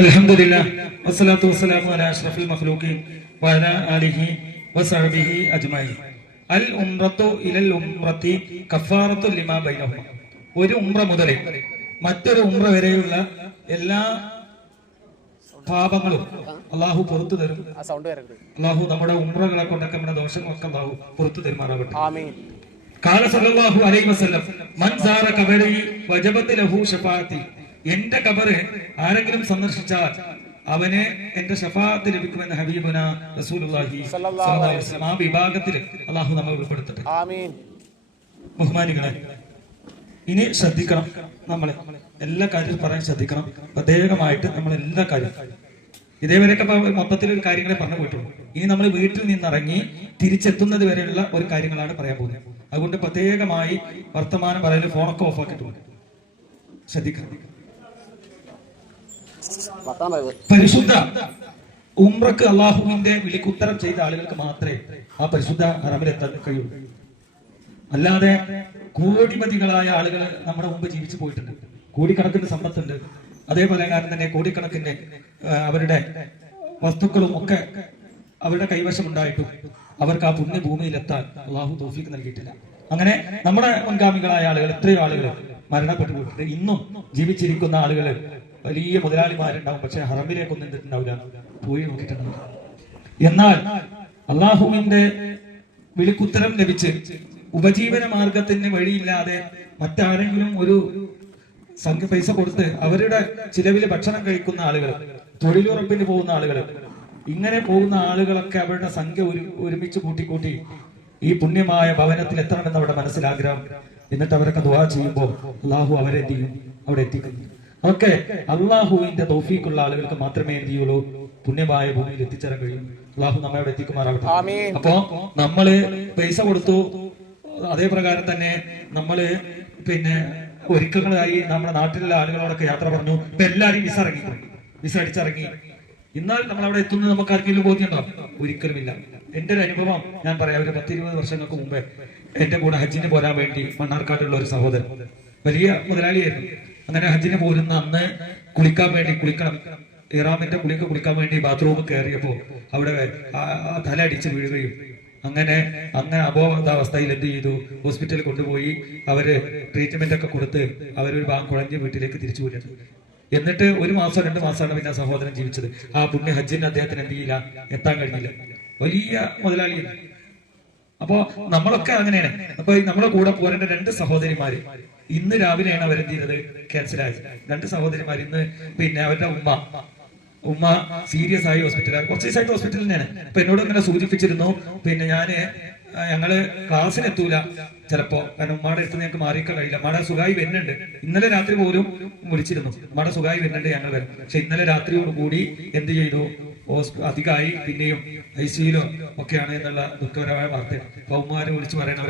അൽഹംദുലില്ലാഹ് വസ്സലാത്തു വസ്സലാമു അലാ അഷ്റഫിൽ മഖ്ലൂഖീൻ വഅലാ ആലിഹി വസഹ്ബിഹി അജ്മഈൻ. അൽ ഉംറത്തു ഇലൽ ഉംറത്തി കഫാറത്തു ലിമാ ബൈനഹുമ. ഒരു ഉംറ മുതൽ മറ്റൊരു ഉംറ വരെയുള്ള എല്ലാ പാപങ്ങളും അള്ളാഹു പുറത്തു തരും. അള്ളാഹു നമ്മുടെ ഉംറകളെ കൊണ്ടൊക്കെ നമ്മുടെ ദോഷങ്ങളൊക്കെ അള്ളാഹു പുറത്തു തരുമാറാകട്ടെ. ഖാല സല്ലല്ലാഹു അലൈഹി വസല്ലം മൻ സാറ ഖബരി വജബത് ലഹു ശഫാഅത്തി. എന്റെ ഖബറ് ആരെങ്കിലും സന്ദർശിച്ചാൽ അവന് എന്റെ ശഫാഅത്ത് ലഭിക്കുമെന്ന് ഹബീബുന റസൂലുള്ളാഹി സ്വല്ലല്ലാഹു അലൈഹി വസല്ലം. ആ വിഭാഗത്തിൽ അള്ളാഹു നമ്മെ ഉൾപ്പെടുത്തട്ടെ. ബഹുമാനികളെ, ഇനി ശ്രദ്ധിക്കണം. നമ്മള് എല്ലാ കാര്യവും പറയാൻ ശ്രദ്ധിക്കണം. പ്രത്യേകമായിട്ട് നമ്മൾ എല്ലാ കാര്യവും ഇതേവരെയൊക്കെ മൊത്തത്തിൽ ഒരു കാര്യങ്ങളെ പറഞ്ഞു പോയിട്ടുള്ളൂ. ഇനി നമ്മൾ വീട്ടിൽ നിന്നിറങ്ങി തിരിച്ചെത്തുന്നത് വരെയുള്ള ഒരു കാര്യങ്ങളാണ് പറയാൻ പോകുന്നത്. അതുകൊണ്ട് പ്രത്യേകമായി വർത്തമാനം പറയൽ ഫോണൊക്കെ ഓഫാക്കിയിട്ടുണ്ട്. ശ്രദ്ധിക്കണം. പരിശുദ്ധ ഉംറക്ക് അള്ളാഹുവിന്റെ വിളിക്കുത്തരം ചെയ്ത ആളുകൾക്ക് മാത്രമേ ആ പരിശുദ്ധ ഹറമിലെത്താൻ കഴിയുള്ളൂ. അല്ലാതെ കോടിപതികളായ ആളുകൾ നമ്മുടെ മുമ്പ് ജീവിച്ചു പോയിട്ടുണ്ട്. കോടിക്കണക്കിന് സമ്പത്തുണ്ട്. അതേപോലെ കാരണം തന്നെ കോടിക്കണക്കിന് അവരുടെ വസ്തുക്കളും ഒക്കെ അവരുടെ കൈവശം ഉണ്ടായിട്ടും അവർക്ക് ആ പുണ്യഭൂമിയിലെത്താൻ അള്ളാഹു തൗഫീഖ് നൽകിയിട്ടില്ല. അങ്ങനെ നമ്മുടെ മുൻഗാമികളായ ആളുകൾ എത്രയോ ആളുകൾ മരണപ്പെട്ടു പോയിട്ടുണ്ട്. ഇന്നും ജീവിച്ചിരിക്കുന്ന ആളുകൾ വലിയ മുതലാളിമാരുണ്ടാവും, പക്ഷെ ഹറമിലേക്കൊന്നും എന്തിട്ടുണ്ടാവില്ല, പോയി നോക്കിയിട്ടുണ്ടാവില്ല. എന്നാൽ അള്ളാഹുവിന്റെ വിളിക്കുത്തരം ലഭിച്ച് ഉപജീവന മാർഗത്തിന് വഴിയില്ലാതെ മറ്റാരെങ്കിലും ഒരു സംഖ്യ പൈസ കൊടുത്ത് അവരുടെ ചിലവില് ഭക്ഷണം കഴിക്കുന്ന ആളുകൾ, തൊഴിലുറപ്പിന് പോകുന്ന ആളുകൾ, ഇങ്ങനെ പോകുന്ന ആളുകളൊക്കെ അവരുടെ സംഖ്യ ഒരുമിച്ച് കൂട്ടിക്കൂട്ടി ഈ പുണ്യമായ ഭവനത്തിൽ എത്തണമെന്ന് അവരുടെ മനസ്സിലാഗ്രഹം. എന്നിട്ട് അവരൊക്കെ ദുആ ചെയ്യുമ്പോൾ അള്ളാഹു അവരെ എന്ത് ചെയ്യും? അവിടെ എത്തിക്കുന്നു. ഒക്കെ അള്ളാഹുവിന്റെ തൗഫീഖുള്ള ആളുകൾക്ക് മാത്രമേ എന്ത് ചെയ്യുള്ളൂ? പുണ്യമായ ഭൂമിയിൽ എത്തിച്ചേരാൻ കഴിയും. അള്ളാഹു നമ്മെ അവിടെ എത്തിക്കുമാറാവട്ടെ. അപ്പോ നമ്മള് പൈസ കൊടുത്തു. അതേ പ്രകാരം തന്നെ നമ്മള് ഒരിക്കലായി നമ്മുടെ നാട്ടിലുള്ള ആളുകളോടൊക്കെ യാത്ര പറഞ്ഞു. ഇപ്പൊ എല്ലാരും വിസ അടിച്ചിറങ്ങി. എന്നാൽ നമ്മൾ അവിടെ എത്തുന്നത് നമുക്ക് ആർക്കെങ്കിലും ബോധ്യമുണ്ടോ? ഒരിക്കലുമില്ല. എന്റെ ഒരു അനുഭവം ഞാൻ പറയാം. ഒരു 10-20 വർഷങ്ങൾക്ക് മുമ്പേ എന്റെ കൂടെ ഹജ്ജിന് പോരാൻ വേണ്ടി മണ്ണാർക്കാടുള്ള ഒരു സഹോദരൻ, വലിയ മുതലാളിയായിരുന്നു. അങ്ങനെ ഹജ്ജിന് പോരുന്ന അന്ന് കുളിക്കണം, ഇറാമിന്റെ കുളിക്കാൻ വേണ്ടി ബാത്റൂമിൽ കയറിയപ്പോ അവിടെ തല അടിച്ച് വീഴുകയും അങ്ങനെ അബോധാവസ്ഥയിൽ എന്ത് ചെയ്തു? ഹോസ്പിറ്റലിൽ കൊണ്ടുപോയി അവര് ട്രീറ്റ്മെന്റ് ഒക്കെ കൊടുത്ത് അവരൊരു കുഴഞ്ഞ് വീട്ടിലേക്ക് തിരിച്ചു പോരുന്നത്. എന്നിട്ട് 1 മാസം 2 മാസമാണ് പിന്നെ സഹോദരൻ ജീവിച്ചത്. ആ പുണ്യ ഹജ്ജിന് അദ്ദേഹത്തിന് എന്ത് ചെയ്യില്ല, എത്താൻ കഴിഞ്ഞില്ല. വലിയ മുതലാളിയാണ്. അപ്പോ നമ്മളൊക്കെ അങ്ങനെയാണ്. അപ്പൊ നമ്മളെ കൂടെ പോരേണ്ട 2 സഹോദരിമാര് ഇന്ന് രാവിലെയാണ് അവരെന്ത് ചെയ്തത്? ക്യാൻസലായത്. 2 സഹോദരിമാർ ഇന്ന് അവരുടെ ഉമ്മ സീരിയസ് ആയി ഹോസ്പിറ്റലാണ്. കുറച്ച് ദിവസമായിട്ട് ഹോസ്പിറ്റലിൽ തന്നെയാണ്. അപ്പൊ എന്നോട് ഇങ്ങനെ സൂചിപ്പിച്ചിരുന്നു, ഞങ്ങള് ക്ലാസ്സിന് എത്തൂല ചിലപ്പോ, കാരണം ഉമ്മയുടെ അടുത്ത് ഞങ്ങൾക്ക് മാറിക്കാൻ കഴിയില്ല. ഉമ്മയുടെ സുഖമായി വരുന്നുണ്ട്. ഇന്നലെ രാത്രി പോലും വിളിച്ചിരുന്നു, ഉമ്മയുടെ സുഖമായി വരുന്നുണ്ട്, ഞങ്ങൾ വരും. പക്ഷെ ഇന്നലെ രാത്രിയോട് കൂടി എന്ത് ചെയ്തു? അധികമായി, പിന്നെയും ഐസിയിലോ ഒക്കെയാണ് എന്നുള്ള ദുഃഖകരമായ വാർത്തയാണ്. അപ്പൊ ഉമ്മമാരെ വിളിച്ച് പറയണം,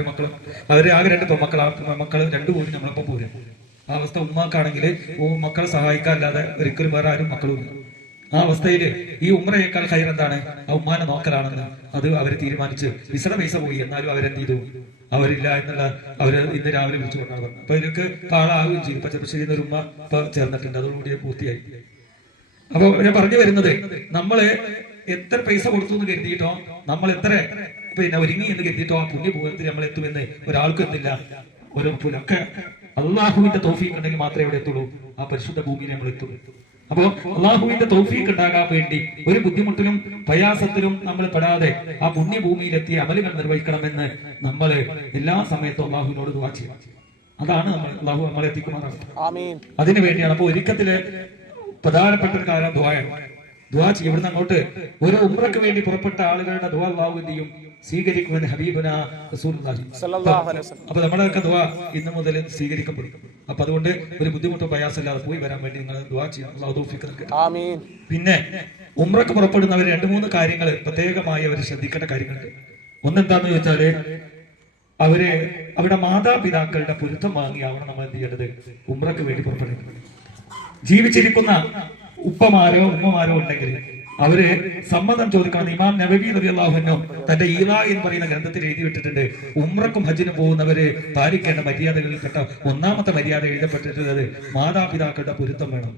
അവര് ആകെ 2 പെൺമക്കള് 2 പോലും നമ്മളൊപ്പം പോരും. ആ അവസ്ഥ ഉമ്മാക്കാണെങ്കിൽ മക്കളെ സഹായിക്കാനല്ലാതെ ഒരിക്കലും വേറെ ആരും മക്കളുമില്ല. ആ അവസ്ഥയില് ഈ ഉംറയേക്കാൾ ഖൈർ എന്താണ്? ആ ഉമ്മാനെ നോക്കലാണെന്ന് അത് അവര് തീരുമാനിച്ച് വിസയുടെ പൈസ പോയി. എന്നാലും അവരെന്ത് ചെയ്തു? അവരില്ല എന്നുള്ള അവര് ഇന്ന് രാവിലെ വിളിച്ചു കൊണ്ടാണ് പറഞ്ഞത്. അപ്പൊ ഇതിലേക്ക് ആളാവുകയും ചെയ്തു. പച്ചപ്പശ്ശേരി ഒരു ഉമ്മ ഇപ്പൊ ചേർന്നിട്ടുണ്ട്. അതോടുകൂടി പൂർത്തിയായി. അപ്പൊ ഞാൻ പറഞ്ഞു വരുന്നത്, നമ്മള് എത്ര പൈസ കൊടുത്തു എന്ന് കരുതിയിട്ടോ, നമ്മൾ എത്ര ഒരുങ്ങി എന്ന് കരുതിയിട്ടോ ആ പുണ്യഭൂമത്തിൽ നമ്മൾ എത്തുമെന്ന് ഒരാൾക്കും എത്തില്ല. ഒക്കെ അള്ളാഹുവിന്റെ തൗഫീഖ് ഉണ്ടെങ്കിൽ മാത്രമേ എവിടെ എത്തുള്ളൂ? ആ പരിശുദ്ധ ഭൂമിയിൽ നമ്മൾ എത്തുള്ളൂ. അപ്പോ അള്ളാഹുവിന്റെ തൗഫീഖ് ഉണ്ടാകാൻ വേണ്ടി ഒരു ബുദ്ധിമുട്ടിലും പ്രയാസത്തിലും നമ്മൾ പെടാതെ ആ പുണ്യഭൂമിയിലെത്തിയ അമലുകൾ നിർവഹിക്കണമെന്ന് നമ്മൾ എല്ലാ സമയത്തും അള്ളാഹുവിനോട് ദുആ ചെയ്യണം. അതാണ് അള്ളാഹു നമ്മളെ എത്തിക്കുമാറാണ്. അതിനു വേണ്ടിയാണ്. അപ്പൊ ഒരിക്കത്തില് പ്രധാനപ്പെട്ട ഒരു കാര്യം ദുആ ചെയ്യും. ഇവിടുന്ന് അങ്ങോട്ട് ഒരു ഉംറയ്ക്ക് വേണ്ടി പുറപ്പെട്ട ആളുകളുടെ ദുആ അല്ലാഹു എന്ത് ചെയ്യും? സ്വീകരിക്കുമെന്ന് ഹബീബുന റസൂലുള്ളാഹി സ്വല്ലല്ലാഹു അലൈഹി വസല്ലം. അപ്പൊ നമ്മുടെയൊക്കെ ദുആ ഇന്ന് മുതൽ സ്വീകരിക്കപ്പെടും. അപ്പൊ അതുകൊണ്ട് ഒരു ബുദ്ധിമുട്ടോ പ്രയാസമില്ലാതെ പോയി വരാൻ വേണ്ടി നിങ്ങൾ ദുആ ചെയ്യണം. അല്ലാഹു തൗഫീഖ് നൽകട്ടെ. ആമീൻ. പിന്നെ ഉംറയ്ക്ക് പുറപ്പെടുന്നവർ 2-3 കാര്യങ്ങൾ പ്രത്യേകമായി അവർ ശ്രദ്ധിക്കേണ്ട കാര്യങ്ങളുണ്ട്. ഒന്നെന്താന്ന് ചോദിച്ചാല്, അവരുടെ മാതാപിതാക്കളുടെ പൊരുത്തം വാങ്ങിയാവണം നമ്മൾ എന്ത് ചെയ്യേണ്ടത്? ഉംറയ്ക്ക് വേണ്ടി പുറപ്പെടുന്നത്. ജീവിച്ചിരിക്കുന്ന ഉപ്പമാരോ ഉമ്മമാരോ ഉണ്ടെങ്കിൽ അവര് സമ്മതം ചോദിക്കണം. ഇമാം നബവി റളിയല്ലാഹു അൻഹു തന്റെ ഈലാ എന്ന് പറയുന്ന ഗ്രന്ഥത്തിൽ എഴുതി വിട്ടിട്ടുണ്ട്, ഉംറക്കും ഹജ്ജിനും പോകുന്നവര് പാലിക്കേണ്ട മര്യാദകളിൽപ്പെട്ട 1ാമത്തെ മര്യാദ എഴുതപ്പെട്ടിട്ടുള്ളത് മാതാപിതാക്കളുടെ പൊരുത്തം വേണം.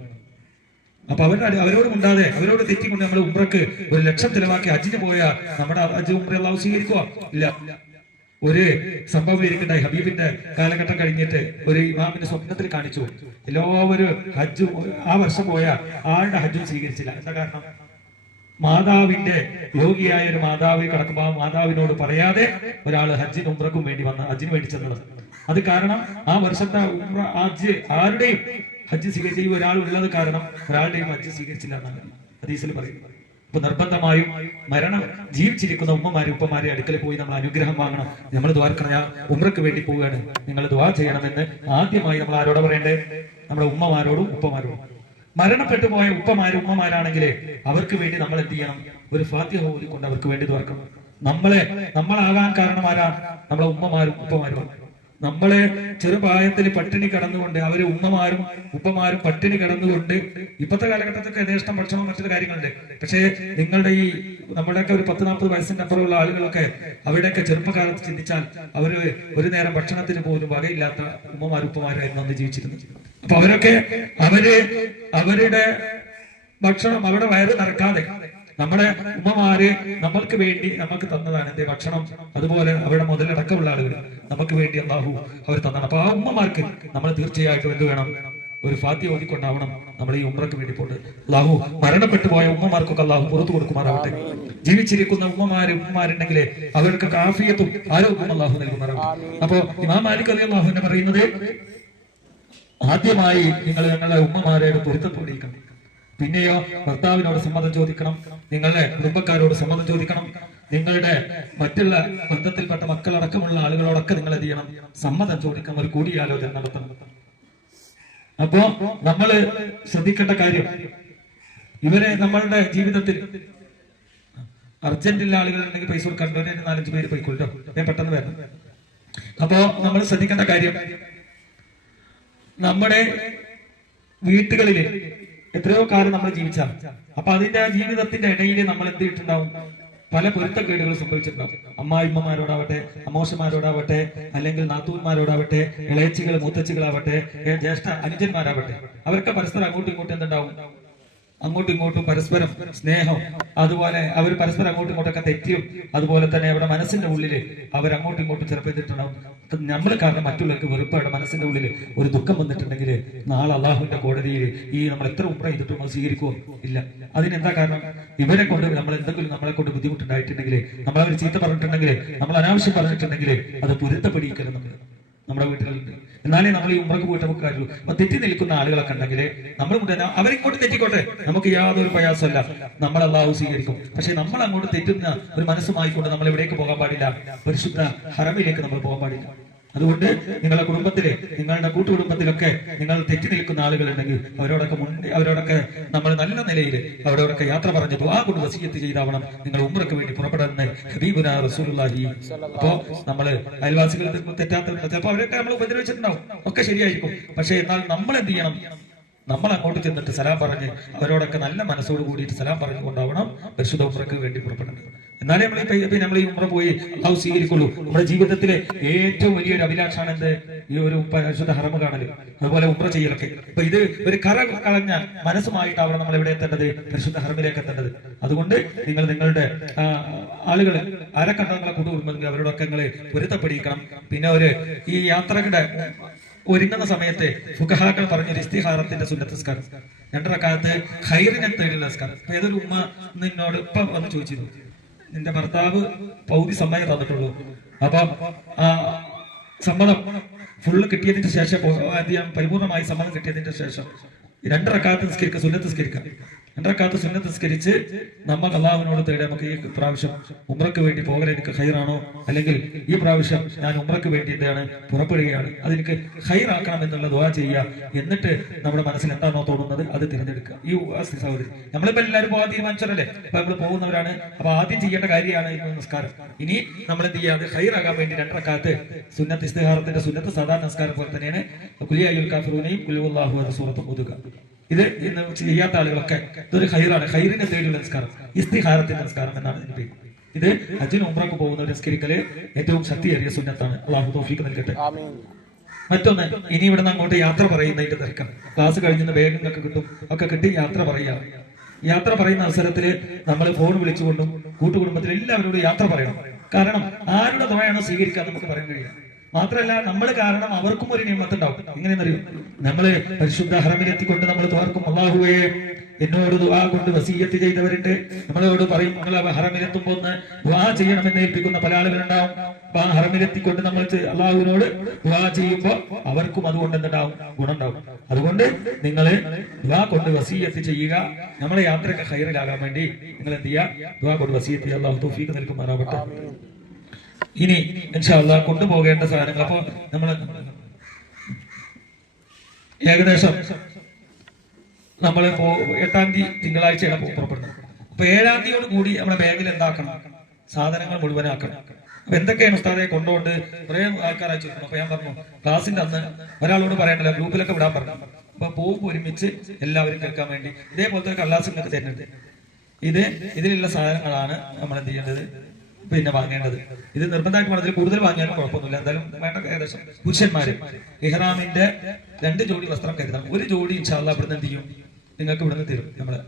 അപ്പൊ അവരോട് മുണ്ടാതെ അവരോട് തെറ്റിക്കൊണ്ട് നമ്മൾ ഉംറക്ക് 1,00,000 ചെലവാക്കി ഹജ്ജിന് പോയ നമ്മുടെ ഹജ്ജ് ഉംറ അല്ലാഹു സ്വീകരിക്കുക ഇല്ല. ഒരു സംഭവം ഇരിക്കണ്ടായി. ഹബീബിന്റെ കാലഘട്ടം കഴിഞ്ഞിട്ട് ഒരു ഇമാമിന്റെ സ്വപ്നത്തിൽ കാണിച്ചു, എല്ലാവരും ഹജ്ജും ആ വർഷം പോയ ആളുടെ ഹജ്ജും സ്വീകരിച്ചില്ല. എന്താ കാരണം? മാതാവിന്റെ യോഗിയായ ഒരു മാതാവ് കടക്കുമ്പോൾ മാതാവിനോട് പറയാതെ ഒരാൾ ഹജ്ജിനും ഉംറക്കും വേണ്ടി വന്ന ഹജ്ജിന് വേണ്ടി ചെന്നത്. അത് കാരണം ആ വർഷത്തെ ഉംറ ഹജ്ജ് ആരുടെയും ഹജ്ജ് സ്വീകരിച്ച ഈ ഒരാൾ ഉള്ളത് കാരണം ഒരാളുടെയും ഹജ്ജ് സ്വീകരിച്ചില്ല എന്നാണ് ഹദീസിൽ പറയുന്നത്. അപ്പൊ നിർബന്ധമായും മരണം ജീവിച്ചിരിക്കുന്ന ഉമ്മമാരും ഉപ്പമാരെ അടുക്കൽ പോയി നമ്മൾ അനുഗ്രഹം വാങ്ങണം. നമ്മൾ ദ്വാർക്കണം, ഞാൻ ഉംറക്ക് വേണ്ടി പോവുകയാണ്, നിങ്ങൾ ദ്വാ ചെയ്യണമെന്ന് ആദ്യമായി നമ്മൾ ആരോടെ പറയണ്ടേ? നമ്മുടെ ഉമ്മമാരോടും ഉപ്പമാരോടും. മരണപ്പെട്ടു പോയ ഉമ്മമാരാണെങ്കിൽ അവർക്ക് വേണ്ടി നമ്മൾ എന്ത് ചെയ്യണം? ഒരു ഫാത്തിഹ ഓതിക്കൊണ്ട് അവർക്ക് വേണ്ടി ദ്വാർക്കണം. നമ്മളാകാൻ കാരണം ആരാണ്? നമ്മളെ ഉമ്മമാരും ഉപ്പമാരും. നമ്മളെ ചെറുപ്രായത്തിൽ പട്ടിണി കടന്നുകൊണ്ട് അവര് ഉമ്മമാരും ഉപ്പമാരും പട്ടിണി കടന്നുകൊണ്ട് ഇപ്പോഴത്തെ കാലഘട്ടത്തൊക്കെ യഥേഷ്ടം ഭക്ഷണവും മറ്റൊരു കാര്യങ്ങളുണ്ട്. പക്ഷേ നിങ്ങളുടെ ഈ നമ്മുടെയൊക്കെ ഒരു 10-40 വയസ്സിന്റെ അപ്പുറമുള്ള ആളുകളൊക്കെ അവരുടെയൊക്കെ ചെറുപ്പകാലത്ത് ചിന്തിച്ചാൽ അവര് ഒരു നേരം ഭക്ഷണത്തിന് പോലും വകയില്ലാത്ത ഉമ്മമാരും ഉപ്പമാരായിരുന്നു അന്ന് ജീവിച്ചിരുന്നത്. അപ്പൊ അവരൊക്കെ അവരുടെ ഭക്ഷണം അവരുടെ വയറ് നിറക്കാതെ നമ്മുടെ ഉമ്മമാര് നമ്മൾക്ക് വേണ്ടി നമുക്ക് തന്നതാണ് എന്റെ ഭക്ഷണം. അതുപോലെ അവരുടെ മുതലടക്കമുള്ള ആളുകൾ നമുക്ക് വേണ്ടി അല്ലാഹു അവർ തന്നതാണ്. അപ്പൊ ആ ഉമ്മമാർക്ക് നമ്മൾ തീർച്ചയായിട്ടും എന്ത് വേണം? ഒരു ഫാത്തിഹ ഓതിക്കൊണ്ടാവണം നമ്മൾ ഈ ഉംറക്ക് വേണ്ടി പോയിട്ട്. അല്ലാഹു മരണപ്പെട്ടു പോയ ഉമ്മമാർക്കൊക്കെ അല്ലാഹു പുറത്തു കൊടുക്കുമാറാവട്ടെ. ജീവിച്ചിരിക്കുന്ന ഉമ്മമാരുണ്ടെങ്കിൽ അവർക്ക് ആഫിയത്തും ആരോഗ്യവും അല്ലാഹു നൽകുമാറാവട്ടെ. അപ്പോ ഇമാം മാലിക് റളിയല്ലാഹു അൻഹു പറയുന്നത്, ആദ്യമായി നിങ്ങൾ ഞങ്ങളുടെ ഉമ്മമാരോട് പൊരുത്തപ്പെടിക്കണം. പിന്നെയോ ഭർത്താവിനോട് സമ്മതം ചോദിക്കണം, നിങ്ങളുടെ കുടുംബക്കാരോട് സമ്മതം ചോദിക്കണം, നിങ്ങളുടെ മറ്റുള്ള ബന്ധത്തിൽപ്പെട്ട മക്കളടക്കമുള്ള ആളുകളോടൊക്കെ നിങ്ങൾ എന്ത് ചെയ്യണം? സമ്മതം ചോദിക്കണം, ഒരു കൂടിയാലോചന നടത്തണം. അപ്പോ നമ്മള് ശ്രദ്ധിക്കേണ്ട കാര്യം, ഇവരെ നമ്മളുടെ ജീവിതത്തിൽ അർജന്റുള്ള ആളുകളുണ്ടെങ്കിൽ പൈസ കൊടുക്കണ്ടോ? 4-5 പേര് പോയിക്കൊള്ളോ, ഞാൻ പെട്ടെന്ന് വരണം. അപ്പോ നമ്മൾ ശ്രദ്ധിക്കേണ്ട കാര്യം, നമ്മുടെ വീട്ടുകളില് എത്രയോ കാലം നമ്മൾ ജീവിച്ചാൽ അപ്പൊ അതിന്റെ ആ ജീവിതത്തിന്റെ ഇടയിൽ നമ്മൾ എന്ത് ചെയ്തിട്ടുണ്ടാവും? പല പൊരുത്തക്കേടുകൾ സംഭവിച്ചിട്ടുണ്ടാവും. അമ്മായിമ്മമാരോടാവട്ടെ, അമ്മോശന്മാരോടാവട്ടെ, അല്ലെങ്കിൽ നാത്തൂന്മാരോടാവട്ടെ, ഇളയച്ചികൾ മൂത്തച്ചികളാവട്ടെ, ജ്യേഷ്ഠ അനുജന്മാരാവട്ടെ, അവർക്ക് പരസ്പരം അങ്ങോട്ടും ഇങ്ങോട്ടും എന്തുണ്ടാവും? അങ്ങോട്ടും ഇങ്ങോട്ടും പരസ്പരം സ്നേഹം, അതുപോലെ അവർ പരസ്പരം അങ്ങോട്ടും ഇങ്ങോട്ടൊക്കെ തെറ്റിയും, അതുപോലെ തന്നെ അവരുടെ മനസ്സിന്റെ ഉള്ളിൽ അവരങ്ങോട്ടും ഇങ്ങോട്ടും ചിലപ്പോൾ ചെയ്തിട്ടുണ്ടാവും. നമ്മൾ കാരണം മറ്റുള്ളവർക്ക് വെറുപ്പ് അവരുടെ മനസ്സിന്റെ ഉള്ളിൽ ഒരു ദുഃഖം വന്നിട്ടുണ്ടെങ്കിൽ നാളെ അള്ളാഹുവിന്റെ കോടതിയിൽ ഈ നമ്മൾ എത്ര ഉംറ ചെയ്തിട്ടും അത് സ്വീകരിക്കുമോ? ഇല്ല. അതിനെന്താ കാരണം? ഇവരെ കൊണ്ട് നമ്മൾ എന്തെങ്കിലും നമ്മളെ കൊണ്ട് ബുദ്ധിമുട്ടുണ്ടായിട്ടുണ്ടെങ്കിൽ, നമ്മളവർ ചീത്ത പറഞ്ഞിട്ടുണ്ടെങ്കിൽ, നമ്മൾ അനാവശ്യം പറഞ്ഞിട്ടുണ്ടെങ്കിൽ അത് പൊരുത്തപ്പെടിയിക്കണം നമ്മുടെ വീട്ടുകളുണ്ട്. എന്നാലേ നമ്മൾ ഈ ഉംറക്ക് പോയിട്ട് നമുക്ക് കാര്യമുള്ളൂ. അപ്പൊ തെറ്റി നിൽക്കുന്ന ആളുകളൊക്കെ ഉണ്ടെങ്കിൽ നമ്മൾ അവരിങ്ങോട്ട് തെറ്റിക്കോട്ടെ, നമുക്ക് യാതൊരു പ്രയാസമല്ല, നമ്മൾ അല്ലാഹു സ്വീകരിക്കും. പക്ഷെ നമ്മൾ അങ്ങോട്ട് തെറ്റുന്ന ഒരു മനസ്സുമായിക്കൊണ്ട് നമ്മൾ എവിടേക്ക് പോകാൻ പാടില്ല? പരിശുദ്ധ ഹറമിലേക്ക് നമ്മൾ പോകാൻ പാടില്ല. അതുകൊണ്ട് നിങ്ങളുടെ കുടുംബത്തിലെ, നിങ്ങളുടെ കൂട്ടുകുടുംബത്തിലൊക്കെ നിങ്ങൾ തെറ്റി നിൽക്കുന്ന ആളുകളുണ്ടെങ്കിൽ അവരോടൊക്കെ നമ്മൾ നല്ല നിലയിൽ അവരോടൊക്കെ യാത്ര പറഞ്ഞു ദുആ കൊണ്ട് വസിയത്ത് ചെയ്താവണം നിങ്ങൾ ഉംറക്ക് വേണ്ടി പുറപ്പെടുന്ന ഹബീബുനാ റസൂലുള്ളാഹി. അപ്പോ നമ്മള് അയൽവാസികൾ തെറ്റാത്തവരുണ്ട്, ചിലപ്പോൾ അവരൊക്കെ നമ്മൾ ഉപദ്രവിച്ചിട്ടുണ്ടാവും, ഒക്കെ ശരിയായിരിക്കും. പക്ഷെ എന്നാൽ നമ്മൾ എന്ത് ചെയ്യണം? നമ്മൾ അങ്ങോട്ട് ചെന്നിട്ട് സലാം പറഞ്ഞ് അവരോടൊക്കെ നല്ല മനസ്സോട് കൂടിയിട്ട് സലാം പറഞ്ഞുകൊണ്ടാവണം പരിശുദ്ധ ഉംറക്ക് വേണ്ടി പുറപ്പെടേണ്ടത്. എന്നാലേ നമ്മൾ ഈ ഉംറ പോയി അല്ലാഹു സ്വീകരിക്കുള്ളൂ. നമ്മുടെ ജീവിതത്തിലെ ഏറ്റവും വലിയൊരു അഭിലാഷമാണ് എന്ത്? ഈ ഒരു പരിശുദ്ധ ഹറം കാണല്, അതുപോലെ ഉംറ ചെയ്യലൊക്കെ. അപ്പൊ ഇത് ഒരു കറ കളഞ്ഞ മനസ്സുമായിട്ടാവണം നമ്മൾ എവിടെ എത്തേണ്ടത്? പരിശുദ്ധ ഹറമിലേക്ക് എത്തേണ്ടത്. അതുകൊണ്ട് നിങ്ങൾ നിങ്ങളുടെ ആളുകൾ ആരെ കണ്ടങ്ങളെ കൂട്ടുകുടുംബങ്ങൾ അവരോടൊക്കെ നിങ്ങൾ പൊരുത്തപ്പെടിക്കണം. പിന്നെ ഈ യാത്രയുടെ ഒരുങ്ങുന്ന സമയത്ത് ഫുഖഹാക്കൾ പറഞ്ഞൊരു ഇസ്തിഹാറത്തിന്റെ സുന്നത്ത് നിസ്കാരം, 2 റക്അത്ത് ഖൈറിനെ തേടിയുള്ള നിസ്കാരം. ഏതൊരു ഉമ്മ നിന്നോട് ഇപ്പം വന്ന് ചോദിച്ചിരുന്നു, നിന്റെ ഭർത്താവ് പൗതി സമ്മതം തന്നിട്ടുള്ളൂ, അപ്പൊ സമ്മതം ഫുള്ള് കിട്ടിയതിന്റെ ശേഷം, പരിപൂർണമായി സമ്മതം കിട്ടിയതിന്റെ ശേഷം 2 റക്അത്ത് നിസ്കരിക്കുക, സുന്നത്ത് നിസ്കരിക്കുക. 2 റക്അത്ത് സുന്നത്ത് നിസ്കരിച്ച് നമ്മൾ അല്ലാഹുവിനോട് തേടി നമുക്ക് ഈ പ്രാവശ്യം ഉംറക്ക് വേണ്ടി പോകൽ എനിക്ക് ഖൈറാണോ, അല്ലെങ്കിൽ ഈ പ്രാവശ്യം ഞാൻ ഉംറക്ക് വേണ്ടി എന്താണ് പുറപ്പെടുകയാണ്, അതെനിക്ക് ഖൈറാക്കണം എന്നുള്ള ദുആ ചെയ്യുക. എന്നിട്ട് നമ്മുടെ മനസ്സിൽ എന്താണോ തോന്നുന്നത് അത് തിരഞ്ഞെടുക്കുക. ഈ സഹോദരി, നമ്മളിപ്പോ എല്ലാവരും പോകാൻ തീരുമാനിച്ചല്ലേ, അപ്പൊ നമ്മൾ പോകുന്നവരാണ്. അപ്പൊ ആദ്യം ചെയ്യേണ്ട കാര്യമാണ് ഈ നിസ്കാരം. ഇനി നമ്മൾ എന്ത് ചെയ്യുക? അത് ഖൈറാകാൻ വേണ്ടി 2 റക്അത്ത് സുന്നത്ത് ഇസ്തിഹാറത്തിന്റെ സുന്നത്ത് സാധാരണ നിസ്കാരം പോലെ തന്നെയാണ് ഖുൽ യാ അയ്യുൽ കാഫിറൂനയും ഖുൽ ഹുവല്ലാഹു എന്ന സൂറത്തും ഓതുക. ഇത് ഇന്ന് ചെയ്യാത്ത ആളുകളൊക്കെ ഇതൊരു ഖൈറാണ്, ഖൈറിനെ തേടിയുള്ള നിസ്കാരം, ഇസ്തിഹാറത്തിന്റെ നിസ്കാരം എന്നാണ് ഇതിന്റെ പേര്. ഇത് ഹജ്ജിന് ഉംറക്ക് പോകുന്നവർ നിസ്കരിക്കല് ഏറ്റവും ശക്തിയേറിയ സുന്നത്താണ്. അല്ലാഹു തൗഫീഖ് നൽകട്ടെ. മറ്റൊന്ന്, ഇനി ഇവിടുന്ന് അങ്ങോട്ട് യാത്ര പറയുന്നതിന്റെ തിരക്കാണ്. ക്ലാസ് കഴിഞ്ഞ് ബാഗുകളൊക്കെ കിട്ടും, ഒക്കെ കിട്ടി യാത്ര പറയുക. യാത്ര പറയുന്ന അവസരത്തിൽ നമ്മൾ ഫോൺ വിളിച്ചുകൊണ്ടും കൂട്ടുകുടുംബത്തിൽ എല്ലാവരോടും യാത്ര പറയണം. കാരണം ആരുടെ തുണയാണോ സ്വീകരിക്കാൻ നമുക്ക് പറയാൻ കഴിയില്ല. മാത്രമല്ല നമ്മൾ കാരണം അവർക്കും ഒരു നിയമത്തുണ്ടാവും. എങ്ങനെയെന്നറിയും, നമ്മള് പരിശുദ്ധ ഹറമിലെത്തിക്കൊണ്ട് നമ്മൾ തോർക്കും, അല്ലാഹുവേ എന്നോട് ദുആ കൊണ്ട് വസീയത്ത് ചെയ്തവരുണ്ട്, നമ്മളോട് പറയും നിങ്ങൾ ഹറമിലെത്തുമ്പോ ഒന്ന് ദുആ ചെയ്യണമെന്ന് ഏൽപ്പിക്കുന്ന പല ആളുകളുണ്ടാവും. അപ്പൊ ആ ഹറമിലെത്തിക്കൊണ്ട് നമ്മൾ അള്ളാഹുവിനോട് ദുആ ചെയ്യുമ്പോൾ അവർക്കും അതുകൊണ്ട് എന്തുണ്ടാവും, ഗുണമുണ്ടാവും. അതുകൊണ്ട് നിങ്ങൾ ദുആ കൊണ്ട് വസീയത്ത് ചെയ്യുക. നമ്മുടെ യാത്രയൊക്കെ ഖൈറിലാകാൻ വേണ്ടി നിങ്ങൾ എന്ത് ചെയ്യുക, ദുആ കൊണ്ട് വസീയത്ത് ചെയ്യുക. അല്ലാഹു തൗഫീഖ് നൽകുമാറാവട്ടെ. ഇനി ഇൻഷാ അല്ലാഹ് കൊണ്ടുപോകേണ്ട സാധനങ്ങൾ, അപ്പൊ നമ്മൾ ഏകദേശം നമ്മൾ 8-ാം തീയതി തിങ്കളാഴ്ചയാണ് പുറപ്പെടുന്നത്. അപ്പൊ 7-ാം തീയതിയോട് കൂടി നമ്മുടെ ബാഗിൽ എന്താക്കണം, സാധനങ്ങൾ മുഴുവനാക്കണം. അപ്പൊ എന്തൊക്കെയാണ് ഉസ്താദെ കൊണ്ടുകൊണ്ട് കുറെ ആൾക്കാരായി ചോദിക്കുന്നു. അപ്പൊ ഞാൻ പറഞ്ഞു, ക്ലാസ്സിന്റെ അന്ന് ഒരാളോട് പറയണ്ടല്ലോ, ഗ്രൂപ്പിലൊക്കെ വിടാൻ പറഞ്ഞു. അപ്പൊ പോകുമ്പോൾ ഒരുമിച്ച് എല്ലാവരും കേൾക്കാൻ വേണ്ടി ഇതേപോലത്തെ കള്ളാസ് നിങ്ങൾക്ക് തരുന്നുണ്ട്. ഇതിലുള്ള സാധനങ്ങളാണ് നമ്മൾ എന്ത് ചെയ്യേണ്ടത്, പിന്നെ വാങ്ങേണ്ടത്. ഇത് നിർബന്ധമായിട്ട് വേണം, ഇതിൽ കൂടുതൽ വാങ്ങിയാലും കുഴപ്പമൊന്നുമില്ല. എന്തായാലും വേണ്ട. ഏകദേശം പുരുഷന്മാര് ഇഹ്റാമിന്റെ 2 ജോഡി വസ്ത്രം കരുതണം. ഒരു ജോഡി ഇൻഷാ അല്ലാഹ് ഇവിടുന്ന് എന്ത് ചെയ്യും, നിങ്ങൾക്ക് ഇവിടുന്ന് തരും. നമ്മള്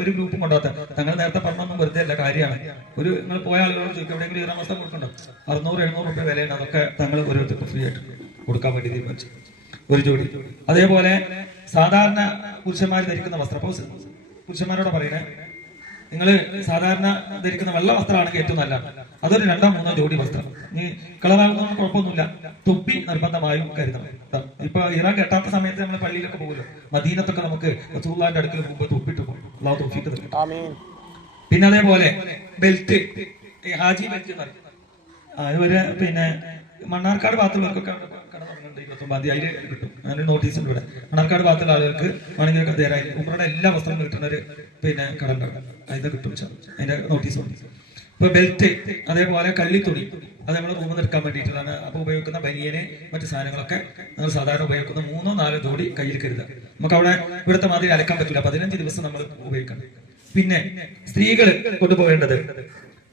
ഒരു ഗ്രൂപ്പും കൊണ്ടുപോകാത്ത, തങ്ങൾ നേരത്തെ പറഞ്ഞൊന്നും വെറുതെ അല്ല, കാര്യമാണ്. നിങ്ങൾ പോയ ആളുകളോട് ചോദിക്കും, എവിടെയെങ്കിലും ഇഹ്റാം വസ്ത്രം കൊടുക്കണ്ടോ, 600-700 രൂപ വിലയാണ്. അതൊക്കെ തങ്ങൾ ഓരോരുത്തർക്കും ഫ്രീ ആയിട്ട് കൊടുക്കാൻ വേണ്ടി തീരുമാനിച്ചു, ഒരു ജോഡി. അതേപോലെ സാധാരണ പുരുഷന്മാർ ധരിക്കുന്ന വസ്ത്രം, അപ്പൊ പുരുഷന്മാരോട് പറയണേ, നിങ്ങൾ സാധാരണ ധരിക്കുന്ന വെള്ള വസ്ത്രമാണെങ്കിൽ ഏറ്റവും നല്ല, അതൊരു 2-3 ജോഡി വസ്ത്രം. ഇനി കളറാകുന്ന കുഴപ്പമൊന്നുമില്ല. തൊപ്പി നിർബന്ധമായും കരുതണം. ഇപ്പൊ ഇറാൻ കെട്ടാത്ത സമയത്ത് നമ്മൾ പള്ളിയിലൊക്കെ പോകുമല്ലോ, മദീനത്തൊക്കെ നമുക്ക് റസൂലുള്ളാഹിന്റെ അടുക്കൽ മുമ്പ് തൊപ്പിട്ട് പോകും. അല്ലാഹു തൗഫീഖ് തരട്ടെ. പിന്നെ അതേപോലെ ബെൽറ്റ്, ഹാജി ബെൽറ്റ് എന്ന് പറയും. അതുവരെ പിന്നെ മണ്ണാർക്കാട് ഭാഗത്തുള്ളവർക്കൊക്കെ കടന്നുണ്ട് 29-ാം തീയതി അതിൽ കിട്ടും. അങ്ങനെ നോട്ടീസ് ഉണ്ട് ഇവിടെ. മണ്ണാർക്കാട് ഭാഗത്തുള്ള ആളുകൾക്ക് വേണമെങ്കിൽ തരായി ഉമ്മറുടെ എല്ലാ വസ്ത്രങ്ങളും കിട്ടുന്ന ഒരു പിന്നെ കട ഉണ്ടാവും, അതിന് കിട്ടും. അതിന്റെ നോട്ടീസ് ഉണ്ട്. ഇപ്പൊ ബെൽറ്റ്, അതേപോലെ കള്ളിത്തുണി, അത് നമ്മൾ റൂമിൽ നിൽക്കാൻ വേണ്ടിയിട്ടുള്ളതാണ്. അപ്പൊ ഉപയോഗിക്കുന്ന ബനിയന് മറ്റു സാധനങ്ങളൊക്കെ നമ്മൾ സാധാരണ ഉപയോഗിക്കുന്ന 3-4 ജോഡി കയ്യിൽ കരുതുക. നമുക്ക് അവിടെ ഇവിടുത്തെ മാതിരി അലക്കാൻ പറ്റില്ല, 15 ദിവസം നമ്മൾ ഉപയോഗിക്കണം. പിന്നെ സ്ത്രീകൾ കൊണ്ടുപോകേണ്ടത്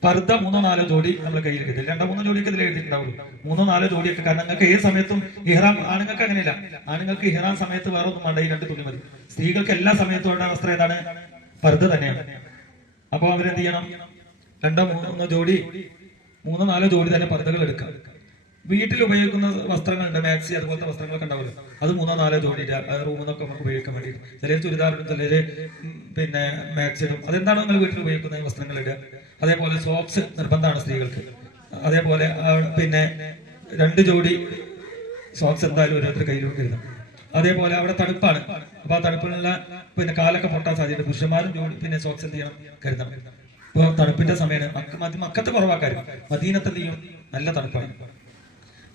പർദ്ദ 3-4 ജോഡി നമ്മൾ കയ്യിൽ കരുതില്ല. 2-3 ജോഡിയൊക്കെ ഇതിൽ എഴുതിയിട്ടുണ്ടാവുള്ളൂ. 3-4 ജോഡിയൊക്കെ, കാരണം നിങ്ങൾക്ക് ഏത് സമയത്തും ഇഹ്റാം, ആണുങ്ങൾക്ക് അങ്ങനെയല്ല. ആണുങ്ങൾക്ക് ഇഹ്റാം സമയത്ത് വേറെ ഒന്നും വേണ്ട, ഈ 2 തുണി മതി. സ്ത്രീകൾക്ക് എല്ലാ സമയത്തും വേണ്ട വസ്ത്രം ഏതാണ്, പർദ്ദ തന്നെയാണ്. അപ്പൊ അവരെന്ത് ചെയ്യണം, 2-3 ജോഡി 3-4 ജോഡി തന്നെ പർദ്ദകൾ എടുക്കാം. വീട്ടിൽ ഉപയോഗിക്കുന്ന വസ്ത്രങ്ങളുണ്ട്, മാക്സി അതുപോലത്തെ വസ്ത്രങ്ങളൊക്കെ ഉണ്ടാവില്ല, അത് 3-4 ജോഡി റൂമിൽ നിന്നൊക്കെ നമുക്ക് ഉപയോഗിക്കാൻ വേണ്ടി. ചിലർ ചുരിദാറിടും, ചിലര് പിന്നെ മാക്സി ഇടും. അതെന്താണോ നിങ്ങൾ വീട്ടിൽ ഉപയോഗിക്കുന്ന വസ്ത്രങ്ങൾ ഇടുക. അതേപോലെ സോക്സ് നിർബന്ധമാണ് സ്ത്രീകൾക്ക്. അതേപോലെ പിന്നെ 2 ജോഡി സോക്സ് എന്തായാലും ഓരോരുത്തർ കയ്യിലും കരുതണം. അതേപോലെ അവിടെ തണുപ്പാണ്, അപ്പൊ ആ തണുപ്പിനുള്ള പിന്നെ കാലൊക്കെ പൊട്ടാൻ സാധ്യത. പുരുഷന്മാരും ജോഡി പിന്നെ സോക്സ് എന്ത് ചെയ്യണം, കരുതണം. ഇപ്പൊ തണുപ്പിന്റെ സമയമാണ്, മക്കത്ത് കുറവാക്കാരും, മദീനത്ത് എന്ത് ചെയ്യും, നല്ല തണുപ്പാണ്.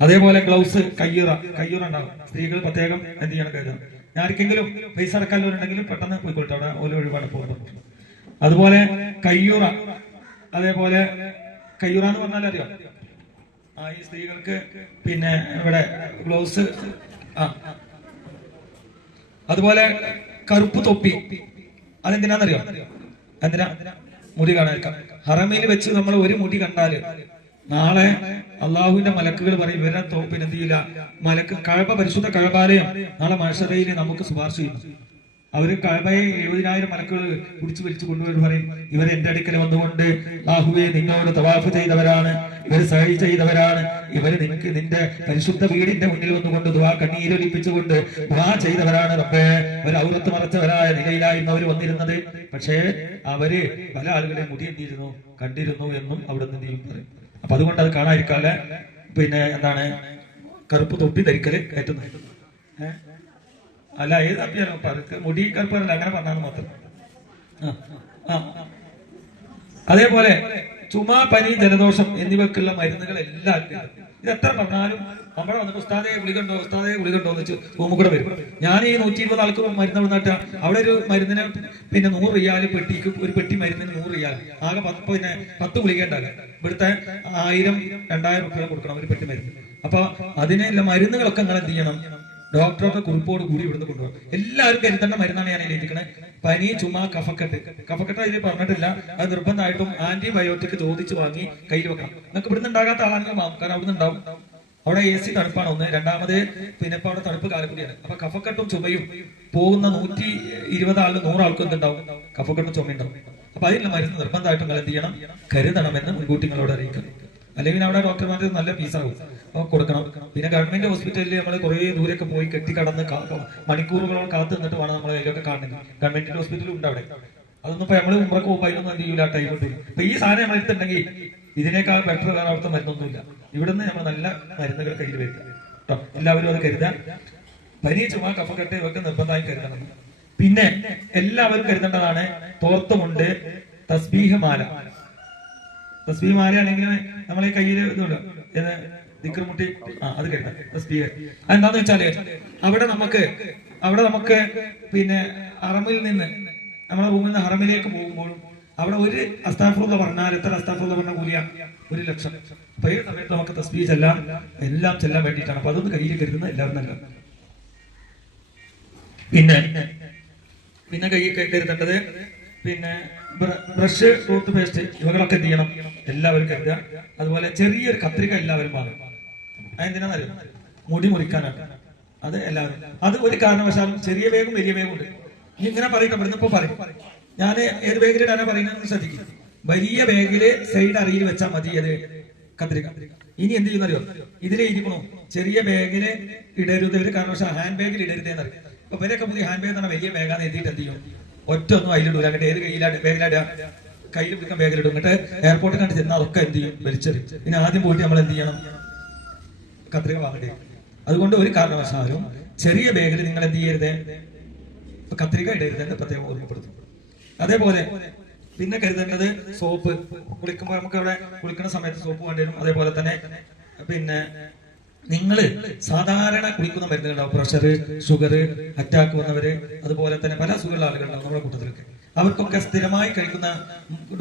അതേപോലെ ഗ്ലൗസ്, കയ്യുറ ഉണ്ടാകും. സ്ത്രീകൾ പ്രത്യേകം എന്ത് ചെയ്യണം, കരുതണം. ആർക്കെങ്കിലും പൈസ അടക്കാനുണ്ടെങ്കിൽ പെട്ടെന്ന് പോയിക്കോട്ടെ, അവിടെ ഓരോ ഒഴിവാണ് പോകുന്നത്. അതുപോലെ കയ്യുറ, അതേപോലെ കയ്യുറ എന്ന് പറഞ്ഞാൽ അറിയാം, ഈ സ്ത്രീകൾക്ക് പിന്നെ ഇവിടെ ഗ്ലൗസ്. അതുപോലെ കറുപ്പ് തൊപ്പി, അതെന്തിനാന്നറിയോ, എന്തിനാ, മുടി കാണാൻ. ഹറമയിൽ വെച്ച് നമ്മൾ ഒരു മുടി കണ്ടാല് നാളെ അള്ളാഹുവിന്റെ മലക്കുകൾ പറയും, ഇവരെ തോപ്പിന് എന്ത് ചെയ്യില്ല, മലക്ക് കഅബ, പരിശുദ്ധ കഅബാലയം നാളെ മഹ്ശറയിൽ നമുക്ക് ശുപാർശ ചെയ്യും. അവര് കഅബയെ 70,000 മലക്കുകൾ പിടിച്ചു വലിച്ചു കൊണ്ടുപോയി പറയും, ഇവർ എന്റെ അടുക്കൽ വന്നുകൊണ്ട് അല്ലാഹുവേ നിന്നോട് തവാഫ് ചെയ്തവരാണ്, ഇവർ സഹി ചെയ്തവരാണ്, ഇവര് നിന്റെ പരിശുദ്ധ വീടിന്റെ മുന്നിൽ വന്നുകൊണ്ട് ദുആ കണ്ണീരൊലിപ്പിച്ചുകൊണ്ട് ദുആ ചെയ്തവരാണ് റബ്ബേ. ഒരു ഔറത്ത് മറച്ചവരായ നിലയിലായിരുന്നു അവർ വന്നിരുന്നത്. പക്ഷേ അവര് പല ആളുകളെ മുടി എന്തിരുന്നു, കണ്ടിരുന്നു എന്നും അവിടെ നിന്ന് എന്ത് പറയും. അപ്പൊ അതുകൊണ്ട് അത് കാണാതിരിക്കാതെ പിന്നെ എന്താണ്, കറുപ്പ് തൊപ്പി ധരിക്കല് ഏറ്റവും അല്ല, ഏത് അപ്പിയാലോ മുടി കറുപ്പല്ല, അങ്ങനെ പറഞ്ഞാൽ മാത്രം. അതേപോലെ ചുമ, പനി, ജലദോഷം എന്നിവക്കുള്ള മരുന്നുകൾ എല്ലാവർക്കും. ഇത് എത്ര പറഞ്ഞാലും നമ്മുടെ വന്നിട്ട് ഉസ്താദെ ഗുളികണ്ടോ എന്ന് വെച്ച് റൂമിൽ കൂടെ വരും. ഞാൻ ഈ 120 ആൾക്ക് മരുന്ന് വന്നിട്ട് അവിടെ ഒരു മരുന്നിന് പിന്നെ 100 റിയാൽ പെട്ടിക്ക്, ഒരു പെട്ടി മരുന്നിന് 100 റിയാൽ, ആകെ 10 ഗുളിക ഉണ്ടാകുക. ഇവിടുത്തെ 1000-2000 രൂപ കൊടുക്കണം ഒരു പെട്ടി മരുന്ന്. അപ്പൊ അതിനുള്ള മരുന്നുകളൊക്കെ നിങ്ങൾ എന്ത് ചെയ്യണം, ഡോക്ടറുടെ കുറിപ്പോട് കൂടി ഇവിടുന്ന് കൊണ്ടുപോകും. എല്ലാവരും കരുതേണ്ട മരുന്നാണ് ഞാൻ എഴുതിയിരിക്കുന്നത്. പനി, ചുമ, കഫക്കെട്ട് അതിൽ പറഞ്ഞിട്ടില്ല. അത് നിർബന്ധമായിട്ടും ആന്റിബയോട്ടിക് ചോദിച്ച് വാങ്ങി കയ്യിൽ വെക്കണം. നിങ്ങൾക്ക് ഇവിടുന്ന് ഉണ്ടാകാത്ത ആളാണെങ്കിൽ കാരണം അവിടുന്ന് ഉണ്ടാവും. അവിടെ AC തണുപ്പാണ് ഒന്ന്, രണ്ടാമത് പിന്നെ ഇപ്പൊ അവിടെ തണുപ്പ് കാലക്കൂടിയാണ്. അപ്പൊ കഫക്കെട്ടും ചുമയും പോകുന്ന 120 ആളിൽ 100 ആൾക്കും എന്തുണ്ടാവും? കഫക്കെട്ടും ചുമയുണ്ടാവും. അപ്പൊ അതിനുള്ള മരുന്ന് നിർബന്ധമായിട്ടും നിങ്ങൾ എന്ത് ചെയ്യണം? കരുതണമെന്ന് മുൻകൂട്ടി നിങ്ങളോട് അറിയിക്കണം. അല്ലെങ്കിൽ അവിടെ ഡോക്ടർമാർക്ക് നല്ല ഫീസാകും, കൊടുക്കണം. പിന്നെ ഗവൺമെന്റ് ഹോസ്പിറ്റലിൽ നമ്മൾ കുറെ ദൂരൊക്കെ പോയി കെട്ടിക്കടന്ന് മണിക്കൂറുകളോളം കാത്തു നിന്നിട്ട് വേണം നമ്മൾ അതിലൊക്കെ കാണുന്നത്. ഗവൺമെന്റ് ഹോസ്പിറ്റലും ഉണ്ട് അവിടെ. അതൊന്നും ഇപ്പൊ നമ്മള് ഉമ്രക്ക് പോകുമ്പോൾ അതിനൊന്നും എന്ത് ചെയ്യൂല, ടൈം കിട്ടില്ല. അപ്പൊ ഈ സാധനം നമ്മൾ എടുത്തിട്ടുണ്ടെങ്കിൽ ഇതിനേക്കാൾ ബെറ്റർ വേറെ അവിടുത്തെ മരുന്നൊന്നുമില്ല. ഇവിടുന്ന് നമ്മൾ നല്ല മരുന്നുകൾ കയ്യിൽ വരിക കേട്ടോ. എല്ലാവരും അത് കരുതാൻ. പനി, ചുമ, കഫക്കെട്ട് ഇവർക്ക് നിർബന്ധമായി കരുതണം. പിന്നെ എല്ലാവരും കരുതേണ്ടതാണ് തോർത്തുമുണ്ട്, തസ്ബീഹ് മാല. തസ്ബീഹ് മാല ആണെങ്കിൽ നമ്മളെ കയ്യിൽ ഇതുണ്ട്, ദിക്റുമുട്ടി, അത് കരുതാം. തസ്ബീഹ് അതെന്താന്ന് വെച്ചാല് അവിടെ നമുക്ക് പിന്നെ ഹറമിൽ നിന്ന് നമ്മളെ റൂമിൽ നിന്ന് ഹറമിലേക്ക് പോകുമ്പോഴും അവിടെ ഒരു അസ്താഗ്ഫിറുല്ലാഹ് പറഞ്ഞാൽ എത്ര അസ്താഗ്ഫിറുല്ലാഹ് പറഞ്ഞ കൂലിയ? 1,00,000. അപ്പൊ ഈ സമയത്ത് നമുക്ക് തസ്ബീഹ് എല്ലാം ചെല്ലാൻ വേണ്ടിയിട്ടാണ്. അപ്പൊ അതൊന്ന് കയ്യിൽ കരുതുന്നത് എല്ലാവരും നല്ല. പിന്നെ കൈ കരുതേണ്ടത് പിന്നെ ബ്രഷ്, ടൂത്ത് പേസ്റ്റ് ഇവകളൊക്കെ എന്ത് ചെയ്യണം? എല്ലാവരും കരുതുക. അതുപോലെ ചെറിയൊരു കത്രിക എല്ലാവരും വാങ്ങും. അതെന്തിനാണെന്നറിയോ? മുടി മുറിക്കാനാണ്. അത് എല്ലാവരും, അത് ഒരു കാരണവശാലും ചെറിയ ബാഗും വലിയ ബാഗും ഉണ്ട്. ഇങ്ങനെ പറയട്ടെ, ഇവിടുന്ന് ഇപ്പൊ പറയും. ഞാൻ ഏത് ബാഗിലിടാനാ പറയുന്നത് ശ്രദ്ധിക്കും. വലിയ ബാഗില് സൈഡ് അറിയിൽ വെച്ചാൽ മതി അത് കത്രിക. ഇനി എന്ത് ചെയ്യുന്നറിയോ? ഇതിലേ ഇരിക്കണോ? ചെറിയ ബാഗില് ഇടരുത്, ഒരു കാരണവശാലും ഹാൻഡ് ബാഗിൽ ഇടരുതേന്നറിയും. അപ്പൊ ഇവരൊക്കെ പുതിയ ഹാൻഡ് ബാഗ് തന്നെ വലിയ ബാഗാന്ന് എഴുതിയിട്ട് എന്ത് ചെയ്യും? ഒറ്റൊന്നും അതിലിടൂല. എന്നിട്ട് ഏത് ബാഗിലാടുക? കയ്യിൽ പിടിക്കാൻ ബാഗിലിടും. എന്നിട്ട് എയർപോർട്ടിൽ കണ്ട് ചെന്നാൽ അതൊക്കെ എന്ത് ചെയ്യും? വലിച്ചെറിയും. പിന്നെ ആദ്യം പോയിട്ട് നമ്മൾ എന്ത് ചെയ്യണം? കത്രിക വാങ്ങണ്ടേ. അതുകൊണ്ട് ഒരു കാരണവശാലും ചെറിയ ബാഗിൽ നിങ്ങൾ എന്ത് ചെയ്യരുത്? കത്രിക ഇടരുതെന്ന് പ്രത്യേകം ഓർമ്മപ്പെടുത്തും. അതേപോലെ പിന്നെ കരുതേണ്ടത് സോപ്പ്. കുളിക്കുമ്പോൾ നമുക്ക് അവിടെ കുളിക്കുന്ന സമയത്ത് സോപ്പ് വേണ്ടി വരും. അതേപോലെ തന്നെ പിന്നെ നിങ്ങള് സാധാരണ കുളിക്കുന്ന മരുന്നുകളുണ്ടാവും. പ്രഷർ, ഷുഗർ, അറ്റാക്ക് വന്നവര്, അതുപോലെ തന്നെ പല അസുഖമുള്ള ആളുകളുണ്ടാവും നമ്മുടെ കൂട്ടത്തിലൊക്കെ. അവർക്കൊക്കെ സ്ഥിരമായി കഴിക്കുന്ന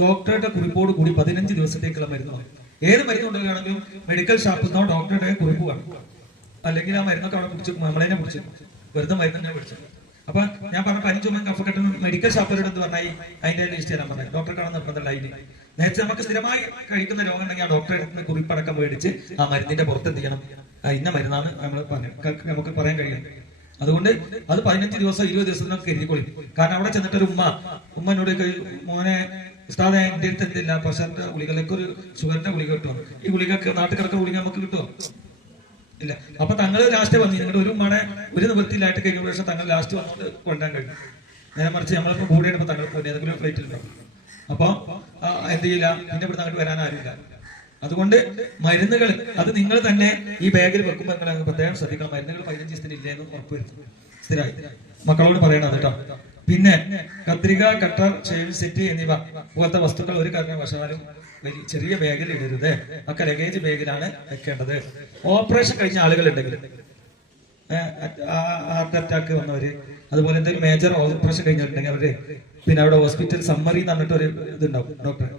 ഡോക്ടറുടെ കുറിപ്പോട് കൂടി 15 ദിവസത്തേക്കുള്ള മരുന്നാണ്. ഏത് മരുന്ന് കൊണ്ടുവരികയാണെങ്കിലും മെഡിക്കൽ ഷാപ്പിൽ നിന്നോ ഡോക്ടറുടെ കുറിപ്പ് വേണം. അല്ലെങ്കിൽ ആ മരുന്നൊക്കെ അവിടെ പിടിച്ചു, നമ്മളതിനെ പിടിച്ചു, വെറുതെ മരുന്നിനെ പിടിച്ചു. അപ്പൊ ഞാൻ പറഞ്ഞ പനി, ചുമ, കഫക്കെട്ട് മെഡിക്കൽ ഷാപ്പുകളുടെ എന്ന് പറഞ്ഞാൽ അതിന്റെ ലിസ്റ്റ് തരാൻ പറഞ്ഞു. ഡോക്ടറെ കാണാൻ നിർബന്ധമല്ല. അതിന് നേരത്തെ നമുക്ക് സ്ഥിരമായി കഴിക്കുന്ന രോഗം ഉണ്ടെങ്കിൽ ആ ഡോക്ടറെ കുറിപ്പടക്കം മേടിച്ച് ആ മരുന്നിന്റെ പുറത്ത് എന്ത് ചെയ്യണം? ഇന്ന മരുന്നാണ് നമുക്ക് പറയാൻ കഴിയുന്നത്. അതുകൊണ്ട് അത് 15 ദിവസം 20 ദിവസത്തിനൊക്കെ കരുതിക്കൊള്ളി. കാരണം അവിടെ ചെന്നിട്ട് ഒരു ഉമ്മനോട് മോനെ ഉസ്താദെ എന്റെ അടുത്ത് എന്തില്ല, പ്രഷറിന്റെ ഗുളികൾക്ക് ഒരു ഷുഗറിന്റെ ഗുളിക കിട്ടുമോ? ഈ ഗുളികൾക്ക് നാട്ടിൽ കിടക്കുന്ന ഗുളിക നമുക്ക് കിട്ടുമോ? ഇല്ല. അപ്പൊ തങ്ങള് ലാസ്റ്റ് വന്നി, നിങ്ങളുടെ ഒരു ഉമ്മയുടെ ഒരു നിവൃത്തിയിലായിട്ട് കഴിഞ്ഞ പ്രാവശ്യം തങ്ങൾ ലാസ്റ്റ് വന്നുകൊണ്ട് കൊണ്ടുവരാൻ കഴിയും. നേരെ മറിച്ച് നമ്മളിപ്പോ കൂടെയാണ് തങ്ങൾ ഏതെങ്കിലും ഫ്ലൈറ്റിലുണ്ടാവും. അപ്പൊ എന്ത് ചെയ്യില്ല, പിന്നെ ഇവിടെ അങ്ങോട്ട് വരാൻ ആരുമില്ല. അതുകൊണ്ട് മരുന്നുകൾ അത് നിങ്ങൾ തന്നെ ഈ ബാഗിൽ വെക്കുമ്പോൾ നിങ്ങൾ പ്രത്യേകം ശ്രദ്ധിക്കണം. മരുന്നുകൾ 15 ദിവസത്തിന് ഇല്ലേന്ന് ഉറപ്പുവരുത്തും. സ്ഥിരമായി മക്കളോട് പറയണത് കേട്ടോ. പിന്നെ കത്രിക, കട്ടർ, ഷേവ് സെറ്റ് എന്നിവ പോലത്തെ വസ്തുക്കൾ ഒരു കാരണവശാലും ചെറിയ ബാഗിൽ ഇടരുത്. ഒക്കെ ലഗേജ് ബാഗിലാണ് വെക്കേണ്ടത്. ഓപ്പറേഷൻ കഴിഞ്ഞ ആളുകൾ ഉണ്ടെങ്കിൽ, ഹാർട്ട് അറ്റാക്ക് വന്നവര്, അതുപോലെ എന്തെങ്കിലും മേജർ ഓപ്പറേഷൻ കഴിഞ്ഞിട്ടുണ്ടെങ്കിൽ അവര് പിന്നെ അവിടെ ഹോസ്പിറ്റൽ സമ്മറി എന്ന് പറഞ്ഞിട്ട് ഒരു ഇതുണ്ടാവും ഡോക്ടർ,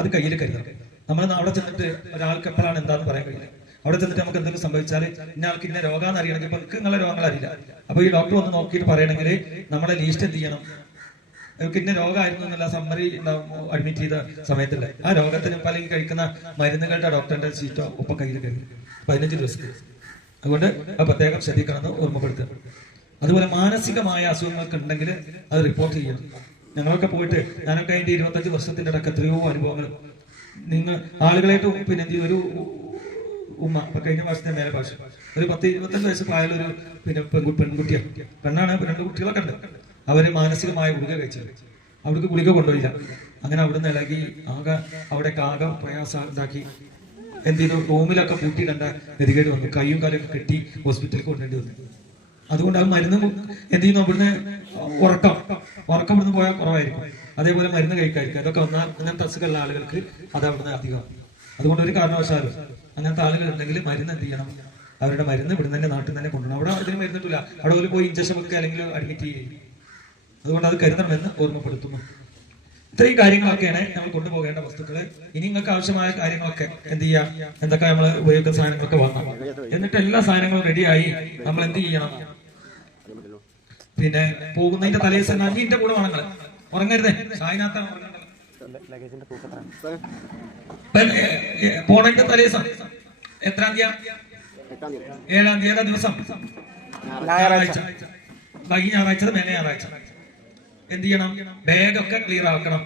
അത് കയ്യിൽ കരുതണം. നമ്മൾ അവിടെ ചെന്നിട്ട് ഒരാൾക്ക് എപ്പോഴാണ് എന്താന്ന് പറയാൻ കഴിയില്ല. അവിടെ ചെന്നിട്ട് നമുക്ക് എന്തെങ്കിലും സംഭവിച്ചാൽ ഇന്ന ആൾക്ക് ഇന്ന രോഗാന്ന് അറിയണമെങ്കിൽ ഇപ്പൊ നിങ്ങൾക്ക് നിങ്ങളെ രോഗങ്ങൾ അറിയില്ല. അപ്പൊ ഈ ഡോക്ടർ വന്ന് നോക്കിയിട്ട് പറയണമെങ്കിൽ നമ്മുടെ ലീസ്റ്റ് എന്ത് ചെയ്യണം? ഇന്ന രോഗമായിരുന്നു എന്നുള്ള സമ്മറി അഡ്മിറ്റ് ചെയ്ത സമയത്തില്ല, ആ രോഗത്തിന് അല്ലെങ്കിൽ കഴിക്കുന്ന മരുന്നുകളുടെ ഡോക്ടറിന്റെ സീറ്റോ ഒപ്പം കയ്യിൽ കരുതി 15 ദിവസത്തിൽ. അതുകൊണ്ട് പ്രത്യേകം ശ്രദ്ധിക്കണമെന്ന് ഓർമ്മപ്പെടുത്തുക. അതുപോലെ മാനസികമായ അസുഖങ്ങളൊക്കെ ഉണ്ടെങ്കിൽ അത് റിപ്പോർട്ട് ചെയ്യണം. ഞങ്ങളൊക്കെ പോയിട്ട് ഞാനൊക്കെ അതിന്റെ 25 വർഷത്തിന്റെ ഇടയ്ക്ക് എത്രയോ അനുഭവങ്ങൾ നിങ്ങൾ ആളുകളായിട്ട് പിന്നെ ഒരു ഉമ്മ ഇപ്പൊ കഴിഞ്ഞ വർഷത്തെ മേലെ ഭാഷ ഒരു 10-25 വയസ്സ് പ്രായമുള്ള ഒരു പിന്നെ പെൺകുട്ടിയാണ്, പെണ്ണാണ്. 2 കുട്ടികളൊക്കെ ഉണ്ട്. അവര് മാനസികമായ ഗുളിക കഴിച്ചത്, അവിടേക്ക് ഗുളിക കൊണ്ടുപോയില്ല. അങ്ങനെ അവിടുന്ന് ഇളകി അവിടേക്ക് ആകെ പ്രയാസം ഉണ്ടാക്കി എന്ത് ചെയ്തു? റൂമിലൊക്കെ പൂട്ടിയിടേണ്ട ഗതികേട് വന്നു. കയ്യും കാലൊക്കെ കെട്ടി ഹോസ്പിറ്റലിൽ കൊണ്ടുവേണ്ടി വന്നു. അതുകൊണ്ട് ആ മരുന്ന് എന്ത് ചെയ്യുന്നു? അവിടുന്ന് ഉറക്കം ഇവിടുന്ന് പോയാൽ കുറവായിരിക്കും. അതേപോലെ മരുന്ന് കഴിക്കാതിരിക്കും. അതൊക്കെ വന്നാൽ അങ്ങനത്തെ അസുഖമുള്ള ആളുകൾക്ക് അത് അവിടുന്ന് അധികം. അതുകൊണ്ട് ഒരു കാരണവശാലും അങ്ങനത്തെ ആളുകൾ ഉണ്ടെങ്കിൽ മരുന്ന് എന്ത് ചെയ്യണം? അവരുടെ മരുന്ന് ഇവിടുന്ന് തന്നെ നാട്ടിൽ തന്നെ കൊണ്ടുപോകണം. അവിടെ അതിന് മരുന്നിട്ടില്ല, അവിടെ ഒരു പോയി ഇഞ്ചക്ഷൻ ഒക്കെ അല്ലെങ്കിൽ അഡ്മിറ്റ് ചെയ്യും. അതുകൊണ്ട് അത് കരുതണമെന്ന് ഓർമ്മപ്പെടുത്തുന്നു. ഇത്രയും കാര്യങ്ങളൊക്കെയാണ് നമ്മൾ കൊണ്ടുപോകേണ്ട വസ്തുക്കള്. ഇനി നിങ്ങൾക്ക് ആവശ്യമായ കാര്യങ്ങളൊക്കെ എന്ത് ചെയ്യാം? എന്തൊക്കെ നമ്മൾ ഉപയോഗിക്കുന്ന സാധനങ്ങളൊക്കെ വാങ്ങാം. എന്നിട്ട് എല്ലാ സാധനങ്ങളും റെഡിയായി നമ്മൾ എന്ത് ചെയ്യണം? പിന്നെ പോകുന്നതിന്റെ തലേദിവസം നന്ദിന്റെ കൂടെ വേണങ്ങൾ ഉറങ്ങരുത്. സായിനാത്ത പോണതിന്റെ തലേദിവസം എത്രാം തീയതി? 7-ാം തീയതി ഏതാ ദിവസം? ഞായറാഴ്ച. ഈ ഞായറാഴ്ച മേലെ ഞായറാഴ്ച എന്ത് ചെയ്യണം? ബാഗൊക്കെ ക്ലിയർ ആക്കണം.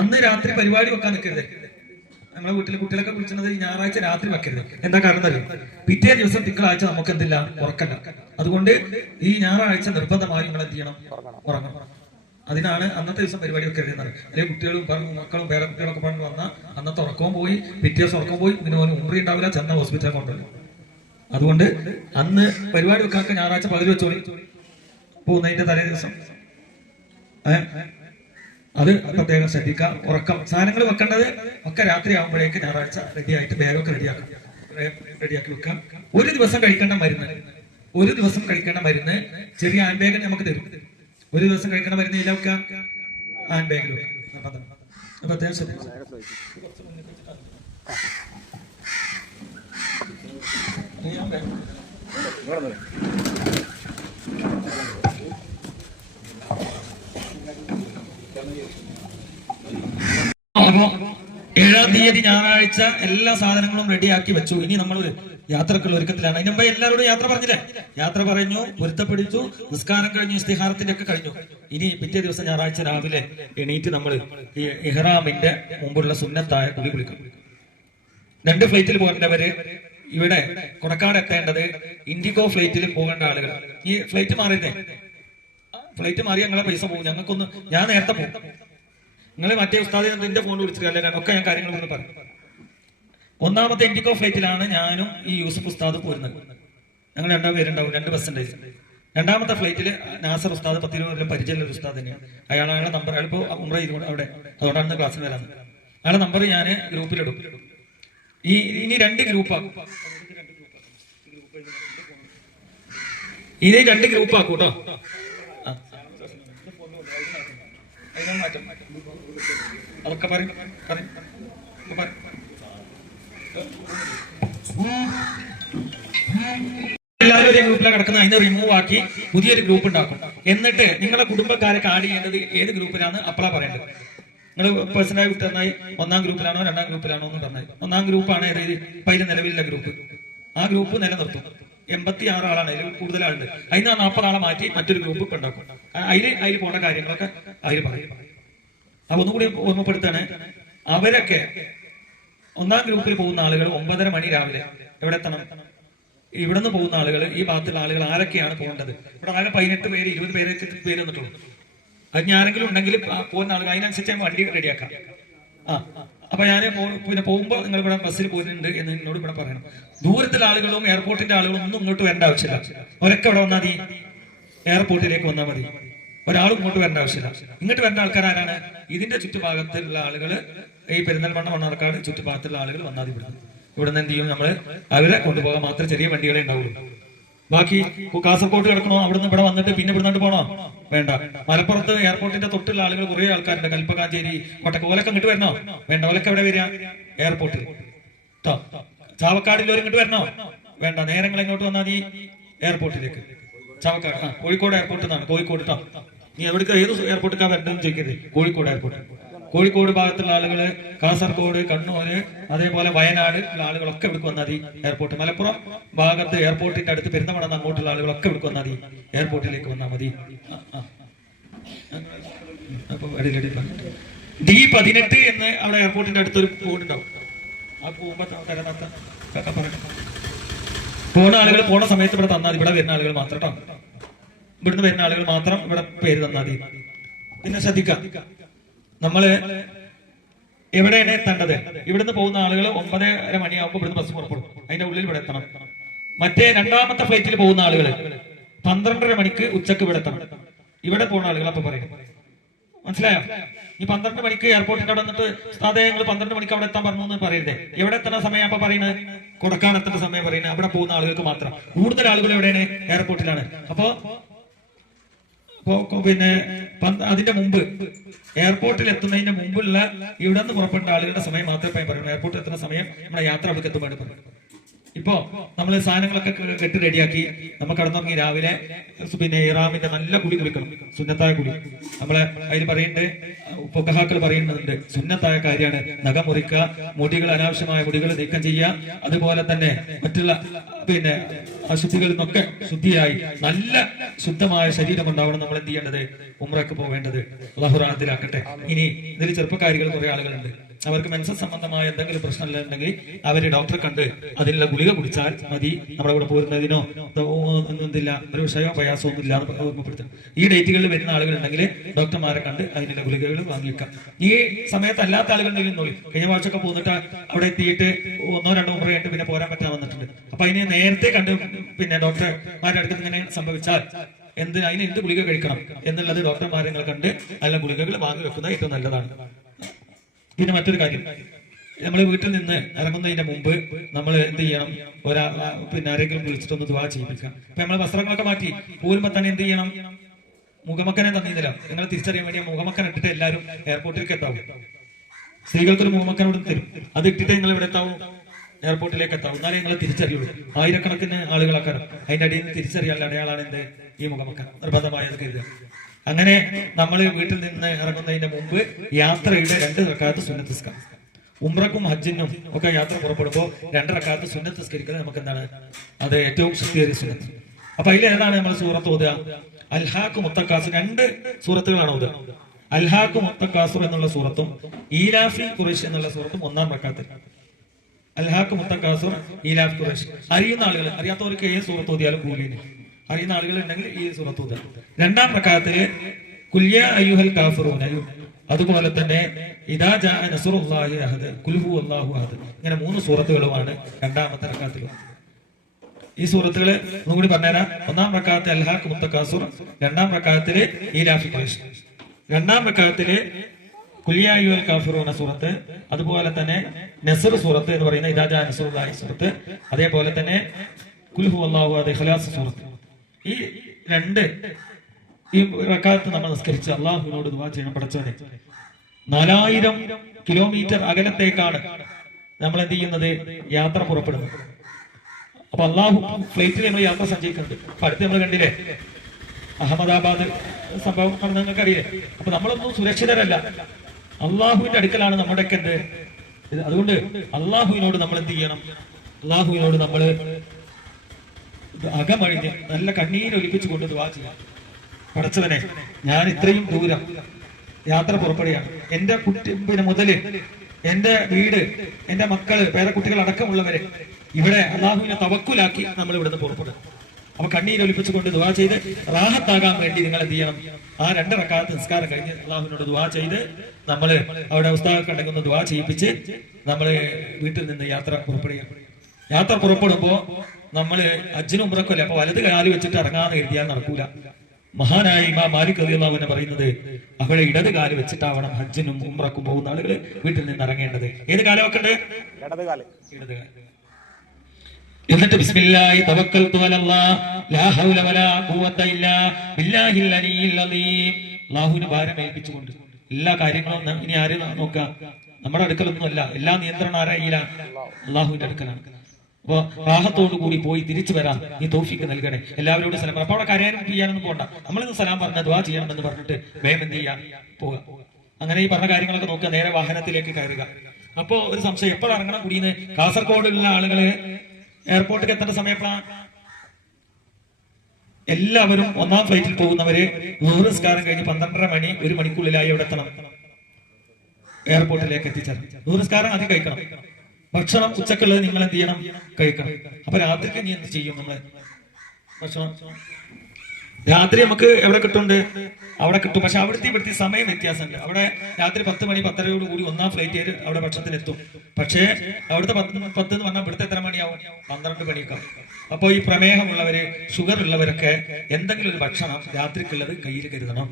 അന്ന് രാത്രി പരിപാടി വെക്കാൻ നിൽക്കരുത്. നമ്മളെ വീട്ടിലെ കുട്ടികളൊക്കെ വിളിച്ചത് ഞായറാഴ്ച രാത്രി വെക്കരുത്. എന്താ കാരണം അറിയോ? പിറ്റേ ദിവസം തിങ്കളാഴ്ച നമുക്ക് എന്തില്ല, ഉറക്കല്ല. അതുകൊണ്ട് ഈ ഞായറാഴ്ച നിർബന്ധമായി നിങ്ങൾ എന്ത് ചെയ്യണം? ഉറങ്ങണം. അതിനാണ് അന്നത്തെ ദിവസം പരിപാടി വെക്കരുത് എന്നാണ്. അല്ലെങ്കിൽ കുട്ടികളും മക്കളും പേരക്കുട്ടികളൊക്കെ പറഞ്ഞു വന്നാൽ അന്നത്തെ ഉറക്കവും പോയി, പിറ്റേ ദിവസം ഉറക്കം പോയി, പിന്നെ ഉമ്രി ഉണ്ടാവില്ല, ചെന്ന ഹോസ്പിറ്റലിൽ കൊണ്ടുവരും. അതുകൊണ്ട് അന്ന് പരിപാടി വെക്കാക്ക ഞായറാഴ്ച പകൽ വെച്ചോളി, പോകുന്നതിന്റെ തലേ ദിവസം. അത് പ്രത്യേകം ശ്രദ്ധിക്കാം. ഉറക്കം സാധനങ്ങൾ വെക്കേണ്ടത് ഒക്കെ രാത്രി ആകുമ്പോഴേക്ക് ഞായറാഴ്ച റെഡിയായിട്ട് ബാഗൊക്കെ റെഡിയാക്കി വെക്കാം. ഒരു ദിവസം കഴിക്കേണ്ട മരുന്ന് ചെറിയ ഹാൻഡ് ബാഗ് നമുക്ക് തരും. ഒരു ദിവസം കഴിക്കേണ്ട മരുന്ന് ഇതിൽ വെക്കാം, ഹാൻഡ് ബാഗിൽ വെക്കാം. അപ്പൊ അത്യാവശ്യം ശ്രദ്ധിച്ചു. അപ്പോ 7-ാം തീയതി ഞായറാഴ്ച എല്ലാ സാധനങ്ങളും റെഡിയാക്കി വെച്ചു. ഇനി നമ്മൾ യാത്രക്കുള്ള ഒരുക്കത്തിലാണ്. അതിന് മുമ്പ് എല്ലാവരോടും യാത്ര പറഞ്ഞില്ലേ? യാത്ര പറഞ്ഞു, പൊരുത്തപ്പെടിച്ചു, നിസ്കാരം കഴിഞ്ഞു, ഇസ്തിഹാറത്തിന്റെ ഒക്കെ കഴിഞ്ഞു. ഇനി പിറ്റേ ദിവസം ഞായറാഴ്ച രാവിലെ എണീറ്റ് നമ്മൾ ഈ ഇഹ്റാമിന്റെ മുമ്പുള്ള സുന്നത്തായ കുളി കുളിക്കും. 2 ഫ്ലൈറ്റിൽ പോകേണ്ടവര് ഇവിടെ കൊടക്കാട് എത്തേണ്ടത് ഇൻഡിഗോ ഫ്ലൈറ്റിൽ പോകേണ്ട ആളുകൾ ഈ ഫ്ലൈറ്റ് മാറിയതേ, ഫ്ലൈറ്റ് മാറി ഞങ്ങളെ പൈസ പോകും. ഞങ്ങൾക്കൊന്ന് ഞാൻ നേരത്തെ പോകും. നിങ്ങൾ മറ്റേ ഉസ്താദെ എന്റെ ഫോണിൽ വിളിച്ചിട്ട് അല്ലെ ഒക്കെ ഞാൻ കാര്യങ്ങൾ പറയും. 1ാമത്തെ ഇൻഡിഗോ ഫ്ലൈറ്റിലാണ് ഞാനും ഈ യൂസഫ് ഉസ്താദ് പോരുന്നത്. ഞങ്ങൾ 2 പേരുണ്ടാവും, 2 ബസ് ഉണ്ട്. 2ാമത്തെ ഫ്ലൈറ്റിൽ നാസർ ഉസ്താദ് 10-20 പരിചയമുള്ള ഒരു ഉസ്താദ് തന്നെയാണ്. അയാളെ നമ്പർ അയാളിപ്പോ ഉംറ ചെയ്തുകൊണ്ട് അവിടെ, അതുകൊണ്ടാണ് ക്ലാസ്സിൽ വരാറ്. അയാളെ നമ്പർ ഞാൻ ഗ്രൂപ്പിലിടും. ഇനി 2 ഗ്രൂപ്പാക്കും. ഇത് 2 ഗ്രൂപ്പാക്കും കേട്ടോ. അതൊക്കെ പറയും. എല്ലാവരും ഒരു ഗ്രൂപ്പിലാണ് കിടക്കുന്നത്. അതിനെ റിമൂവ് ആക്കി പുതിയൊരു ഗ്രൂപ്പ് ഉണ്ടാക്കും. എന്നിട്ട് നിങ്ങളുടെ കുടുംബക്കാരൊക്കെ ആഡ് ചെയ്യേണ്ടത് ഏത് ഗ്രൂപ്പിലാണ് അപ്പളാ പറയേണ്ടത്. നിങ്ങൾ പേഴ്സണലായി വിട്ടുതന്നായി 1ാം ഗ്രൂപ്പിലാണോ 2ാം ഗ്രൂപ്പിലാണോ എന്ന് പറഞ്ഞാൽ 1ാം ഗ്രൂപ്പാണ് ഇപ്പൊ അതിൽ നിലവിലുള്ള ഗ്രൂപ്പ്. ആ ഗ്രൂപ്പ് നിലനിർത്തും. 86 ആളാണ്, അതിൽ കൂടുതൽ ആളുണ്ട്. അതിന് 40 ആളെ മാറ്റി മറ്റൊരു ഗ്രൂപ്പ് ഇപ്പൊ ഉണ്ടാക്കും. അതിൽ പോണ കാര്യങ്ങളൊക്കെ അതിൽ പറയും. അപ്പൊ ഒന്നുകൂടി ഓർമ്മപ്പെടുത്താണ്, അവരൊക്കെ 1ാം ഗ്രൂപ്പിൽ പോകുന്ന ആളുകൾ 9:30 മണി രാവിലെ എവിടെ എത്തണം? ഇവിടുന്ന് പോകുന്ന ആളുകൾ, ഈ ഭാഗത്തുള്ള ആളുകൾ ആരൊക്കെയാണ് പോകേണ്ടത്? ഇവിടെ ആകെ 18 പേര് 20 പേര് വന്നിട്ടുള്ളൂ. അതിന് ആരെങ്കിലും ഉണ്ടെങ്കിൽ പോകുന്ന ആളുകൾ അതിനനുസരിച്ച് വണ്ടി റെഡിയാക്കാം. അപ്പൊ ഞാൻ പിന്നെ പോകുമ്പോൾ നിങ്ങൾ ഇവിടെ ബസ്സിൽ പോയിട്ടുണ്ട് എന്ന് എന്നോട് ഇവിടെ പറയണം. ദൂരത്തിലെ ആളുകളും എയർപോർട്ടിന്റെ ആളുകളും ഒന്നും ഇങ്ങോട്ട് വരേണ്ട ആവശ്യമില്ല. അവരൊക്കെ ഇവിടെ വന്നാൽ മതി, എയർപോർട്ടിലേക്ക് വന്നാൽ മതി. ഒരാളും ഇങ്ങോട്ട് വരേണ്ട ആവശ്യമില്ല. ഇങ്ങോട്ട് വരേണ്ട ആൾക്കാർ ആരാണ്? ഇതിന്റെ ചുറ്റുഭാഗത്തുള്ള ആളുകൾ, ഈ പെരിന്തൽമണ്ണ മണ്ണാർക്കാട് ചുറ്റുഭാഗത്തുള്ള ആളുകൾ വന്നാൽ ഇവിടുന്ന് എന്ത് ചെയ്യും? നമ്മള് അവരെ കൊണ്ടുപോകാൻ മാത്രം ചെറിയ വണ്ടികളെ ഉണ്ടാവുള്ളൂ. ബാക്കി കാസർഗോഡ് കിടക്കണോ? അവിടുന്ന് ഇവിടെ വന്നിട്ട് പിന്നെ ഇവിടുന്ന് പോണോ? വേണ്ട. മലപ്പുറത്ത് എയർപോർട്ടിന്റെ തൊട്ടുള്ള ആളുകൾ കുറെ ആൾക്കാരുണ്ട്. കൽപ്പകാഞ്ചേരി, കോട്ടക്ക്, ഓലൊക്കെ ഇങ്ങോട്ട് വരണോ? വേണ്ട. ഓലൊക്കെ എവിടെ വരിക? എയർപോർട്ടിൽ. ചാവക്കാടിൽ ഇങ്ങോട്ട് വരണോ? വേണ്ട. നേരങ്ങൾ ഇങ്ങോട്ട് വന്നാൽ നീ എയർപോർട്ടിലേക്ക്. ചാവക്കാട്, കോഴിക്കോട് എയർപോർട്ടിൽ നിന്നാണ്. കോഴിക്കോട് നീ എവിടേക്ക് ഏത് എയർപോർട്ടിലേക്കാ വരേണ്ടതെന്ന് ചോദിക്കരുത്. കോഴിക്കോട് എയർപോർട്ട്. കോഴിക്കോട് ഭാഗത്തുള്ള ആളുകള്, കാസർഗോഡ്, കണ്ണൂര്, അതേപോലെ വയനാട് ഉള്ള ആളുകളൊക്കെ ഇവിടെ വന്നാൽ മതി എയർപോർട്ട്. മലപ്പുറം ഭാഗത്ത് എയർപോർട്ടിന്റെ അടുത്ത് പെരുന്തമണ അങ്ങോട്ടുള്ള ആളുകളൊക്കെ ഇവിടെ വന്നാൽ മതി, എയർപോർട്ടിലേക്ക് വന്നാൽ മതി. അപ്പൊ D18 എന്ന് അവിടെ എയർപോർട്ടിന്റെ അടുത്തൊരു ബോർഡ് ഉണ്ടാവും. ആ പോകുമ്പോ പോണ ആളുകൾ പോണ സമയത്ത് ഇവിടെ തന്നാൽ മതി. ഇവിടെ വരുന്ന ആളുകൾ മാത്രം കേട്ടോ. ഇവിടുന്ന് വരുന്ന ആളുകൾ മാത്രം ഇവിടെ പേര് തന്നാൽ മതി. പിന്നെ ശ്രദ്ധിക്കാം, നമ്മള് എവിടെയാണ് എത്തേണ്ടത്? ഇവിടുന്ന് പോകുന്ന ആളുകൾ 9:30 മണിയാകുമ്പോൾ ഇവിടുന്ന് ബസ് പുറപ്പെടും. അതിന്റെ ഉള്ളിൽ ഇവിടെ എത്തണം. മറ്റേ 2ാമത്തെ ഫ്ലൈറ്റിൽ പോകുന്ന ആളുകൾ 12:30 മണിക്ക് ഉച്ചക്ക് ഇവിടെ എത്തണം. ഇവിടെ പോകുന്ന ആളുകൾ അപ്പൊ പറയും. മനസ്സിലായോ? ഈ 12 മണിക്ക് എയർപോർട്ടിന്റെ അവിടെ വന്നിട്ട് സാധേ ഞങ്ങൾ 12 മണിക്ക് അവിടെ എത്താൻ പറഞ്ഞു എന്ന് പറയരുതേ. എവിടെ എത്തുന്ന സമയം അപ്പൊ പറയുന്നത്? കൊടക്കാനെത്തുന്ന സമയം പറയുന്നത്. അവിടെ പോകുന്ന ആളുകൾക്ക് മാത്രം. കൂടുതൽ ആളുകൾ എവിടെയാണ്? എയർപോർട്ടിലാണ്. അപ്പോ പിന്നെ അതിന്റെ മുമ്പ് എയർപോർട്ടിൽ എത്തുന്നതിന്റെ മുമ്പുള്ള ഇവിടെ നിന്ന് പുറപ്പെട്ട ആളുകളുടെ സമയം മാത്രമേ പറയുള്ളൂ. എയർപോർട്ടിൽ എത്തുന്ന സമയം നമ്മുടെ യാത്ര അവിടെ എത്തുമ്പോൾ പറയും. ഇപ്പോ നമ്മള് സാധനങ്ങളൊക്കെ കെട്ടി റെഡിയാക്കി നമ്മൾ കടന്നുറങ്ങി രാവിലെ പിന്നെ ഇറാമിന്റെ നല്ല കുളി കുളിക്കണം. സുന്നത്തായ കുളി. നമ്മളെ അതിൽ പറയുന്നുണ്ട്, ഫുഖഹാക്കൾ പറയുന്നുണ്ട്, സുന്നത്തായ കാര്യമാണ് നഖം മുറിക്കുക, മുടികൾ അനാവശ്യമായ മുടികൾ നീക്കം ചെയ്യുക, അതുപോലെ തന്നെ മറ്റുള്ള പിന്നെ അശുദ്ധികളിൽ നിന്നൊക്കെ ശുദ്ധിയായി നല്ല ശുദ്ധമായ ശരീരം ഉണ്ടാവണം നമ്മൾ എന്ത് ചെയ്യേണ്ടത്, ഉംറയ്ക്ക് പോവേണ്ടത്. അല്ലാഹു റാഹത്തിലാക്കട്ടെ. ഇനി ഇതിൽ ചെറുപ്പക്കാരികൾ കുറെ ആളുകളുണ്ട്, അവർക്ക് മെൻസസ് സംബന്ധമായ എന്തെങ്കിലും പ്രശ്നമില്ലെങ്കിൽ അവര് ഡോക്ടറെ കണ്ട് അതിനുള്ള ഗുളിക കുടിച്ചാൽ മതി, നമ്മുടെ കൂടെ പോരുന്നതിനോ ഒന്നുമില്ല, ഒരു വിഷയമോ പ്രയാസമോ ഒന്നും ഇല്ലാന്ന് ഓർമ്മപ്പെടുത്തും. ഈ ഡേറ്റുകളിൽ വരുന്ന ആളുകളുണ്ടെങ്കിൽ ഡോക്ടർമാരെ കണ്ട് അതിനുള്ള ഗുളികകൾ വാങ്ങിയേക്കാം. ഈ സമയത്ത് അല്ലാത്ത ആളുകളുണ്ടെങ്കിൽ നോക്കി കഴിഞ്ഞ വർഷമൊക്കെ പോന്നിട്ട് അവിടെ എത്തിയിട്ട് 1-2 ഉംറ കഴിഞ്ഞിട്ട് പിന്നെ പോരാൻ പറ്റാൻ വന്നിട്ടുണ്ട്. അപ്പൊ അതിനെ നേരത്തെ കണ്ട് പിന്നെ ഡോക്ടർമാരുടെ അടുത്ത് ഇങ്ങനെ സംഭവിച്ചാൽ അതിന് എന്ത് ഗുളിക കഴിക്കണം എന്നുള്ളത് ഡോക്ടർമാരെ കണ്ട് അതിനുള്ള ഗുളികകൾ വാങ്ങി വെക്കുന്നത് ഏറ്റവും നല്ലതാണ്. പിന്നെ മറ്റൊരു കാര്യം, നമ്മൾ വീട്ടിൽ നിന്ന് ഇറങ്ങുന്നതിന്റെ മുമ്പ് നമ്മൾ എന്ത് ചെയ്യണം, പിന്നെ ആരെങ്കിലും വിളിച്ചിട്ടൊന്ന് ദുആ ചെയ്യിപ്പിക്കാം. അപ്പൊ നമ്മൾ വസ്ത്രങ്ങളൊക്കെ മാറ്റി പോരുമ്പോ തന്നെ എന്ത് ചെയ്യണം, മുഖമക്കനെ തന്നില്ല. നിങ്ങൾ തിരിച്ചറിയാൻ വേണ്ടി മുഖമക്കൻ ഇട്ടിട്ട് എല്ലാവരും എയർപോർട്ടിലേക്ക് എത്താവും. സ്ത്രീകൾക്കൊരു മുഖമക്കനോട് തരും, അത് ഇട്ടിട്ട് നിങ്ങൾ ഇവിടെ എത്താവും, എയർപോർട്ടിലേക്ക് എത്താവും. എന്നാലേ നിങ്ങൾ തിരിച്ചറിയുള്ളൂ. ആയിരക്കണക്കിന് ആളുകളൊക്കെ അതിന്റെ അടിയിൽ നിന്ന് തിരിച്ചറിയാനുള്ള അടയാളാണ് എന്ത്, ഈ മുഖമക്കൻ. നിർബന്ധമായത് കരുതുക. അങ്ങനെ നമ്മൾ വീട്ടിൽ നിന്ന് ഇറങ്ങുന്നതിന്റെ മുമ്പ് യാത്രയുടെ 2 റക്അത്ത് സുന്നത്ത് നിസ്കാരം. ഉംറക്കും ഹജ്ജിനും ഒക്കെ യാത്ര പുറപ്പെടുമ്പോൾ 2 റക്അത്ത് സുന്നത്ത് നിസ്കരിക്കുന്നത് നമുക്ക് എന്താണ്, അത് ഏറ്റവും ശക്തിയേറിയ സുന്നത്ത്. അപ്പൊ അതിൽ ഏതാണ് നമ്മൾ സൂറത്ത് ഓതുക, അൽഹാഖ് മുത്തക്കാസുർ. 2 സൂറത്തുകളാണ് ഓതുക. അൽഹാഖ് മുത്തക്കാസുർ എന്നുള്ള സൂറത്തും ഈലാഫി ഖുറൈശ് എന്നുള്ള സൂറത്തും 1-ാം റക്അത്തിൽ. അൽഹാഖ് മുത്തക്കാസുർ, ഈലാഫി ഖുറൈശ്. അറിയുന്ന ആളുകൾ, അറിയാത്തവർക്ക് ഏത് സൂറത്ത് ഓതിയാലും കൂലിന്. അറിയുന്ന ആളുകൾ ഉണ്ടെങ്കിൽ ഈ സൂറത്ത് ഓതുക. 2-ാം റക്അത്തില് ഖുൽ യാ അയ്യുഹൽ കാഫിറൂന, അതുപോലെ തന്നെ ഇദാ ജാ നസ്റുല്ലാഹി അഹദ്, ഖുൽ ഹുവല്ലാഹു അഹദ്. ഇങ്ങനെ 3 സൂറത്തുകളുമാണ് 2-ാമത്തെ റക്അത്തിൽ. ഈ സൂറത്തുകൾ ഒന്നുകൂടി പറഞ്ഞുതരാം. 1-ാം റക്അത്ത് അൽഹാഖ് മുത്തക്കാസുർ, 2-ാം റക്അത്തില് ഈലാഫി ഖുറൈശ്, 2-ാം റക്അത്തില് ഖുൽ യാ അയ്യുഹൽ കാഫിറൂന സൂറത്ത്, അതുപോലെ തന്നെ നസ്ർ സൂറത്ത് എന്ന് പറയുന്ന ഇദാ ജാ നസ്റുല്ലാഹി സൂറത്ത്, അതേപോലെ തന്നെ ഖുൽ ഹുവല്ലാഹു അഹദ്, ഇഖ്ലാസ് സൂറത്ത്. ഈ 2 ഈ റക്അത്ത് നമ്മൾ നിസ്കരിച്ച് അള്ളാഹുവിനോട് ദുആ ചെയ്യണം. പടച്ചോനെ, 4000 കിലോമീറ്റർ അകലത്തേക്കാണ് നമ്മൾ എന്ത് ചെയ്യുന്നത്, യാത്ര പുറപ്പെടുന്നത്. അപ്പൊ അള്ളാഹു ഫ്ലൈറ്റിൽ നമ്മൾ യാത്ര സഞ്ചരിക്കുന്നുണ്ട്. അപ്പൊ അടുത്ത് നമ്മൾ കണ്ടില്ലേ അഹമ്മദാബാദ് സംഭവം നടന്ന് നിങ്ങൾക്ക് അറിയില്ലേ. അപ്പൊ നമ്മളൊന്നും സുരക്ഷിതരല്ല, അള്ളാഹുവിന്റെ അടുക്കലാണ് നമ്മുടെയൊക്കെ എന്ത്. അതുകൊണ്ട് അള്ളാഹുവിനോട് നമ്മൾ എന്ത് ചെയ്യണം, അള്ളാഹുവിനോട് നമ്മൾ അകമഴിഞ്ഞ് നല്ല കണ്ണീരൊലിപ്പിച്ചുകൊണ്ട് ദുആ ചെയ്യാം. പടച്ചവനെ, ഞാൻ ഇത്രയും ദൂരം യാത്ര പുറപ്പെടുകയാണ്. എന്റെ കുട്ടി മുതല്, എന്റെ വീട്, എന്റെ മക്കള്, പേരക്കുട്ടികൾ അടക്കമുള്ളവരെ ഇവിടെ അള്ളാഹുവിനെ തവക്കുലാക്കി നമ്മൾ ഇവിടുന്ന് പുറപ്പെടും. അപ്പൊ കണ്ണീരൊലിപ്പിച്ചുകൊണ്ട് ദുആ ചെയ്ത് റാഹത്താകാൻ വേണ്ടി നിങ്ങൾ എന്ത് ചെയ്യണം, ആ 2 റക്അത്ത് നിസ്കാരം കഴിഞ്ഞ് അള്ളാഹുവിനോട് ദുആ ചെയ്ത് നമ്മള് അവിടെ ഉസ്താദൊക്കെ ഉണ്ടെങ്കിൽ ദുആ ചെയ്യിപ്പിച്ച് നമ്മള് വീട്ടിൽ നിന്ന് യാത്ര പുറപ്പെടുകയാണ്. യാത്ര പുറപ്പെടുമ്പോ നമ്മള് ഹജ്ജിനും ഉംറക്കുമല്ലേ, അപ്പൊ വലത് കാല് വെച്ചിട്ട് ഇറങ്ങാന്ന് കരുതിയാൽ നടക്കൂല. മഹാനായ ഇമാം മാലിക് റളിയല്ലാഹു അൻഹു പറയുന്നത്, അവിടെ ഇടത് കാല് വെച്ചിട്ടാവണം ഹജ്ജിനും ഉംറക്കും പോകുന്ന ആളുകൾ വീട്ടിൽ നിന്ന് ഇറങ്ങേണ്ടത്. ഏത് കാലം വെക്കണ്ടേ, ഇടത് കാല്. എന്നിട്ട് ബിസ്മില്ലാഹി തവക്കൽതു അലല്ലാഹ് ലാ ഹൗല വലാ ഖുവത ഇല്ലാ ബില്ലാഹിൽ അലിയിൽ അലീം. അല്ലാഹുവിനെ ഭാരം ഏൽപ്പിച്ചുകൊണ്ട് എല്ലാ കാര്യങ്ങളും ഇനി ആര് നോക്കുക, നമ്മുടെ അടുക്കലൊന്നുമല്ല. എല്ലാ നിയന്ത്രണം ആരായിലാണ്, അല്ലാഹുവിന്റെ അടുക്കലാണ്. അപ്പൊ റാഹത്തോടു കൂടി പോയി തിരിച്ചു വരാം, ഈ തൗഫീഖ് നൽകണേ. എല്ലാവരോടും സലാം. അപ്പൊ അവിടെ കരയാനും ചെയ്യാനൊന്നും പോകണ്ട. നമ്മളിന്ന് സലാം പറഞ്ഞ ദുആ ചെയ്യണമെന്ന് പറഞ്ഞിട്ട് വേഗം എന്ത് ചെയ്യാൻ പോവുക. അങ്ങനെ ഈ പറഞ്ഞ കാര്യങ്ങളൊക്കെ നോക്കുക, നേരെ വാഹനത്തിലേക്ക് കയറുക. അപ്പോ ഒരു സംശയം, എപ്പോഴാണ് ഇറങ്ങണം കൂടിയെന്ന്. കാസർഗോഡുള്ള ആളുകള് എയർപോർട്ടിൽ എത്തേണ്ട സമയപ്പോഴാണ് എല്ലാവരും 1-ാം ഫ്ലൈറ്റിൽ പോകുന്നവര് നൂറുസ്കാരം കഴിഞ്ഞ് 12:30 മണി, 1 മണിക്കുള്ളിലായി എവിടെ എത്തണം, എയർപോർട്ടിലേക്ക് എത്തിച്ചേരണം. നൂറുസ്കാരം ആദ്യം കഴിക്കണം. ഭക്ഷണം ഉച്ചക്കുള്ളത് നിങ്ങൾ എന്ത് ചെയ്യണം, കഴിക്കണം. അപ്പൊ രാത്രിക്ക് നീ എന്ത് ചെയ്യും, നമ്മള് ഭക്ഷണം രാത്രി നമുക്ക് എവിടെ കിട്ടുന്നുണ്ട്, അവിടെ കിട്ടും. പക്ഷെ ഇവിടുത്തെ സമയം വ്യത്യാസമുണ്ട്. അവിടെ രാത്രി 10 മണി 10:30 കൂടി 1-ാം ഫ്ലൈറ്റ് അവിടെ ഭക്ഷണത്തിനെത്തും. പക്ഷേ അവിടുത്തെ 10 എന്ന് പറഞ്ഞാൽ ഇവിടുത്തെ എത്ര മണിയാവും, 12 മണിയൊക്കെ. അപ്പൊ ഈ പ്രമേഹമുള്ളവര്, ഷുഗർ ഉള്ളവരൊക്കെ എന്തെങ്കിലും ഒരു ഭക്ഷണം രാത്രിക്കുള്ളത് കയ്യിൽ കരുതണം.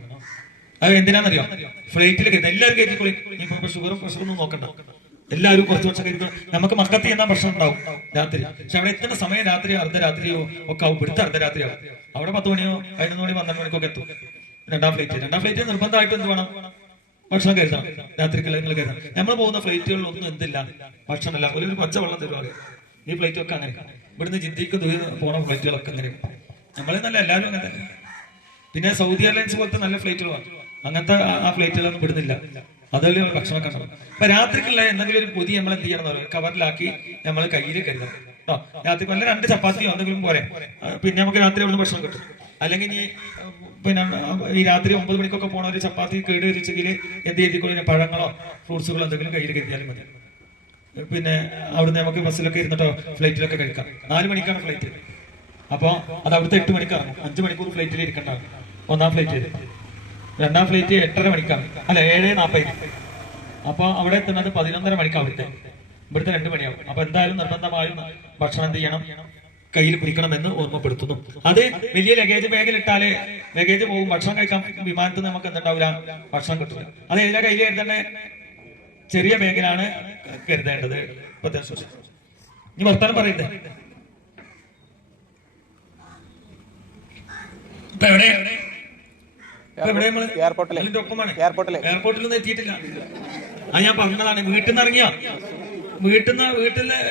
അത് എന്തിനാണെന്നറിയാം, ഫ്ലൈറ്റിൽ കരുതാം. എല്ലാവരും കരുതിക്കൊള്ളി. ഇപ്പൊ ഷുഗറും പ്രഷറൊന്നും നോക്കണ്ട, എല്ലാവരും കുറച്ച് കുറച്ച് കരുതണം. നമുക്ക് മക്കത്ത് ചെയ്യുന്ന ഭക്ഷണം ഉണ്ടാവും രാത്രി. പക്ഷെ അവിടെ എത്തുന്ന സമയം രാത്രി അർദ്ധരാത്രിയോ ഒക്കെ ആവും. ഇവിടുത്തെ അർദ്ധരാത്രിയാവും. അവിടെ 10 മണിയോ 11 മണി 12 മണിക്കൊക്കെ എത്തും 2-ാം ഫ്ലൈറ്റ്. നിർബന്ധമായിട്ട് എന്ത് വേണം, ഭക്ഷണം കരുതണം. രാത്രിക്കുള്ള നിങ്ങൾ കരുതണം. നമ്മൾ പോകുന്ന ഫ്ലൈറ്റുകളിലൊന്നും എന്തില്ല, ഭക്ഷണമല്ല. ഒരു പച്ചവെള്ളം തരുവാറ്. ഈ ഫ്ലൈറ്റ് ഒക്കെ അങ്ങനെ. ഇവിടുന്ന് ജിദ്ദയ്ക്ക് പോണ ഫ്ലൈറ്റുകളൊക്കെ അങ്ങനെ. നമ്മളെ നല്ല എല്ലാവരും അങ്ങനെ തന്നെ. പിന്നെ സൗദി എയർലൈൻസ് പോലത്തെ നല്ല ഫ്ലൈറ്റുകളാണ്. അങ്ങനത്തെ ആ ഫ്ലൈറ്റുകളൊന്നും വിടുന്നില്ല. അതുപോലെ ഭക്ഷണമൊക്കെ ഉണ്ടാവും. അപ്പൊ രാത്രിക്കുള്ള എന്തെങ്കിലും ഒരു പൊതി നമ്മൾ എന്ത് ചെയ്യണം എന്ന് പറയുന്നത് കവറിലാക്കി നമ്മൾ കയ്യിൽ കരുതണം കേട്ടോ. രാത്രി വല്ല 2 ചപ്പാത്തിയോ എന്തെങ്കിലും പോരെ, പിന്നെ നമുക്ക് രാത്രി അവിടുന്ന് ഭക്ഷണം കിട്ടും. അല്ലെങ്കിൽ ഇനി പിന്നെ ഈ രാത്രി 9 മണിക്കൊക്കെ പോണ ഒരു ചപ്പാത്തി കേട് വരിച്ചെങ്കിൽ എന്ത് ചെയ്തിക്കൊള്ളും, പഴങ്ങളോ ഫ്രൂട്ട്സുകളോ എന്തെങ്കിലും കയ്യിൽ കരുതിയാലും മതി. പിന്നെ അവിടുന്ന് നമുക്ക് ബസ്സിലൊക്കെ ഇരുന്നിട്ടോ ഫ്ലൈറ്റിലൊക്കെ കഴിക്കാം. 4 മണിക്കാണ് ഫ്ലൈറ്റ്. അപ്പൊ അത് അവിടുത്തെ 8 മണിക്ക് ഇറങ്ങും. 5 മണിക്കൂർ ഫ്ലൈറ്റിൽ ഇരിക്കണ്ടാവും. 1ാം ഫ്ലൈറ്റ്. 2ാം ഫ്ലൈറ്റ് 8:30 മണിക്കാണ്, അല്ല 7:40. അപ്പൊ അവിടെ എത്തുന്നത് 11:30 മണിക്കാണ്. ഇവിടുത്തെ 2 മണിയാവും. അപ്പൊ എന്തായാലും നിർബന്ധമായും ഭക്ഷണം എന്ത് ചെയ്യണം, കയ്യിൽ പിടിക്കണമെന്ന് ഓർമ്മപ്പെടുത്തുന്നു. അത് വലിയ ലഗേജ് ബാഗിലിട്ടാല് ലഗേജ് പോകും. ഭക്ഷണം കഴിക്കാൻ വിമാനത്തിൽ നമുക്ക് എന്തുണ്ടാവില്ല, ഭക്ഷണം കിട്ടില്ല. അത് ഏതിനാ കയ്യിൽ കരുതേണ്ടത്? ചെറിയ ബാഗിലാണ് കരുതേണ്ടത്. ഇനി വർത്താനം പറയണ്ടേ? ഇപ്പൊ എവിടെ എയർപോർട്ടിലൊന്നും എത്തിയിട്ടില്ല. ഞാൻ പറഞ്ഞതാണ്, വീട്ടിൽ നിന്ന് ഇറങ്ങിയ വീട്ടിൽ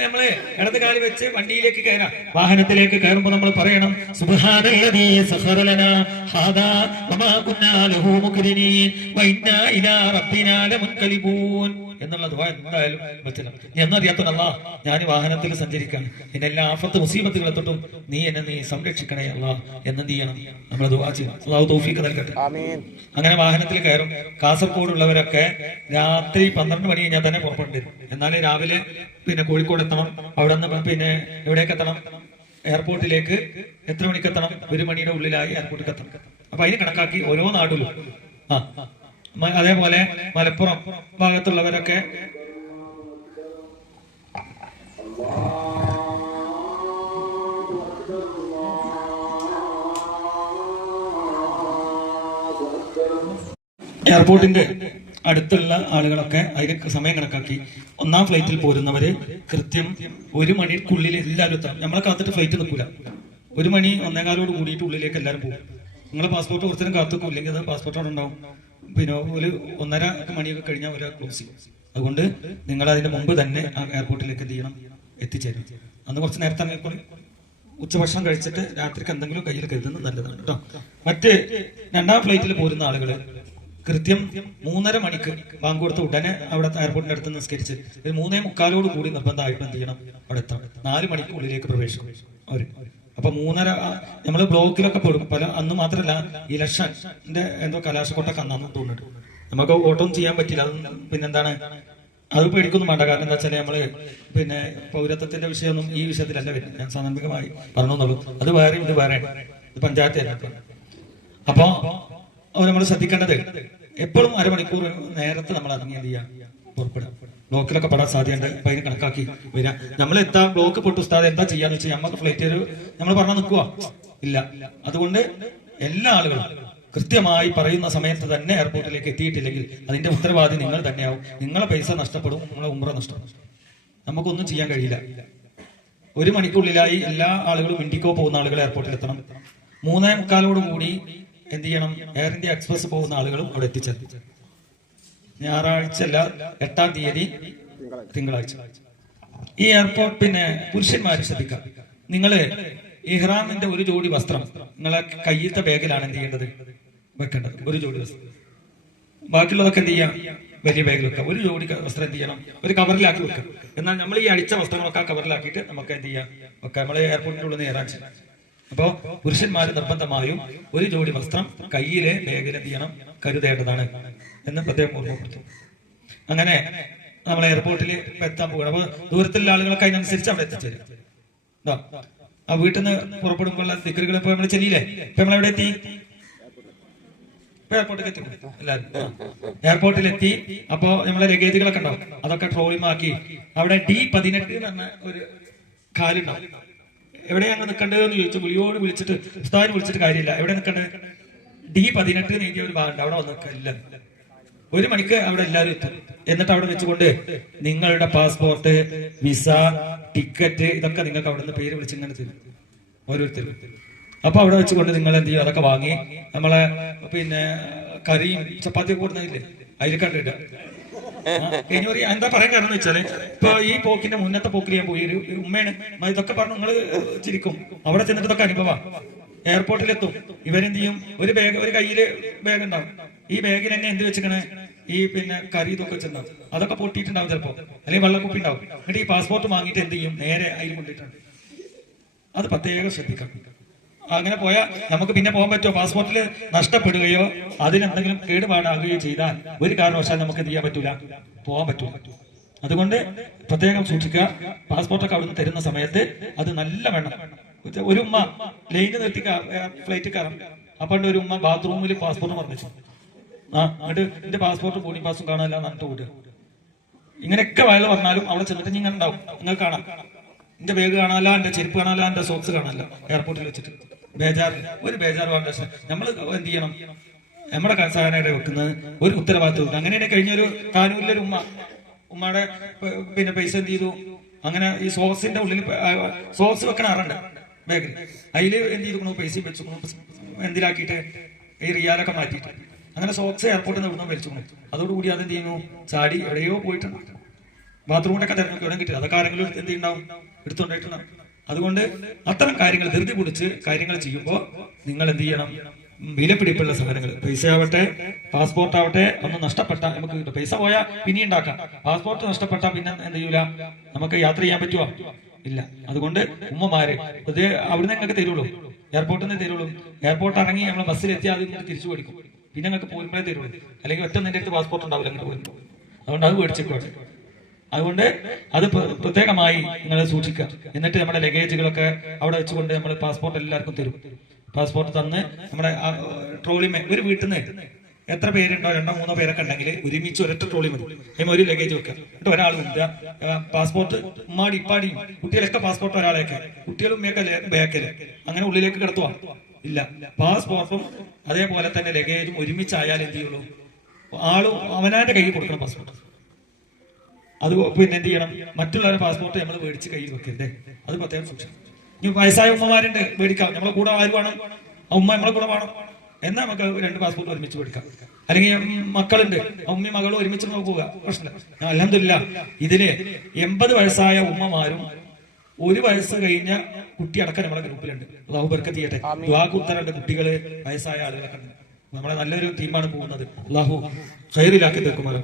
നമ്മള് ഇടത് കാല് വെച്ച് വണ്ടിയിലേക്ക് കയറാം. വാഹനത്തിലേക്ക് കയറുമ്പോ നമ്മൾ പറയണം സുബ്ഹാനല്ലദീ സഖറ ലനാ ഹാദാ വമാ കുന്നാ ലഹു മുഖ്രിനീൻ വഇന്നാ ഇലാ റബ്ബിനാ ലമുൻകലിബൂൻ എന്നുള്ള ദുആ എന്തായാലും പറ്റണം. എന്നറിയാത്ത അല്ലാഹ്, ഞാൻ ഈ വാഹനത്തിൽ സഞ്ചരിക്കാണ്, എന്നെ എല്ലാ ആഫത്ത് മുസീബത്തുകളെ തൊട്ടും നീ സംരക്ഷിക്കണേ അല്ലാഹ് എന്ന് ചെയ്യണം, നമ്മൾ ദുആ ചെയ്യണം. അല്ലാഹു തൗഫീഖ് നൽകട്ടെ. അങ്ങനെ വാഹനത്തിൽ കയറും. കാസർഗോഡ് ഉള്ളവരൊക്കെ രാത്രി 12 മണി കഴിഞ്ഞാൽ തന്നെ പുറപ്പെട്ടിരും. എന്നാലേ രാവിലെ പിന്നെ കോഴിക്കോട് എത്തണം. അവിടെ നിന്ന് പിന്നെ എവിടേക്ക് എത്തണം, എയർപോർട്ടിലേക്ക് എത്ര മണിക്ക് എത്തണം? 1 മണിയുടെ ഉള്ളിലായി എയർപോർട്ടിൽ എത്തണം. അപ്പൊ അതിന് കണക്കാക്കി ഓരോ നാട്ടിലും അതേപോലെ മലപ്പുറം ഭാഗത്തുള്ളവരൊക്കെ എയർപോർട്ടിന്റെ അടുത്തുള്ള ആളുകളൊക്കെ അതിന് സമയം കണക്കാക്കി 1ാം ഫ്ലൈറ്റിൽ പോരുന്നവര് കൃത്യം 1 മണിക്കുള്ളിൽ എല്ലാവരും എത്താം. നമ്മളെ കാത്തിട്ട് ഫ്ലൈറ്റ് നിൽക്കൂല. 1 മണി 1:15 കൂടിയിട്ട് ഉള്ളിലേക്ക് എല്ലാവരും പോകും. നിങ്ങളെ പാസ്പോർട്ട് കുറച്ചേരം കാത്തുക്കും, ഇല്ലെങ്കിൽ അത് പാസ്പോർട്ട് അവിടെ ഉണ്ടാവും. പിന്നെ ഒരു 1:30 മണിയൊക്കെ കഴിഞ്ഞാൽ ഒരു ക്ലോസ് ചെയ്യും. അതുകൊണ്ട് നിങ്ങൾ അതിന്റെ മുമ്പ് തന്നെ ആ എയർപോർട്ടിലേക്ക് എന്ത് ചെയ്യണം, എത്തിച്ചേരും. അന്ന് കുറച്ച് നേരത്തെ ഇറങ്ങിയപ്പോൾ ഉച്ചഭക്ഷണം കഴിച്ചിട്ട് രാത്രിക്ക് എന്തെങ്കിലും കയ്യിൽ കരുതുന്നത് നല്ലതാണ് കേട്ടോ. മറ്റ് 2ാം ഫ്ലൈറ്റിൽ പോരുന്ന ആളുകള് കൃത്യം 3:30 മണിക്ക് ബാങ്ക് കൊടുത്ത ഉടനെ അവിടെ എയർപോർട്ടിന്റെ അടുത്ത് നിസ്കരിച്ച് 3:45 കൂടി നിർബന്ധമായിട്ട് എന്ത് ചെയ്യണം, അവിടെ എത്തണം. 4 മണിക്കുള്ളിലേക്ക് പ്രവേശിക്കും അവര്. അപ്പൊ 3:30 നമ്മള് ബ്ലോക്കിലൊക്കെ പെടും. അന്ന് മാത്രല്ല, ഇലക്ഷന്റെ എന്തോ കലാശക്കൊട്ടൊക്കെ അന്നു തോന്നുന്നുണ്ട്. നമുക്ക് വോട്ടൊന്നും ചെയ്യാൻ പറ്റില്ല. അത് പിന്നെന്താണ്, അത് പേടിക്കൊന്നും വേണ്ട. കാരണം എന്താ വെച്ചാൽ നമ്മള് പിന്നെ പൗരത്വത്തിന്റെ വിഷയമൊന്നും ഈ വിഷയത്തിലല്ല വരുന്നത്. ഞാൻ സാന്ദർഭികമായി പറഞ്ഞോന്നുള്ളൂ. അത് വേറെ ഇത് വേറെ, ഇത് പഞ്ചായത്ത് തന്നെ. അപ്പൊ നമ്മൾ ശ്രദ്ധിക്കേണ്ടത് എപ്പോഴും 1/2 മണിക്കൂർ നേരത്തെ നമ്മൾ ഇറങ്ങി എന്ത് ചെയ്യാം, പുറപ്പെടാം. ബ്ലോക്കിലൊക്കെ പെടാൻ സാധ്യതയുണ്ട്. അപ്പൊ അതിന് കണക്കാക്കി വരാം. നമ്മൾ ബ്ലോക്ക് പൊട്ടു ഉസ്താദ് എന്താ ചെയ്യാന്ന് വെച്ചാൽ നമുക്ക് ഫ്ലൈറ്റ് നമ്മൾ പറഞ്ഞാൽ നിൽക്കുക ഇല്ല. അതുകൊണ്ട് എല്ലാ ആളുകളും കൃത്യമായി പറയുന്ന സമയത്ത് തന്നെ എയർപോർട്ടിലേക്ക് എത്തിയിട്ടില്ലെങ്കിൽ അതിന്റെ ഉത്തരവാദി നിങ്ങൾ തന്നെയാവും. നിങ്ങളെ പൈസ നഷ്ടപ്പെടും, നിങ്ങളെ ഉംറ നഷ്ടപ്പെടും. നമുക്കൊന്നും ചെയ്യാൻ കഴിയില്ല. 1 മണിക്കുള്ളിലായി എല്ലാ ആളുകളും ഇൻഡിഗോ പോകുന്ന ആളുകൾ എയർപോർട്ടിൽ എത്തണം. 3:45 കൂടി എന്ത് ചെയ്യണം, എയർ ഇന്ത്യ എക്സ്പ്രസ് പോകുന്ന ആളുകളും അവിടെ എത്തിച്ചേരും. ഞായറാഴ്ച അല്ല, 8ാം തീയതി തിങ്കളാഴ്ച. ഈ എയർപോർട്ട് പിന്നെ പുരുഷന്മാര് ശ്രദ്ധിക്കാം. നിങ്ങള് ഇഹ്റാമിന്റെ 1 ജോഡി വസ്ത്രം നിങ്ങളെ കയ്യിലത്തെ ബാഗിലാണ് എന്ത് ചെയ്യേണ്ടത്, വെക്കേണ്ടത്. 1 ജോഡി വസ്ത്രം. ബാക്കിയുള്ളതൊക്കെ എന്ത് ചെയ്യാം, വലിയ ബാഗിൽ വെക്കാം. 1 ജോഡി വസ്ത്രം എന്ത് ചെയ്യണം, ഒരു കവറിലാക്കി വെക്കാം. എന്നാൽ നമ്മൾ ഈ അടിച്ച വസ്ത്രങ്ങളൊക്കെ ആ കവറിലാക്കിയിട്ട് നമുക്ക് എന്ത് ചെയ്യാം, ഒക്കെ നമ്മളെ എയർപോർട്ടിന്റെ ഉള്ളിൽ നിന്ന് ഇറങ്ങാൻ. അപ്പോ പുരുഷന്മാര് നിർബന്ധമായും 1 ജോഡി വസ്ത്രം കയ്യിലെ ബാഗിൽ എന്ത് ചെയ്യണം, കരുതേണ്ടതാണ് എന്ന് പ്രത്യേകം ഓർമ്മപ്പെടുത്തും. അങ്ങനെ നമ്മൾ എയർപോർട്ടിൽ എത്താൻ പോകണം. അപ്പൊ ദൂരത്തിലുള്ള ആളുകളൊക്കെ അതിനനുസരിച്ച് അവിടെ എത്തിച്ചേരും. ആ വീട്ടിൽ നിന്ന് പുറപ്പെടുമ്പോഴുള്ള ദിക്കറുകൾ ഇപ്പൊ നമ്മൾ ചെല്ലിയില്ലേ, ഇപ്പൊ നമ്മളെവിടെ എത്തി, എയർപോർട്ടിൽ എത്തി. എല്ലാവരും എയർപോർട്ടിലെത്തി. അപ്പോ നമ്മളെ ലഗേജുകളൊക്കെ ഉണ്ടാവും, അതൊക്കെ ട്രോളിമാക്കി അവിടെ D-18 എന്ന് പറഞ്ഞ ഒരു കാലുണ്ടാവും. എവിടെ ഞങ്ങൾ നിൽക്കേണ്ടതെന്ന് ചോദിച്ചു. വിളിയോട് വിളിച്ചിട്ട് ഉസ്താദിനെ വിളിച്ചിട്ട് കാര്യമില്ല. എവിടെ നിൽക്കേണ്ടത്, D-18 എഴുതിയ ഒരു ഭാഗം, അവിടെ വന്ന് നിൽക്കില്ല. 1 മണിക്ക് അവിടെ എല്ലാവരും എത്തും. എന്നിട്ട് അവിടെ വെച്ചുകൊണ്ട് നിങ്ങളുടെ പാസ്പോർട്ട്, വിസ, ടിക്കറ്റ് ഇതൊക്കെ നിങ്ങൾക്ക് അവിടെ നിന്ന് പേര് വിളിച്ച് ഇങ്ങനെ തരും ഓരോരുത്തരും. അപ്പൊ അവിടെ വെച്ചുകൊണ്ട് നിങ്ങൾ എന്ത് ചെയ്യും, അതൊക്കെ വാങ്ങി നമ്മളെ പിന്നെ കറിയും ചപ്പാത്തിയൊക്കെ കൊടുക്കുന്നില്ലേ അതിൽ കണ്ടിട്ട് ഇനി ഒരു എന്താ പറയാൻ കാരണം എന്ന് വെച്ചാല്, ഇപ്പൊ ഈ പോക്കിന്റെ മുന്നത്തെ പോക്കിൽ ഞാൻ പോയി, ഒരു ഉമ്മയാണ് ഇതൊക്കെ പറഞ്ഞു. നിങ്ങൾ ചിരിക്കും. അവിടെ ചെന്നിട്ട് ഇതൊക്കെ അനുഭവം. എയർപോർട്ടിലെത്തും. ഇവരെന്ത് ചെയ്യും, ഒരു കയ്യില് ബാഗ് ഉണ്ടാവും. ഈ ബാഗിൽ തന്നെ എന്ത് വെച്ചിക്കണേ, ഈ പിന്നെ കറി ഇതൊക്കെ വെച്ചിട്ടുണ്ടാവും, അതൊക്കെ പൊട്ടിയിട്ടുണ്ടാവും ചിലപ്പോ, അല്ലെങ്കിൽ വെള്ളക്കുപ്പി ഉണ്ടാവും. എന്നിട്ട് ഈ പാസ്പോർട്ട് വാങ്ങിയിട്ട് എന്ത് ചെയ്യും, നേരെ അതിൽ കൊണ്ടിട്ടുണ്ട്. അത് പ്രത്യേകം ശ്രദ്ധിക്കണം. അങ്ങനെ പോയാൽ നമുക്ക് പിന്നെ പോകാൻ പറ്റുമോ? പാസ്പോർട്ടിൽ നഷ്ടപ്പെടുകയോ അതിനെന്തെങ്കിലും കേടുപാടാകുകയോ ചെയ്താൽ ഒരു കാരണവശാൽ നമുക്ക് എന്ത് ചെയ്യാൻ പറ്റൂല, പോകാൻ പറ്റൂല. അതുകൊണ്ട് പ്രത്യേകം സൂക്ഷിക്കുക. പാസ്പോർട്ടൊക്കെ അവിടുന്ന് തരുന്ന സമയത്ത് അത് നല്ല വേണം. ഒരു ഉമ്മ ലൈന് നിർത്തി ഫ്ലൈറ്റ് കയറും, അപ്പൊ ഒരു ഉമ്മ ബാത്റൂമിൽ പാസ്പോർട്ട് മറന്നു. എന്നിട്ട് എന്റെ പാസ്പോർട്ട് ബോർഡിംഗ് പാസും കാണാനില്ല എന്നിട്ട് വിടുക. ഇങ്ങനെയൊക്കെ വയൽ പറഞ്ഞാലും അവിടെ ചെന്നിട്ട് ഇങ്ങനെ ഉണ്ടാവും, നിങ്ങൾ കാണാം എന്റെ ബാഗ് കാണാനല്ല, എന്റെ ചെരുപ്പ് കാണാനല്ല, എന്റെ സോക്സ് കാണാനല്ല. എയർപോർട്ടിൽ വെച്ചിട്ട് ഒരു ബേജാർ വേണ്ട. നമ്മൾ എന്ത് ചെയ്യണം, നമ്മുടെ സാധനം വെക്കുന്നത് ഒരു ഉത്തരവാദിത്വം. അങ്ങനെ കഴിഞ്ഞൊരു കാനൂരിലൊരു ഉമ്മയുടെ പിന്നെ പൈസ എന്ത് ചെയ്തു, അങ്ങനെ ഈ സോക്സിന്റെ ഉള്ളിൽ സോക്സ് വെക്കണ ആറുണ്ട് ബാഗിൽ, അതിൽ എന്ത് ചെയ്തു, പൈസ വെച്ചു എന്തിലാക്കിയിട്ട് ഈ റിയാലൊക്കെ മാറ്റിയിട്ട് അങ്ങനെ സോക്സ് എയർപോർട്ടിൽ നിന്ന് ഇവിടുന്ന് വലിച്ചു. അതോടുകൂടി അതെന്ത് ചെയ്യുന്നു, ചാടി എവിടെയോ പോയിട്ടുണ്ട്. ബാത്റൂമിലൊക്കെ തിരഞ്ഞെടുത്ത് എവിടെ കിട്ടില്ല, അതൊക്കെ ആരെങ്കിലും എന്ത് ഉണ്ടാവും, എടുത്തുകൊണ്ടായിട്ടുണ്ടാവും. അതുകൊണ്ട് അത്തരം കാര്യങ്ങൾ ധൃതി പിടിച്ച് കാര്യങ്ങൾ ചെയ്യുമ്പോൾ നിങ്ങൾ എന്ത് ചെയ്യണം, വിലപിടിപ്പുള്ള സാധനങ്ങൾ, പൈസ ആവട്ടെ പാസ്പോർട്ട് ആവട്ടെ, ഒന്നും നഷ്ടപ്പെട്ടാൽ നമുക്ക് കിട്ടും. പൈസ പോയാൽ പിന്നെ ഉണ്ടാക്കാം, പാസ്പോർട്ട് നഷ്ടപ്പെട്ടാൽ പിന്നെ എന്ത് ചെയ്യൂല, നമുക്ക് യാത്ര ചെയ്യാൻ പറ്റുമോ? ഇല്ല. അതുകൊണ്ട് ഉമ്മമാര് ഇത് അവിടുന്ന് നിങ്ങൾക്ക് തരുള്ളൂ, എയർപോർട്ടിൽ നിന്ന് തരുള്ളൂ. എയർപോർട്ട് ഇറങ്ങി നമ്മൾ ബസ്സിലെത്തി അത് തിരിച്ചു പഠിക്കും, പിന്നെ നിങ്ങൾക്ക് പോരുമ്പോഴേ തരുള്ളൂ. അല്ലെങ്കിൽ ഒറ്റ നിന്റെ അടുത്ത് പാസ്പോർട്ട് ഉണ്ടാവില്ല അങ്ങോട്ട് പോരുമ്പോൾ. അതുകൊണ്ട് അത് മേടിച്ചേക്കോട്ടെ. അതുകൊണ്ട് അത് പ്രത്യേകമായി നിങ്ങൾ സൂക്ഷിക്കുക. എന്നിട്ട് നമ്മുടെ ലഗേജുകളൊക്കെ അവിടെ വെച്ചുകൊണ്ട് നമ്മൾ പാസ്പോർട്ട് എല്ലാവർക്കും തരും. പാസ്പോർട്ട് തന്ന് നമ്മുടെ ട്രോളിമേ ഒരു വീട്ടിൽ നിന്ന് എത്ര പേരുണ്ടോ, 2-3 പേരൊക്കെ ഉണ്ടെങ്കിൽ ഒരുമിച്ച് ഒരൊറ്റ ട്രോളി മതി, അതിന് ഒരു ലഗേജ് വെക്കാം. എന്നിട്ട് ഒരാൾ പാസ്പോർട്ട് ഉമ്മാടി ഇപ്പാടിയും കുട്ടികളൊക്കെ പാസ്പോർട്ട് ഒരാളേക്ക്, കുട്ടികളും ബാക്കില് അങ്ങനെ ഉള്ളിലേക്ക് കിടത്തുവാ ഇല്ല. പാസ്പോർട്ടും അതേപോലെ തന്നെ ലഗേജും ഒരുമിച്ചായാൽ എന്ത് ചെയ്യുള്ളൂ, ആളും അവനാന്റെ കയ്യിൽ കൊടുക്കണം പാസ്പോർട്ട്. അത് പിന്നെ എന്ത് ചെയ്യണം, മറ്റുള്ളവരുടെ പാസ്പോർട്ട് നമ്മൾ മേടിച്ച് കയ്യിൽ വെക്കരുത്. അത് പ്രത്യേകം സൂക്ഷിക്കണം. ഇനി വയസ്സായ ഉമ്മമാരുണ്ട്, മേടിക്കാം. നമ്മളെ കൂടെ ആര് വേണം, ഉമ്മ നമ്മളെ കൂടെ വേണം, എന്നാ നമുക്ക് 2 പാസ്പോർട്ട് ഒരുമിച്ച് മേടിക്കാം. അല്ലെങ്കിൽ മക്കളുണ്ട്, ഉമ്മയും മകളും ഒരുമിച്ച് നോക്കുക, പ്രശ്നമില്ല. അൽഹംദുലില്ലാ ഇതില് 80 വയസ്സായ ഉമ്മമാരും 1 വയസ്സ് കഴിഞ്ഞ കുട്ടി അടക്കം നമ്മളെ ഗ്രൂപ്പിലുണ്ട്. അല്ലാഹു ബർക്കത്ത് ചെയ്യട്ടെ. ദുആക്ക് ഉത്തരവുണ്ട്. കുട്ടികള് വയസ്സായ ആളുകളൊക്കെ ഉണ്ട്. നമ്മളെ നല്ലൊരു ടീമാണ് പോകുന്നത്. അല്ലാഹു ഖൈറിലാക്കി തീർക്കുമല്ലോ.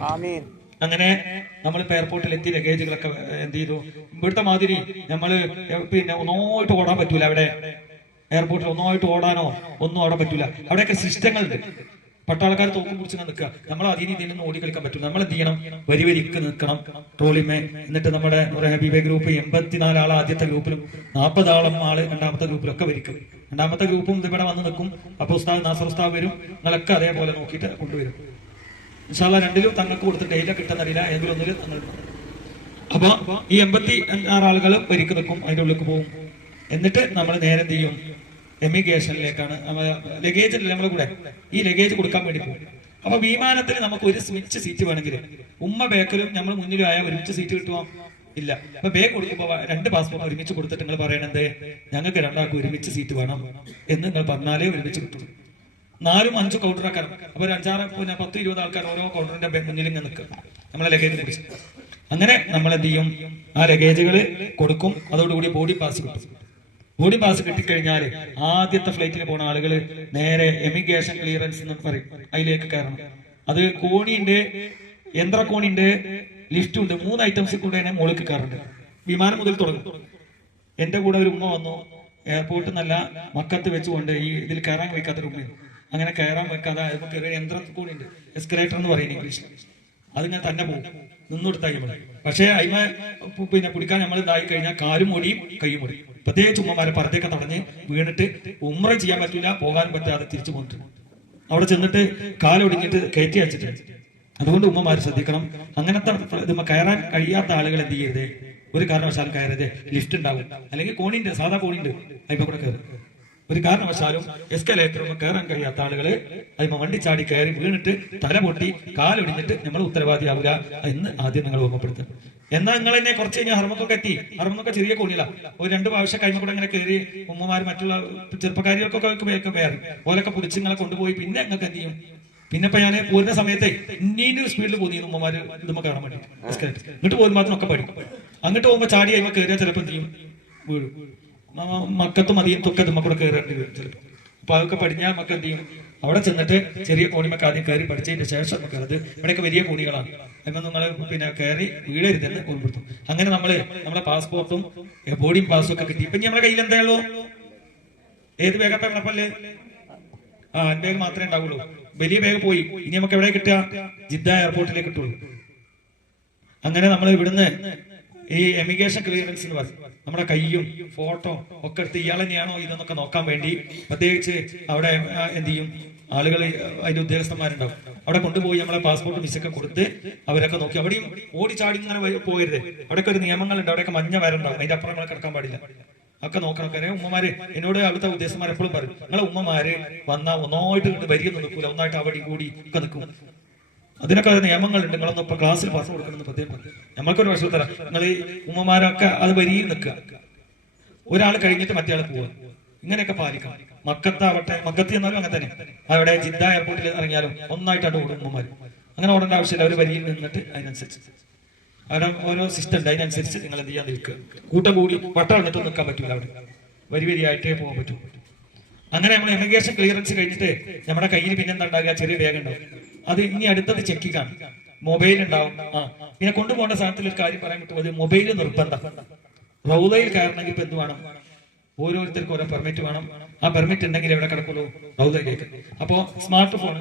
അങ്ങനെ നമ്മൾ എയർപോർട്ടിൽ എത്തി ലഗേജുകളൊക്കെ എന്ത് ചെയ്തു, ഇവിടുത്തെ മാതിരി നമ്മള് പിന്നെ ഒന്നായിട്ട് ഓടാൻ പറ്റൂല. അവിടെ എയർപോർട്ടിൽ ഒന്നായിട്ട് ഓടാനോ ഒന്നും ഓടാൻ പറ്റൂല. അവിടെയൊക്കെ സിസ്റ്റങ്ങളുണ്ട്. പട്ടാളക്കാർ തോക്കും പിടിച്ച് നിൽക്കുക, നമ്മൾ അതിന് ഇതിനൊന്നും ഓടി കളിക്കാൻ പറ്റില്ല. നമ്മൾ എന്ത് ചെയ്യണം, വരിക്ക് നിൽക്കണം ട്രോളിമേ. എന്നിട്ട് നമ്മുടെ ഹബീബെ ഗ്രൂപ്പ് 84 ആൾ ആദ്യത്തെ ഗ്രൂപ്പിലും 40 ആള് രണ്ടാമത്തെ ഗ്രൂപ്പിലും ഒക്കെ വരിക്കും. രണ്ടാമത്തെ ഗ്രൂപ്പും ഇവിടെ വന്ന് നിൽക്കും. അപ്പൊ ഉസ്താദ് നാസർ ഉസ്താദ് വരും, നിങ്ങളൊക്കെ അതേപോലെ നോക്കിയിട്ട് കൊണ്ടുവരും. ഇൻഷാ അല്ലാഹ് രണ്ടിലും തങ്ങൾക്ക് കൊടുത്തിട്ട് ഡേറ്റ കിട്ടുന്നറിയില്ല, ഏതെങ്കിലും ഒന്നിലും തങ്ങൾ. അപ്പൊ ഈ 86 ആളുകൾ വരിക്ക് നിൽക്കും, അതിന്റെ ഉള്ളിലേക്ക് പോകും. എന്നിട്ട് നമ്മൾ നേരെ എന്ത് ചെയ്യും, എമിഗ്രേഷനിലേക്കാണ്. ലഗേജ് അല്ലേ നമ്മളെ കൂടെ, ഈ ലഗേജ് കൊടുക്കാൻ വേണ്ടി പോകും. അപ്പൊ വിമാനത്തിൽ നമുക്ക് ഒരു സ്വിച്ച് സീറ്റ് വേണമെങ്കിൽ ഉമ്മ ബേക്കലും നമ്മൾ മുന്നിലും ആയ ഒരുമിച്ച് സീറ്റ് കിട്ടുമോ? ഇല്ല. അപ്പൊ ബേഗ് കൊടുക്കുമ്പോ 2 പാസ്പോർട്ട് ഒരുമിച്ച് കൊടുത്തിട്ട് നിങ്ങൾ പറയണത് ഞങ്ങൾക്ക് 2 ആൾക്ക് ഒരുമിച്ച് സീറ്റ് വേണം എന്ന് നിങ്ങൾ പറഞ്ഞാലേ ഒരുമിച്ച് കിട്ടും. 4-5 കൗണ്ടറൊക്കെ. അപ്പൊ 5-6 പിന്നെ 10-20 ആൾക്കാർ ഓരോ കൗണ്ടറിന്റെ മുന്നിൽ ഇങ്ങനെ നിൽക്കുക നമ്മളെ ലഗേജ് പിടിച്ച്. അങ്ങനെ നമ്മൾ എന്ത് ചെയ്യും, ആ ലഗേജുകൾ കൊടുക്കും. അതോടുകൂടി ബോഡി പാസ് കിട്ടും. ബോഡി പാസ് കിട്ടിക്കഴിഞ്ഞാൽ ആദ്യത്തെ ഫ്ലൈറ്റിൽ പോണ ആളുകൾ നേരെ എമിഗ്രേഷൻ ക്ലിയറൻസ് എന്ന് പറയും, അതിലേക്ക് കയറണം. അത് കോണിയുണ്ട്, യന്ത്രക്കോണിയുണ്ട്, ലിഫ്റ്റും ഉണ്ട്. 3 ഐറ്റംസിൽ കൂടെ തന്നെ മുകളിൽ കയറുന്നുണ്ട്. വിമാനം മുതൽ തുടങ്ങും. എന്റെ കൂടെ ഒരു ഉമ്മ വന്നു, എയർപോർട്ടിൽ നിന്നല്ല മക്കത്ത് വെച്ചുകൊണ്ട് ഈ ഇതിൽ കയറാൻ വയ്ക്കാത്തൊരു ഉമ്മ. അങ്ങനെ കയറാൻ വെക്കാതെ യന്ത്രക്കോണി ഉണ്ട്, എസ്കലേറ്റർ എന്ന് പറയുന്നത് ഇംഗ്ലീഷിൽ. അതിങ്ങനെ തന്നെ പോകും, നിന്നൊടുത്തായി നമ്മൾ. പക്ഷേ അതിമ പിന്നെ പിടിക്കാൻ നമ്മൾ ഇതായി കഴിഞ്ഞാൽ കാലും മുടിയും കൈയും മുടിയും. പ്രത്യേകിച്ച് ഉമ്മമാരെ പുറത്തേക്ക് തടഞ്ഞ് വീണിട്ട് ഉമ്ര ചെയ്യാൻ പറ്റില്ല, പോകാനും പറ്റാതെ തിരിച്ചു പോയിട്ട് അവിടെ ചെന്നിട്ട് കാലൊടിഞ്ഞിട്ട് കയറ്റി അയച്ചിട്ടുണ്ട്. അതുകൊണ്ട് ഉമ്മമാര് ശ്രദ്ധിക്കണം. അങ്ങനത്തെ ഇത് കയറാൻ കഴിയാത്ത ആളുകൾ എന്ത് ചെയ്യരുത്, ഒരു കാരണവശാലും കയറരുത്. ലിഫ്റ്റ് ഉണ്ടാവും, അല്ലെങ്കിൽ കോണിന്റെ സാധാ കോണിണ്ട്, അതിപ്പോ കൂടെ കയറും. ഒരു കാരണവശാലും എസ്കലേറ്റർ കയറാൻ കഴിയാത്ത ആളുകള് അതിമ വണ്ടി ചാടി കയറി വീണിട്ട് തല പൊട്ടി കാലൊടിഞ്ഞിട്ട് നമ്മൾ ഉത്തരവാദിയാവില്ല എന്ന് ആദ്യം നിങ്ങൾ ഓർമ്മപ്പെടുത്തുക. എന്നാൽ നിങ്ങൾ തന്നെ കുറച്ച് കഴിഞ്ഞാൽ ഹർമ്മക്കൊക്കെ എത്തി. ഹർമ്മൊക്കെ ചെറിയ കോണില്ല, ഒരു 2 പ്രാവശ്യം കൈമ കൂടെ ഇങ്ങനെ കയറി ഉമ്മമാർ മറ്റുള്ള ചെറുപ്പക്കാരികൾക്കൊക്കെ കയറി ഓലൊക്കെ പിടിച്ച് നിങ്ങളെ കൊണ്ടുപോയി. പിന്നെ നിങ്ങൾക്ക് എന്ത് ചെയ്യും, പിന്നെ ഇപ്പൊ ഞാൻ പോരുന്ന സമയത്ത് ഇന്നീന്റെ സ്പീഡിൽ പോന്നിരുന്നു ഉമ്മമാര് ഇതുമ്മ കയറാൻ വേണ്ടി. ഇങ്ങോട്ട് പോകുമ്പോൾ മാത്രം ഒക്കെ പഠിക്കും. അങ്ങോട്ട് പോകുമ്പോൾ ചാടി കഴിയുമ്പോൾ കയറിയാൽ ചിലപ്പോൾ എന്ത് ചെയ്യും, വീഴും. മക്കത്തും മതിയത്തൊക്കെ ഇതുമ്മ കൂടെ കയറേണ്ടി വരും ചിലപ്പോൾ. അപ്പൊ അതൊക്കെ പഠിഞ്ഞാൽ നമുക്ക് എന്ത് ചെയ്യും, അവിടെ ചെന്നിട്ട് ചെറിയ കോണിമൊക്കെ ആദ്യം കയറി പഠിച്ചതിന് ശേഷം നമുക്ക് അത് ഇവിടെയൊക്കെ വലിയ കോണികളാണ്. എന്നാൽ നിങ്ങൾ പിന്നെ കയറി വീഴരുതെന്ന് ഓർമ്മപ്പെടുത്തും. അങ്ങനെ നമ്മളെ പാസ്പോർട്ടും ബോർഡിംഗ് പാസും ഒക്കെ കിട്ടി. ഇപ്പൊ നമ്മുടെ കയ്യിൽ എന്താ ഉള്ളൂ? ഏത് ബാഗപ്പ നമ്മളപ്പല്ലേ? ഹാൻഡ് ബാഗ് മാത്രമേ ഉണ്ടാവുള്ളൂ. വലിയ ബാഗ് പോയി. ഇനി നമുക്ക് എവിടെ കിട്ടുക? ജിദ്ദ എയർപോർട്ടിലേക്ക് കിട്ടുള്ളൂ. അങ്ങനെ നമ്മൾ ഇവിടുന്ന് ഈ എമിഗ്രേഷൻ ക്ലിയറൻസ് എന്ന് പറയും, നമ്മുടെ കയ്യും ഫോട്ടോ ഒക്കെ എടുത്ത് ഇയാൾ തന്നെയാണോ ഇതെന്നൊക്കെ നോക്കാൻ വേണ്ടി പ്രത്യേകിച്ച് അവിടെ എന്ത് ചെയ്യും ആളുകൾ, അതിന്റെ ഉദ്യോഗസ്ഥന്മാരുണ്ടാവും. അവിടെ കൊണ്ടുപോയി നമ്മളെ പാസ്പോർട്ട് വിസയൊക്കെ കൊടുത്ത് അവരൊക്കെ നോക്കി. അവിടെയും ഓടിച്ചാടി ഇങ്ങനെ പോകരുത്. അവിടെയൊക്കെ ഒരു നിയമങ്ങളുണ്ട്. അവിടെയൊക്കെ മഞ്ഞ വരണ്ടാവും. അതിന്റെ അപ്പുറം നമ്മൾ കിടക്കാൻ പാടില്ല. ഒക്കെ നോക്കണം. കാരണം ഉമ്മമാര് എന്നോട് അവിടുത്തെ ഉദ്യോഗസ്ഥന്മാർ എപ്പോഴും പറയും, നിങ്ങളെ ഉമ്മമാര് വന്നാൽ ഒന്നായിട്ട് വരിയൊന്നും നിൽക്കൂല, ഒന്നായിട്ട് അവിടെ കൂടി ഒക്കെ നിൽക്കും. അതിനൊക്കെ നിയമങ്ങളുണ്ട്. നിങ്ങളൊന്നും ഇപ്പൊ ക്ലാസ്സിൽ പറഞ്ഞു കൊടുക്കണമെന്ന് പ്രത്യേകം പറയും. നമ്മൾക്കൊരു വർഷം തരാം. നിങ്ങൾ ഈ ഉമ്മമാരൊക്കെ അത് വരിയിൽ നിൽക്കുക. ഒരാൾ കഴിഞ്ഞിട്ട് മറ്റേ ആൾ പോവുക. ഇങ്ങനെയൊക്കെ പാലിക്കണം. മക്കത്ത് എന്നാലും അങ്ങനെ തന്നെ. അവിടെ ജിദ്ദ എയർപോർട്ടിൽ ഇറങ്ങിയാലും ഒന്നായിട്ട് അവിടെ ഓടും ഉമ്മമാർ. അങ്ങനെ ഓടേണ്ട ആവശ്യമില്ല. അവർ വരിയിൽ നിന്നിട്ട് അതിനനുസരിച്ച് അവിടെ ഓരോ സിസ്റ്റം ഉണ്ട്. അതിനനുസരിച്ച് നിങ്ങൾ എന്ത് ചെയ്യാൻ നിൽക്കുക. കൂട്ടം കൂടി വട്ടം വന്നിട്ട് നിൽക്കാൻ പറ്റില്ല. അവിടെ വരിയായിട്ടേ പോകാൻ പറ്റും. അങ്ങനെ നമ്മൾ എമിഗ്രേഷൻ ക്ലിയറൻസ് കഴിഞ്ഞിട്ട് നമ്മുടെ കയ്യിൽ പിന്നെന്താ ഉണ്ടാകുക? ചെറിയ ബാഗ് ഉണ്ടാവും. അത് ഇനി അടുത്തത് ചെക്കിങ്ങാണ്. മൊബൈൽ ഉണ്ടാവും. പിന്നെ കൊണ്ടുപോകേണ്ട സാധനത്തിൽ ഒരു കാര്യം പറയാൻ പറ്റും. മൊബൈൽ നിർബന്ധം. റൗദയിൽ കയറണമെങ്കിൽ ഇപ്പൊ എന്ത് വേണം? ഓരോരുത്തർക്കും ഓരോ പെർമിറ്റ് വേണം. ആ പെർമിറ്റ് ഉണ്ടെങ്കിൽ എവിടെ കിടക്കുള്ളൂ? റൗദയിലേക്ക്. അപ്പോ സ്മാർട്ട് ഫോൺ,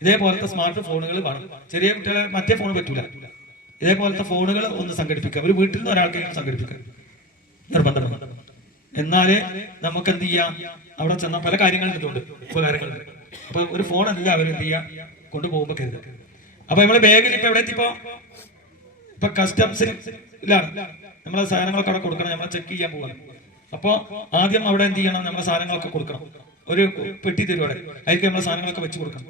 ഇതേപോലത്തെ സ്മാർട്ട് ഫോണുകൾ വേണം. ചെറിയ കുട്ടികളെ മറ്റേ ഫോൺ പറ്റൂല. ഇതേപോലത്തെ ഫോണുകൾ ഒന്ന് സംഘടിപ്പിക്കുക. ഒരു വീട്ടിൽ നിന്ന് ഒരാൾക്കെങ്കിലും സംഘടിപ്പിക്കുക നിർബന്ധമാണ്. എന്നാലേ നമുക്ക് എന്ത് ചെയ്യാം? അവിടെ ചെന്ന പല കാര്യങ്ങളും ഇതുണ്ട്. ഉപകാരങ്ങളുണ്ട്. അപ്പൊ ഒരു ഫോൺ എല്ലാവരും എന്ത് ചെയ്യാം? കൊണ്ടുപോകുമ്പോ കരുത്. അപ്പൊ നമ്മളെ ബാഗിൽ ഇപ്പൊ എവിടെ എത്തിപ്പോ? ഇപ്പൊ കസ്റ്റംസിലാണ് നമ്മളെ സാധനങ്ങളൊക്കെ അവിടെ കൊടുക്കണം. നമ്മളെ ചെക്ക് ചെയ്യാൻ പോകണം. അപ്പൊ ആദ്യം അവിടെ എന്ത് ചെയ്യണം? നമ്മളെ സാധനങ്ങളൊക്കെ കൊടുക്കണം. ഒരു പെട്ടി തരും അവിടെ. അതിലേക്ക് നമ്മളെ സാധനങ്ങളൊക്കെ വെച്ച് കൊടുക്കണം.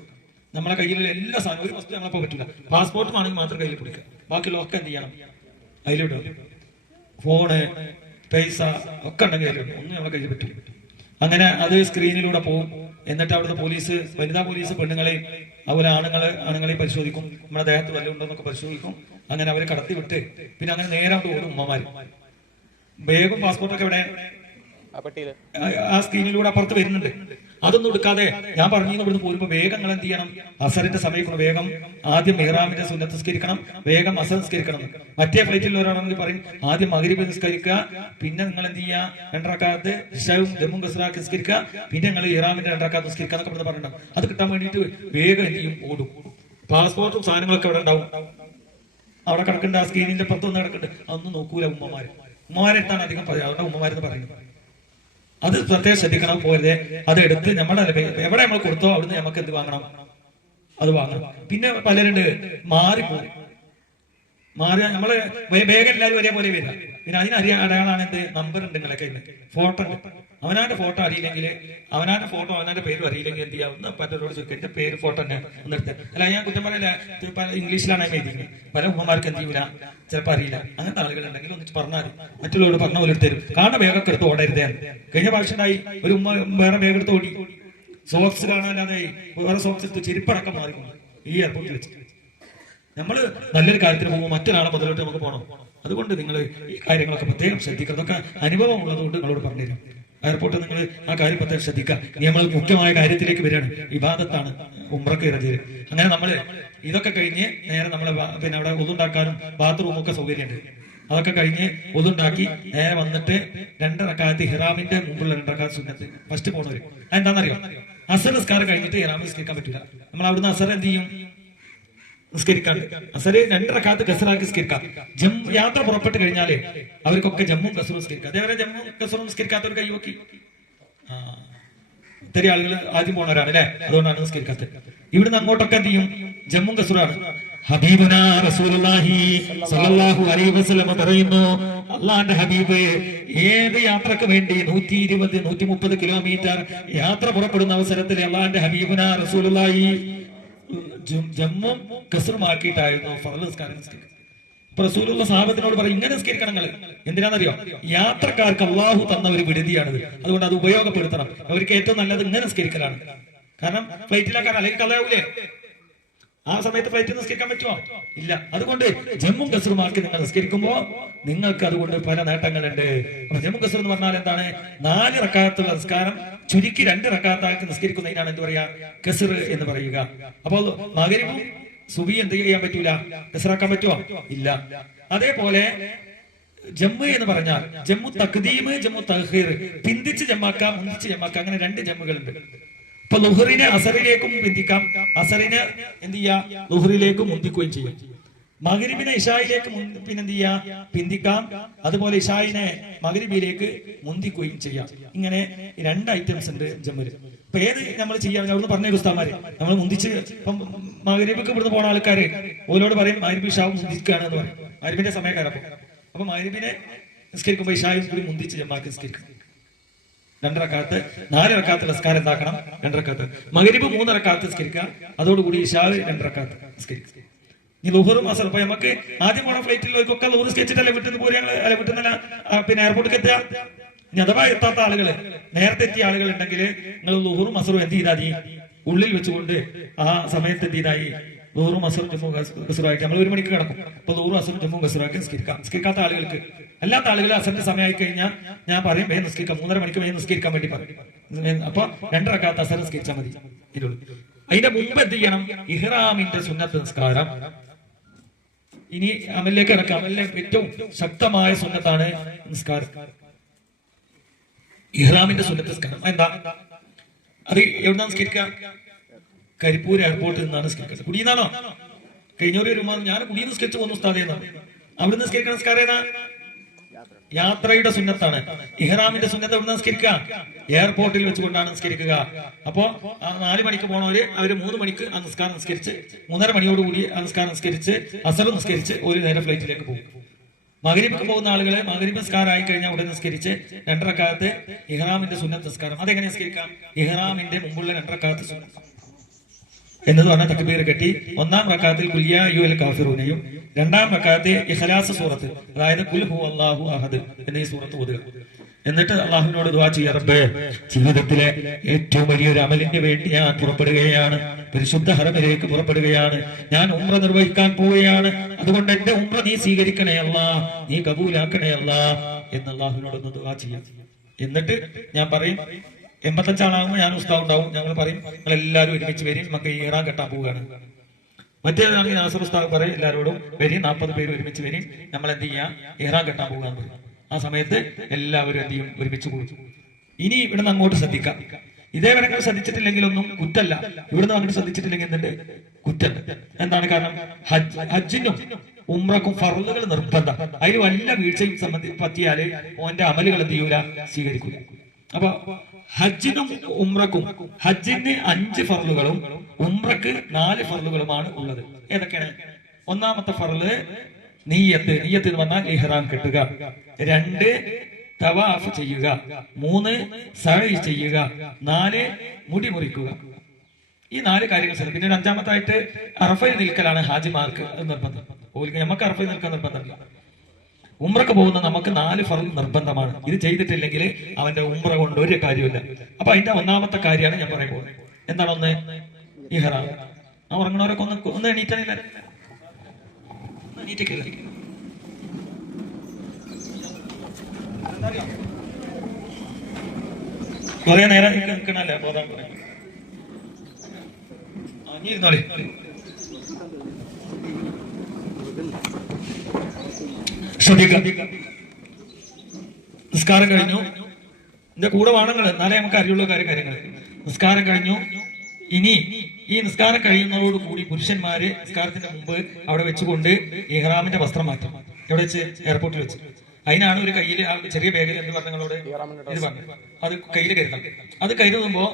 നമ്മളെ കയ്യിലുള്ള എല്ലാ സാധനവും, ഒരു വസ്തു നമ്മളപ്പോ പറ്റില്ല. പാസ്പോർട്ട് ആണെങ്കിൽ മാത്രം കയ്യിൽ പിടിക്കുക. ബാക്കിയുള്ളതൊക്കെ എന്ത് ചെയ്യണം? അതിലിടും. ഫോണ്, പൈസ ഒക്കെ ഉണ്ടെങ്കിൽ അതിലിടും. ഒന്നും നമ്മളെ കയ്യിൽ പറ്റില്ല. അങ്ങനെ അത് സ്ക്രീനിലൂടെ പോകും. എന്നിട്ട് അവിടുത്തെ പോലീസ്, വനിതാ പോലീസ് പെണ്ണുങ്ങളെയും അതുപോലെ ആണുങ്ങളെയും പരിശോധിക്കും. നമ്മുടെ ദേഹത്ത് വല്ലതും ഉണ്ടോന്നൊക്കെ പരിശോധിക്കും. അങ്ങനെ അവരെ കടത്തി വിട്ട് പിന്നെ അങ്ങനെ നേരെ അവിടെ ഓടും ഉമ്മമാര്. ബാഗും പാസ്പോർട്ടൊക്കെ ഇവിടെ ആ സ്ക്രീനിലൂടെ അപ്പുറത്ത് വരുന്നുണ്ട്. അതൊന്നും എടുക്കാതെ ഞാൻ പറഞ്ഞു ഇവിടുന്ന് പോരുമ്പോ വേഗം നിങ്ങൾ എന്ത് ചെയ്യണം? അസറിന്റെ സമയം വേഗം ആദ്യം മെഹ്റാമിന്റെ സുന്നത്ത് നിസ്കരിക്കണം, വേഗം അസർ നിസ്കരിക്കണം. മറ്റേ ഫ്ലൈറ്റിൽ ഒരാളാണെങ്കിൽ പറയും ആദ്യം മഗ്രിബ് നിസ്കരിക്കുക, പിന്നെ നിങ്ങൾ എന്ത് ചെയ്യുക? 2 റക്അത്ത് ഇശാഉം ജമ്മും കസ്റാക്കി നിസ്കരിക്കുക, പിന്നെ നിങ്ങൾ ഇഹ്റാമിന്റെ 2 റക്അത്ത് നിസ്കരിക്കുക എന്നൊക്കെ പറഞ്ഞിട്ടുണ്ടാവും. അത് കിട്ടാൻ വേണ്ടിയിട്ട് വേഗം എന്ത് ചെയ്യും? ഓടും. പാസ്പോർട്ടും സാധനങ്ങളൊക്കെ അവിടെ ഉണ്ടാവും. അവിടെ കിടക്കേണ്ട ആ സ്ക്രീനിന്റെ പുറത്തൊന്നും കിടക്കുന്നുണ്ട്. അതൊന്നും നോക്കൂല ഉമ്മമാരെടുത്താണ് അധികം പറയുക. അവിടെ ഉമ്മമാരെന്ന് പറയുന്നത്. അത് പ്രത്യേകം ശ്രദ്ധിക്കണം. പോരുതേ. അത് എടുത്ത് നമ്മുടെ എവിടെ നമ്മൾ കൊടുത്തോ അവിടുന്ന് നമുക്ക് എന്ത് വാങ്ങണം? അത് വാങ്ങണം. പിന്നെ പലരുണ്ട് മാറിപ്പോകും. മാറിയ നമ്മള് വേഗം എല്ലാവരും ഒരേപോലെ വരിക. പിന്നെ അടയാളാണ് എന്ത്? നമ്പർ ഉണ്ട് നിങ്ങളൊക്കെ. ഫോട്ടോ ഉണ്ട്. അവനാന്റെ ഫോട്ടോ അറിയില്ലെങ്കിൽ, അവനാന്റെ ഫോട്ടോ അവനാന്റെ പേരും അറിയില്ലെങ്കിൽ എന്ത് ചെയ്യാവുന്ന മറ്റൊരോട് ചോദിക്കുക, എന്റെ പേര് ഫോട്ടോ തന്നെ ഒന്നെടുത്ത്. അല്ല ഞാൻ കുറ്റം പറയില്ല, ഇംഗ്ലീഷിലാണ് എഴുതിയിരിക്കുന്നത്. പല ഉമ്മമാർക്ക് എന്ത് ചെയ്യൂല, ചിലപ്പോൾ അറിയില്ല. അങ്ങനത്തെ ആളുകൾ ഉണ്ടെങ്കിൽ ഒന്നിച്ച് പറഞ്ഞാൽ മറ്റുള്ളവരോട് പറഞ്ഞ പോലെ എടുത്ത് തരും. കാണാൻ വേഗമൊക്കെ എടുത്ത് ഓടരുതേ. കഴിഞ്ഞ പ്രാവശ്യം ഉണ്ടായി ഒരു ഉമ്മ വേറെ വേഗം എടുത്ത് ഓടി. സോക്സ് കാണാനാതെ വേറെ സോക്സ് എടുത്ത് ചെരുപ്പടക്കം മാറിക്കുന്നു ഈ എയർപോർട്ടിൽ വെച്ച്. നമ്മള് നല്ലൊരു കാര്യത്തിന് പോകുമ്പോൾ മറ്റൊരാളെ മുതലോട്ട് നമുക്ക് പോകണം. അതുകൊണ്ട് നിങ്ങൾ ഈ കാര്യങ്ങളൊക്കെ പ്രത്യേകം ശ്രദ്ധിക്കുക. അതൊക്കെ അനുഭവം ഉള്ളതുകൊണ്ട് നിങ്ങളോട് പറഞ്ഞുതരാം. എയർപോർട്ടിൽ നിങ്ങൾ ആ കാര്യം പ്രത്യേകം ശ്രദ്ധിക്കുക. ഇനി നമ്മൾ മുഖ്യമായ കാര്യത്തിലേക്ക് വരികയാണ്. ഇബാദത്താണ് ഉംറക്ക് ഇറങ്ങിയത്. അങ്ങനെ നമ്മള് ഇതൊക്കെ കഴിഞ്ഞ് നേരെ നമ്മളെ പിന്നെ അവിടെ ഒതുണ്ടാക്കാനും ബാത്റൂമൊക്കെ സൗകര്യമുണ്ട്. അതൊക്കെ കഴിഞ്ഞ് ഒതുണ്ടാക്കി നേരെ വന്നിട്ട് 2 റക്അത്ത് ഇഹ്റാമിന്റെ മുമ്പുള്ള 2 റക്അത്ത് സുന്നത്ത് ഫസ്റ്റ് പോണവര്. അതെന്താണെന്നറിയോ? അസർ നിസ്കാരം കഴിഞ്ഞിട്ട് ഇഹ്റാം നിസ്കരിക്കാൻ പറ്റില്ല. നമ്മൾ അവിടുന്ന് അസർ എന്ത് ചെയ്യും? നിസ്കരിക്കാണ്ട് അസറ് 2 റക്അത്ത് കസറാക്കി നിസ്കരിക്കാം. യാത്ര പുറപ്പെട്ട് കഴിഞ്ഞാല് അവർക്കൊക്കെ ജമ്മും കസറും നിസ്കരിക്കാം. അതേപോലെ ജമ്മും കസറും നിസ്കരിക്കാത്തവർ കൈവക്കി. ഇത്തിരി ആളുകൾ ആദ്യം പോണവരാണ് അല്ലെ, അതുകൊണ്ടാണ് നിസ്കരിക്കാത്തത്. ഇവിടുന്ന് അങ്ങോട്ടൊക്കെ എന്ത് ചെയ്യും? ജമ്മും കസറാണ്. ഹബീബുനാ റസൂലുള്ളാഹി സ്വല്ലല്ലാഹു അലൈഹി വസല്ലം പറയുന്നു, അള്ളാന്റെ ഹബീബ് ഏത് യാത്രക്ക് വേണ്ടി 120-130 കിലോമീറ്റർ യാത്ര പുറപ്പെടുന്ന അവസരത്തിൽ അള്ളാന്റെ ഹബീബുനാ റസൂലുള്ളാഹി ജമ്മും കസറുമാക്കിയിട്ടായിരുന്നു ഫർള് നിസ്കാരം നിസ്കരിക്കുന്നത്. അപ്പൊ റസൂലുള്ള സഹാബത്തിനോട് പറയും, ഇങ്ങനെ നിസ്കരിക്കണം നിങ്ങൾ. എന്തിനാണെന്നറിയോ? യാത്രക്കാർക്ക് അള്ളാഹു തന്ന ഒരു വിടുതിയാണിത്. അതുകൊണ്ട് അത് ഉപയോഗപ്പെടുത്തണം. അവർക്ക് ഏറ്റവും നല്ലത് ഇങ്ങനെ നിസ്കരിക്കലാണ്. കാരണം ഫ്ലൈറ്റിലാക്കാൻ അല്ലെങ്കിൽ കളയാവൂലേ? ആ സമയത്ത് ഫ്ലൈറ്റ് നിസ്കരിക്കാൻ പറ്റുമോ? ഇല്ല. അതുകൊണ്ട് ജമ്മു കസറുമാർക്ക് നിങ്ങൾ നിസ്കരിക്കുമ്പോ നിങ്ങൾക്ക് അതുകൊണ്ട് പല നേട്ടങ്ങളുണ്ട്. അപ്പൊ ജമ്മു കസർ എന്ന് പറഞ്ഞാൽ എന്താണ്? 4 റക്അത്തുള്ള നിസ്കാരം ചുരുക്കി 2 റക്അത്താക്കി നിസ്കരിക്കുന്നതിനാണ് എന്ത് പറയാ? കസർ എന്ന് പറയുക. അപ്പോൾ മഗ്‌രിബും സുബഹി എന്ത് ചെയ്യാൻ പറ്റൂല? കസറാക്കാൻ പറ്റുമോ? ഇല്ല. അതേപോലെ ജമ്മു എന്ന് പറഞ്ഞാൽ ജമ്മു തഖ്ദീം, ജമ്മു തഖീർ, പിന്തിച്ച് ജമ്മാക്കാം, മുന്തിച്ച് ജമ്മാക്കാം, അങ്ങനെ 2 ജമ്മുകളുണ്ട്. ഇപ്പൊ ലുഹറിനെ അസറിലേക്കും പിന്തിക്കാം, അസറിനെ എന്ത് ചെയ്യാ? ലുഹറിലേക്കും മുന്തിക്കുകയും ചെയ്യും. മഗ്‌രിബിനെ ഇശായിലേക്ക് പിന്നെന്ത് ചെയ്യാ? പിന്തിക്കാം. അതുപോലെ ഇശായിനെ മഗ്‌രിബിലേക്ക് മുന്തിക്കുകയും ചെയ്യാം. ഇങ്ങനെ 2 ഐറ്റംസ് ഉണ്ട് ജമ്മില്. ഇപ്പൊ ഏത് നമ്മൾ ചെയ്യാൻ അവിടുന്ന് പറഞ്ഞ ഉസ്താമാര് നമ്മൾ മുന്തിച്ച് ഇപ്പം മഗ്‌രിബിക്ക് ഇവിടുന്ന് പോണ ആൾക്കാര് ഓരോട് പറയും മഗ്‌രിബ് ഇശാവും മുന്തിക്കുകയാണ് എന്ന് പറയും. മഗ്‌രിബിന്റെ സമയക്കാരപ്പോ അപ്പൊ മഗ്‌രിബിനെ നിസ്കരിക്കുമ്പോ ഇശായും കൂടി മുന്തിച്ച് ജമ്മാക്കി നിസ്കരിക്കും. 2 റക്അത്ത്, 4 റക്അത്ത് നിസ്കാരം എന്താക്കണം? 2 റക്അത്ത്. മഗ്‌രിബ് 3 റക്അത്ത് നിസ്കരിക്കുക, അതോടുകൂടി ഇശാ 2 റക്അത്ത് നിസ്കരിക്കുക. ഈ ലുഹറും അസർ ഇപ്പൊ നമുക്ക് ആദ്യം പോണ ഫ്ലൈറ്റിലേക്കൊക്കെ ലുഹർ സ്കെച്ചിട്ടല്ലേ വിട്ടുന്ന പോലെ അല്ലെ വിട്ടുന്നല്ല പിന്നെ എയർപോർട്ടിൽ എത്തുക. ഇനി അഥവാ എത്താത്ത ആളുകള്, നേരത്തെ എത്തിയ ആളുകൾ ഉണ്ടെങ്കിൽ നിങ്ങൾ ലുഹറും അസറും എന്ത് ചെയ്താൽ ഉള്ളിൽ വെച്ചുകൊണ്ട് ആ സമയത്ത് എന്ത് ചെയ്തായി ലുഹറും അസറും ജമ്മു കസറുമായിട്ട് നമ്മൾ 1 മണിക്ക് കിടക്കും. അപ്പൊ ലുഹറും അസറും ജമ്മു കസറുമാക്കി നിസ്കരിക്കാം. നിസ്കരിക്കാത്ത ആളുകൾക്ക്, അല്ലാത്ത ആളുകൾ അസറിന്റെ സമയമായി കഴിഞ്ഞാൽ ഞാൻ പറയും വേഗം നിസ്കരിക്കാം, 3:30 മണിക്ക് വേഗം നിസ്കരിക്കാൻ വേണ്ടി പറയും. അപ്പൊ 2 റക്അത്ത് അസർ നിസ്കരിച്ചാൽ മതി. അതിന്റെ മുമ്പ് എന്ത് ചെയ്യണം? ഇഹ്റാമിന്റെ സുന്നത്ത് നിസ്കാരം. ഇനി അമലിലേക്ക് ഇറക്കാം. അമലിലെ ഏറ്റവും ശക്തമായ സുന്നത്താണ് നിസ്കാരം, ഇഹ്റാമിന്റെ സുന്നത്ത് നിസ്കാരം. എന്താ അത്? എവിടുന്നാ നിസ്കരിക്കുക? കരിപ്പൂർ എയർപോർട്ടിൽ നിന്നാണ് നിസ്കരിക്കുന്നത്. കുടിയെന്നാണോ? കഴിഞ്ഞൊരു ഞാൻ കുടിയിൽ നിസ്കരിച്ച് പോകുന്ന ഉസ്താദേന്നാണ്. അവിടെ നിസ്കരിക്കുന്ന നിസ്കാരം ഏതാ? യാത്രയുടെ സുന്നത്താണ്. ഇഹ്റാമിന്റെ സുന്നത്ത് എവിടെ നിസ്കരിക്കുക? എയർപോർട്ടിൽ വെച്ചുകൊണ്ടാണ് നിസ്കരിക്കുക. അപ്പോ 4 മണിക്ക് പോണവര് അവര് 3 മണിക്ക് ആ നിസ്കാരം നിസ്കരിച്ച് 3:30 മണിയോടുകൂടി ആ നിസ്കാരം നിസ്കരിച്ച് അസർ നിസ്കരിച്ച് ഒരു നേരെ ഫ്ലൈറ്റിലേക്ക് പോകും. മഗ്‌രിബിക്ക് പോകുന്ന ആളുകളെ മഗ്‌രിബ് നിസ്കാരം ആയി കഴിഞ്ഞാൽ ഉടനെ നിസ്കരിച്ച് 2 റക്അത്ത് ഇഹ്റാമിന്റെ സുന്നത്ത് നിസ്കാരം. അതെങ്ങനെ നിസ്കരിക്കാം? ഇഹ്റാമിന്റെ മുമ്പുള്ള 2 റക്അത്ത് സുന്നത്ത് എന്ന് പറഞ്ഞ തക്ബീർ കെട്ടി 1-ാം റക്അത്തിൽ ഖുൽ യാ അയ്യുഹൽ കാഫിറൂനയും 2-ാം റക്അത്തിൽ ഇഖ്ലാസ് സൂറത്ത്, അതായത് ഖുൽ ഹുവല്ലാഹു അഹദ് എന്നീ സൂറത്ത് ഓതുക. എന്നിട്ട് അള്ളാഹുവിനോട് ദുആ ചെയ്യുക, റബ്ബേ ജീവിതത്തിലെ ഏറ്റവും വലിയൊരു അമലിന് വേണ്ടി ഞാൻ പുറപ്പെടുകയാണ്, പരിശുദ്ധ ഹറമിലേക്ക് പുറപ്പെടുകയാണ്, ഞാൻ ഉംറ നിർവഹിക്കാൻ പോവുകയാണ്, അതുകൊണ്ട് എന്റെ ഉംറ നീ സ്വീകരിക്കണേ അല്ലാ, നീ കബൂലാക്കണേ അല്ലാ എന്ന് അള്ളാഹുവിനോടൊന്ന് ദുആ ചെയ്യാം. എന്നിട്ട് ഞാൻ പറയും 85 ആളാകുമ്പോൾ ഞാൻ ഉസ്താദ് ഉണ്ടാവും. ഞങ്ങൾ പറയും നിങ്ങൾ എല്ലാവരും ഒരുമിച്ച് വരും, നമുക്ക് ഇഹ്റാം കെട്ടാൻ പോവുകയാണ്. മറ്റേതാണെങ്കിൽ നാസർ ഉസ്താദ് പറയും എല്ലാവരോടും വരും, 40 പേര് ഒരുമിച്ച് വരും, നമ്മൾ എന്ത് ചെയ്യാം? ഇഹ്റാം കെട്ടാൻ പോവുകയാണ് പറയും. ആ സമയത്ത് എല്ലാവരും എന്ത് ചെയ്യും? ഒരുമിച്ച് കൂടും. ഇനി ഇവിടുന്ന് അങ്ങോട്ട് ശ്രദ്ധിക്കാം. ഇതേവരെ നിങ്ങൾ ശ്രദ്ധിച്ചിട്ടില്ലെങ്കിലൊന്നും കുറ്റല്ല, ഇവിടുന്ന് അങ്ങോട്ട് ശ്രദ്ധിച്ചിട്ടില്ലെങ്കിൽ എന്തുണ്ട്? കുറ്റം. എന്താണ് കാരണം? ഹജ്ജിനും ഉംറക്കും ഫർളുകൾ നിർബന്ധം. അതിന് വല്ല വീഴ്ചയും പറ്റിയാല് ഓന്റെ അമലുകൾ എന്ത് ചെയ്യൂല? സ്വീകരിക്കൂല. അപ്പൊ ഹജ്ജിനും ഉംറക്കും, ഹജ്ജിന് 5 ഫർളുകളും ഉംറക്ക് 4 ഫർളുകളുമാണ് ഉള്ളത്. ഏതൊക്കെയാണ്? 1-ാമത്തെ ഫർള് നിയ്യത്ത്. നിയ്യത്ത് എന്ന് പറഞ്ഞാൽ ഇഹ്റാം കെട്ടുക. 2 തവാഫ് ചെയ്യുക. 3 സഅയ് ചെയ്യുക. 4 മുടി മുറിക്കുക. ഈ 4 കാര്യങ്ങൾ ചെയ്യണം. പിന്നെ 5-ാമത്തായിട്ട് അറഫയിൽ നിൽക്കലാണ് ഹാജിമാർക്ക് നിർബന്ധം. നമുക്ക് അറഫയിൽ നിൽക്കാൻ നിർബന്ധമില്ല. ഉംറക്ക് പോകുന്ന നമുക്ക് 4 ഫർള് നിർബന്ധമാണ്. ഇത് ചെയ്തിട്ടില്ലെങ്കിൽ അവന്റെ ഉംറ കൊണ്ട് ഒരു കാര്യമില്ല. അപ്പൊ അതിന്റെ 1-ാമത്തെ കാര്യമാണ് ഞാൻ പറയാൻ പോകുന്നത്. എന്താണ്? 1 ഇഹ്റാം. ആ ഉറങ്ങണവരൊക്കെ ഒന്ന് എണീറ്റില്ല, എണീറ്റില്ല. കുറെ നേരം നിൽക്കണല്ലേ ബോധം പറയും. ഇരുന്നോളി. ശ്രദ്ധിക്കുക. നിസ്കാരം കഴിഞ്ഞു. എന്റെ കൂടെ വേണങ്ങൾ, എന്നാലേ നമുക്ക് അറിയുള്ള കാര്യങ്ങൾ. നിസ്കാരം കഴിഞ്ഞു. ഇനി ഈ നിസ്കാരം കഴിയുന്നതോടുകൂടി പുരുഷന്മാര് നിസ്കാരത്തിന് മുമ്പ് അവിടെ വെച്ചുകൊണ്ട് ഇഹ്റാമിന്റെ വസ്ത്രം മാറ്റും. എവിടെ വെച്ച്? എയർപോർട്ടിൽ വെച്ച്. അതിനാണ് ഒരു കയ്യിൽ ചെറിയ ബാഗിൽ എന്ത് പറഞ്ഞങ്ങളോട് ഇത് പറഞ്ഞു, അത് കയ്യിൽ കരുതണം. അത് കരുതുമ്പോ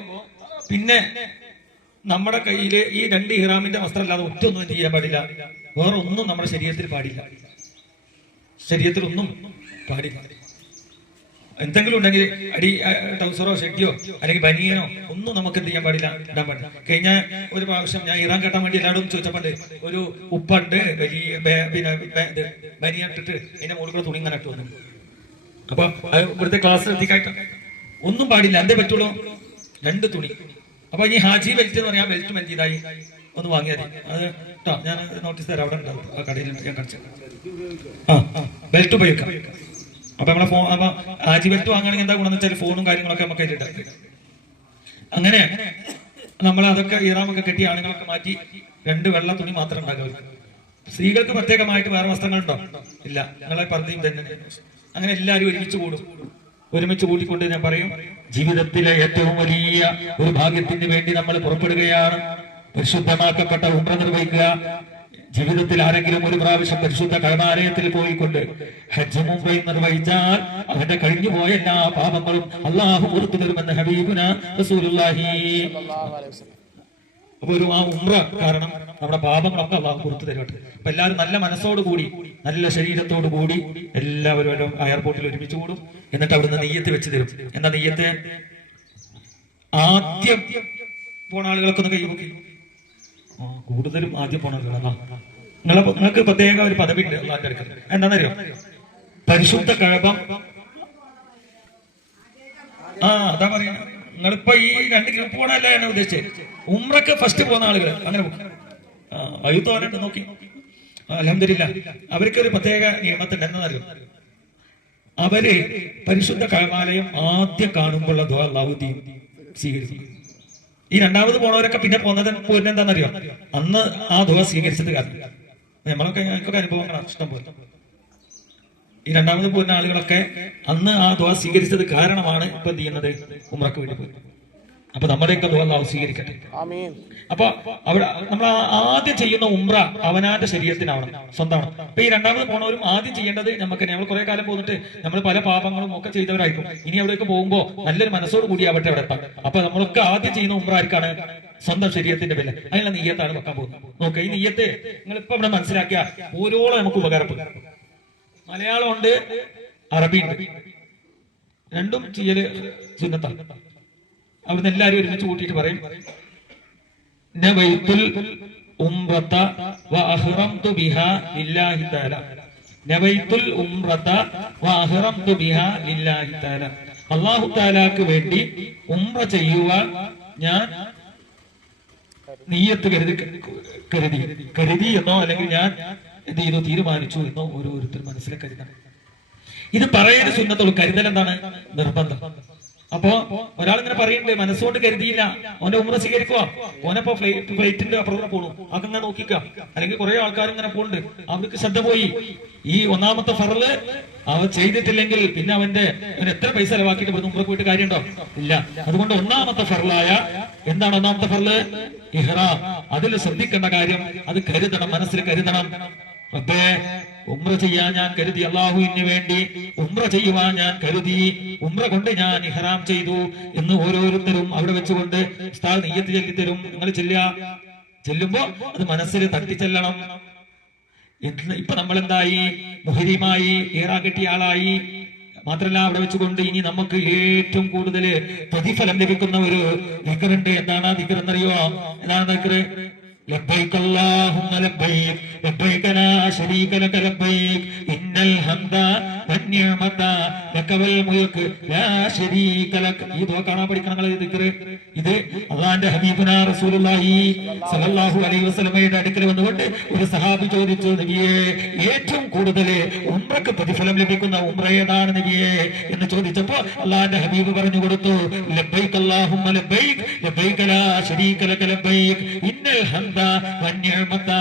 പിന്നെ നമ്മുടെ കയ്യില് ഈ 2 ഇഹ്റാമിന്റെ വസ്ത്രം അല്ലാതെ ഒറ്റൊന്നും ചെയ്യാൻ പാടില്ല. വേറെ ഒന്നും നമ്മുടെ ശരീരത്തിൽ പാടില്ല. ശരീരത്തിലൊന്നും പാടില്ല. എന്തെങ്കിലും ഉണ്ടെങ്കിൽ ട്രൗസറോ ഷെഡിയോ അല്ലെങ്കിൽ ബനിയനോ ഒന്നും നമുക്ക് എന്ത് ചെയ്യാൻ പാടില്ല, ഇടാൻ പാടില്ല. കഴിഞ്ഞ ഒരു പ്രാവശ്യം ഞാൻ ഇറാൻ കെട്ടാൻ വേണ്ടി എല്ലാവരും ചോദിച്ചപ്പോണ്ട് ഒരു ഉപ്പുണ്ട് വലിയ പിന്നെ ബനിയൻ ഇട്ടിട്ട് അതിന്റെ മുകളിൽ കൂടെ തുണി ഇങ്ങനെ ഇട്ട് വന്നു. അപ്പൊ ഇവിടുത്തെ ക്ലാസ് എത്തിക്കായിട്ട് ഒന്നും പാടില്ല. എന്തേ പറ്റുള്ളൂ? 2 തുണി. അപ്പൊ ഇനി ഹാജി ബെൽറ്റ് എന്ന് പറയാൻ ബെൽറ്റും എന്ത് ചെയ്തായി ഒന്ന് വാങ്ങിയാൽ അത് കേട്ടോ. ഞാൻ നോട്ടീസ് തരാം, അവിടെ ഉണ്ടാവും ആ കടയിൽ ഞാൻ കാണിച്ചു. ആ ബെൽറ്റ് ഉപയോഗിക്കാം. അപ്പൊ നമ്മളെ ഫോൺ അപ്പൊ ആജി ബെൽറ്റ് വാങ്ങുകയാണെങ്കിൽ എന്താ ഗുണമെന്ന് വെച്ചാൽ ഫോണും കാര്യങ്ങളൊക്കെ നമുക്ക് അതിലിട്ടാം. അങ്ങനെ നമ്മൾ അതൊക്കെ ഈറാമൊക്കെ കെട്ടി ആണുങ്ങളൊക്കെ മാറ്റി 2 വെള്ള തുണി മാത്രം ഉണ്ടാക്കുക. സ്ത്രീകൾക്ക് പ്രത്യേകമായിട്ട് വേറെ വസ്ത്രങ്ങളുണ്ടോ? ഇല്ല, നിങ്ങളെ പർദ്ദയും തന്നെ. അങ്ങനെ എല്ലാവരും ഒരുമിച്ച് കൂട്ടിക്കൊണ്ട് ഞാൻ പറയും, ജീവിതത്തിലെ ഏറ്റവും വലിയ ഒരു ഭാഗ്യത്തിന് വേണ്ടി നമ്മൾ പുറപ്പെടുകയാണ്. പരിശുദ്ധമാക്കപ്പെട്ട ഉംറ നിർവഹിക്കുക. ജീവിതത്തിൽ ആരെങ്കിലും ഒരു പ്രാവശ്യം പരിശുദ്ധ കഅബാലയത്തിൽ പോയിക്കൊണ്ട് ഹജ്ജും ഉംറയും നിർവഹിച്ചാൽ അവന്റെ കഴിഞ്ഞുപോയ എല്ലാ പാപങ്ങളും അള്ളാഹു പുറത്തു തരുമെന്ന് ഹബീബുന റസൂലുള്ളാഹി. അപ്പൊ ആ ഉംറ കാരണം നമ്മുടെ പാപങ്ങളൊക്കെ അള്ളാഹു പുറത്തു തരട്ടെ. അപ്പൊ എല്ലാവരും നല്ല മനസ്സോടുകൂടി നല്ല ശരീരത്തോടു കൂടി എല്ലാവരും എയർപോർട്ടിൽ ഒരുമിച്ച് കൂടും. എന്നിട്ട് അവിടുന്ന് നെയ്യത്ത് വെച്ച് തരും. എന്താ നെയ്യത്ത്? ആദ്യം പോണ ആളുകളൊക്കെ ഒന്ന് കൈ നോക്കി. കൂടുതലും ആദ്യം പോണ ആളുകളാ. നിങ്ങൾക്ക് പ്രത്യേക ഒരു പദവി ഉണ്ട് അള്ളാന്റെ അടുക്കൽ. എന്താണെന്നറിയോ? പരിശുദ്ധ കഅബ. അതാ പറയാ. നിങ്ങളിപ്പോ ഈ 2 ഗ്രൂപ്പ് പോണല്ല ഞാൻ ഉദ്ദേശിച്ചത്. ഉംറക്ക് ഫസ്റ്റ് പോകുന്ന ആളുകൾ അങ്ങനെ വൈകുത്തോലുണ്ട്. നോക്കി അൽഹംദുലില്ലാഹ്, അവർക്കൊരു പ്രത്യേക നിയമത്തിന്റെ എന്താണെന്നറിയോ? അവര് പരിശുദ്ധ കഅബാലയം ആദ്യം കാണുമ്പോൾ ദുആ അല്ലാഹു സ്വീകരിക്കും. ഈ 2ാമത് പോണവരൊക്കെ പിന്നെ പോകുന്നത് എന്താണെന്നറിയോ? അന്ന് ആ ദുആ സ്വീകരിച്ചത് കാരണം ഞങ്ങൾക്കൊക്കെ അനുഭവങ്ങളാണ് ഇഷ്ടം പോലെ. ഈ 2ാമത് പോകുന്ന ആളുകളൊക്കെ അന്ന് ആ ദുആ സ്വീകരിച്ചത് കാരണമാണ് ഇപ്പൊ എന്ത് ചെയ്യുന്നത്? ഉംറക്ക് വേണ്ടി പോയി. അപ്പൊ നമ്മുടെയൊക്കെ ദുആ അല്ലാഹു സ്വീകരിക്കട്ടെ. അപ്പൊ അവിടെ നമ്മൾ ആദ്യം ചെയ്യുന്ന ഉംറ അവനാന്റെ ശരീരത്തിനാവണം, സ്വന്തമാണ്. അപ്പൊ ഈ 2ാമത് പോണവരും ആദ്യം ചെയ്യേണ്ടത് ഞങ്ങൾ കുറെ കാലം പോന്നിട്ട് നമ്മൾ പല പാപങ്ങളും ഒക്കെ ചെയ്തവരായിരിക്കും. ഇനി അവിടേക്ക് പോകുമ്പോ നല്ലൊരു മനസ്സോട് കൂടി ആവട്ടെ അവിടെ എത്താം. അപ്പൊ നമ്മളൊക്കെ ആദ്യം ചെയ്യുന്ന ഉംറ ആർക്കാണ്? സ്വന്തം ശരീരത്തിന്റെ പേരിൽ. അതിനുള്ള നെയ്യത്താണ് വെക്കാൻ പോകുന്നത്. നോക്കുക, ഈ നെയ്യത്ത് നിങ്ങളിപ്പോ ഇവിടെ മനസ്സിലാക്കിയ ഓരോളം നമുക്ക് ഉപകാരപ്പെടും. മലയാളം ഉണ്ട്, അറബി ഉണ്ട്, രണ്ടും ചെയ്യല് സുന്നത്താണ്. അവിടുന്ന് എല്ലാവരും ഒരുമിച്ച് കൂട്ടിയിട്ട് പറയും, നവൈതുൽ ഉംറത വഅഹ്റംതു ബിഹാ ലില്ലാഹി തആല. നവൈതുൽ ഉംറത വഅഹ്റംതു ബിഹാ ലില്ലാഹി തആല. അല്ലാഹു തആലക്ക് വേണ്ടി ഉംറ ചെയ്യുവാൻ ഞാൻ നിയ്യത്ത് കരുതി എന്നോ അല്ലെങ്കിൽ ഞാൻ എന്ത് ചെയ്തു തീരുമാനിച്ചു എന്നോ ഓരോരുത്തർ മനസ്സിലെ കരുതണം. ഇത് പറയുന്ന സുന്നത്തുള്ളൂ. കരുതൽ എന്താണ്? നിർബന്ധം. അപ്പോ ഒരാളിങ്ങനെ പറയുന്നുണ്ട് മനസ്സുകൊണ്ട് കരുതിയില്ല, ഓന്റെ ഉംറ സ്വീകരിക്കുക, ഓനപ്പോ ഫ്ലൈറ്റിന്റെ അപ്പുറം പോണു, അതങ്ങനെ നോക്കിക്ക. അല്ലെങ്കിൽ കുറെ ആൾക്കാർ ഇങ്ങനെ പോകുന്നുണ്ട്, അവർക്ക് ശ്രദ്ധ പോയി. ഈ 1ാമത്തെ ഫർള് അവൻ ചെയ്തിട്ടില്ലെങ്കിൽ പിന്നെ അവൻ എത്ര പൈസ ചെലവാക്കിയിട്ട് ഇവിടുന്ന് ഉംറക്ക് പോയിട്ട് കാര്യമുണ്ടോ? ഇല്ല. അതുകൊണ്ട് 1ാമത്തെ ഫർളായ എന്താണ് 1ാമത്തെ ഫർള്? ഇഹ്റാം. അതിൽ ശ്രദ്ധിക്കേണ്ട കാര്യം അത് കരുതണം, മനസ്സിൽ കരുതണം. റബ്ബേ, ഉംറ ചെയ്യാൻ ഞാൻ കരുതി, അള്ളാഹുവിന് വേണ്ടി ഉംറ ചെയ്യുവാൻ ഞാൻ കരുതി, ഉംറ കൊണ്ട് ഞാൻ ഇഹ്റാം ചെയ്തു എന്ന് ഓരോരുത്തരും അവിടെ വെച്ചുകൊണ്ട് ഉസ്താദ് നിയ്യത്ത് ചൊല്ലിത്തരും. നിങ്ങൾ ചെല്ലുമ്പോ അത് മനസ്സിൽ തട്ടിച്ചെല്ലണം. ഇപ്പൊ നമ്മൾ എന്തായി? മുഹരിമായി, ഈറാൻ കെട്ടിയ ആളായി. മാത്രല്ല അവിടെ വെച്ചുകൊണ്ട് ഇനി നമുക്ക് ഏറ്റവും കൂടുതൽ പ്രതിഫലം ലഭിക്കുന്ന ഒരു ദിക്റുണ്ട്. എന്താണ് ആ ദിക്ർ എന്നറിയോ? എന്താണ് ദിക്ർ? ലബ്ബൈക അല്ലാഹുമ്മ ലബ്ബൈക ലബ്ബൈക ലാ ശരീക ലക ലബ്ബൈക ഇന്നൽ ഹംദ വന്നിഅമത ലക വൽ മുൽക് ലാ ശരീക ലക. ഈ ദുആ കാണാൻ പഠിക്കണം. ഇത് അല്ലാഹുവിന്റെ ഹബീബുനാ റസൂലുള്ളാഹി സ്വല്ലല്ലാഹു അലൈഹി വസല്ലമയുടെ അടുക്കൽ വന്നുകൊണ്ട് ഒരു സഹാബി ചോദിച്ചു, നബിയേ, ഏറ്റവും കൂടുതൽ ഉംറക്ക് പ്രതിഫലം ലഭിക്കുന്ന ഉംറ ഏതാണ് നബിയേ എന്ന് ചോദിച്ചപ്പോ അല്ലാഹുവിന്റെ ഹബീബ് പറഞ്ഞു കൊടുത്തു, ലബ്ബൈക അല്ലാഹുമ്മ ലബ്ബൈക ലബ്ബൈക ലാ ശരീക ലക ലബ്ബൈക ഇന്നൽ ഹംദ വന്നിഅമത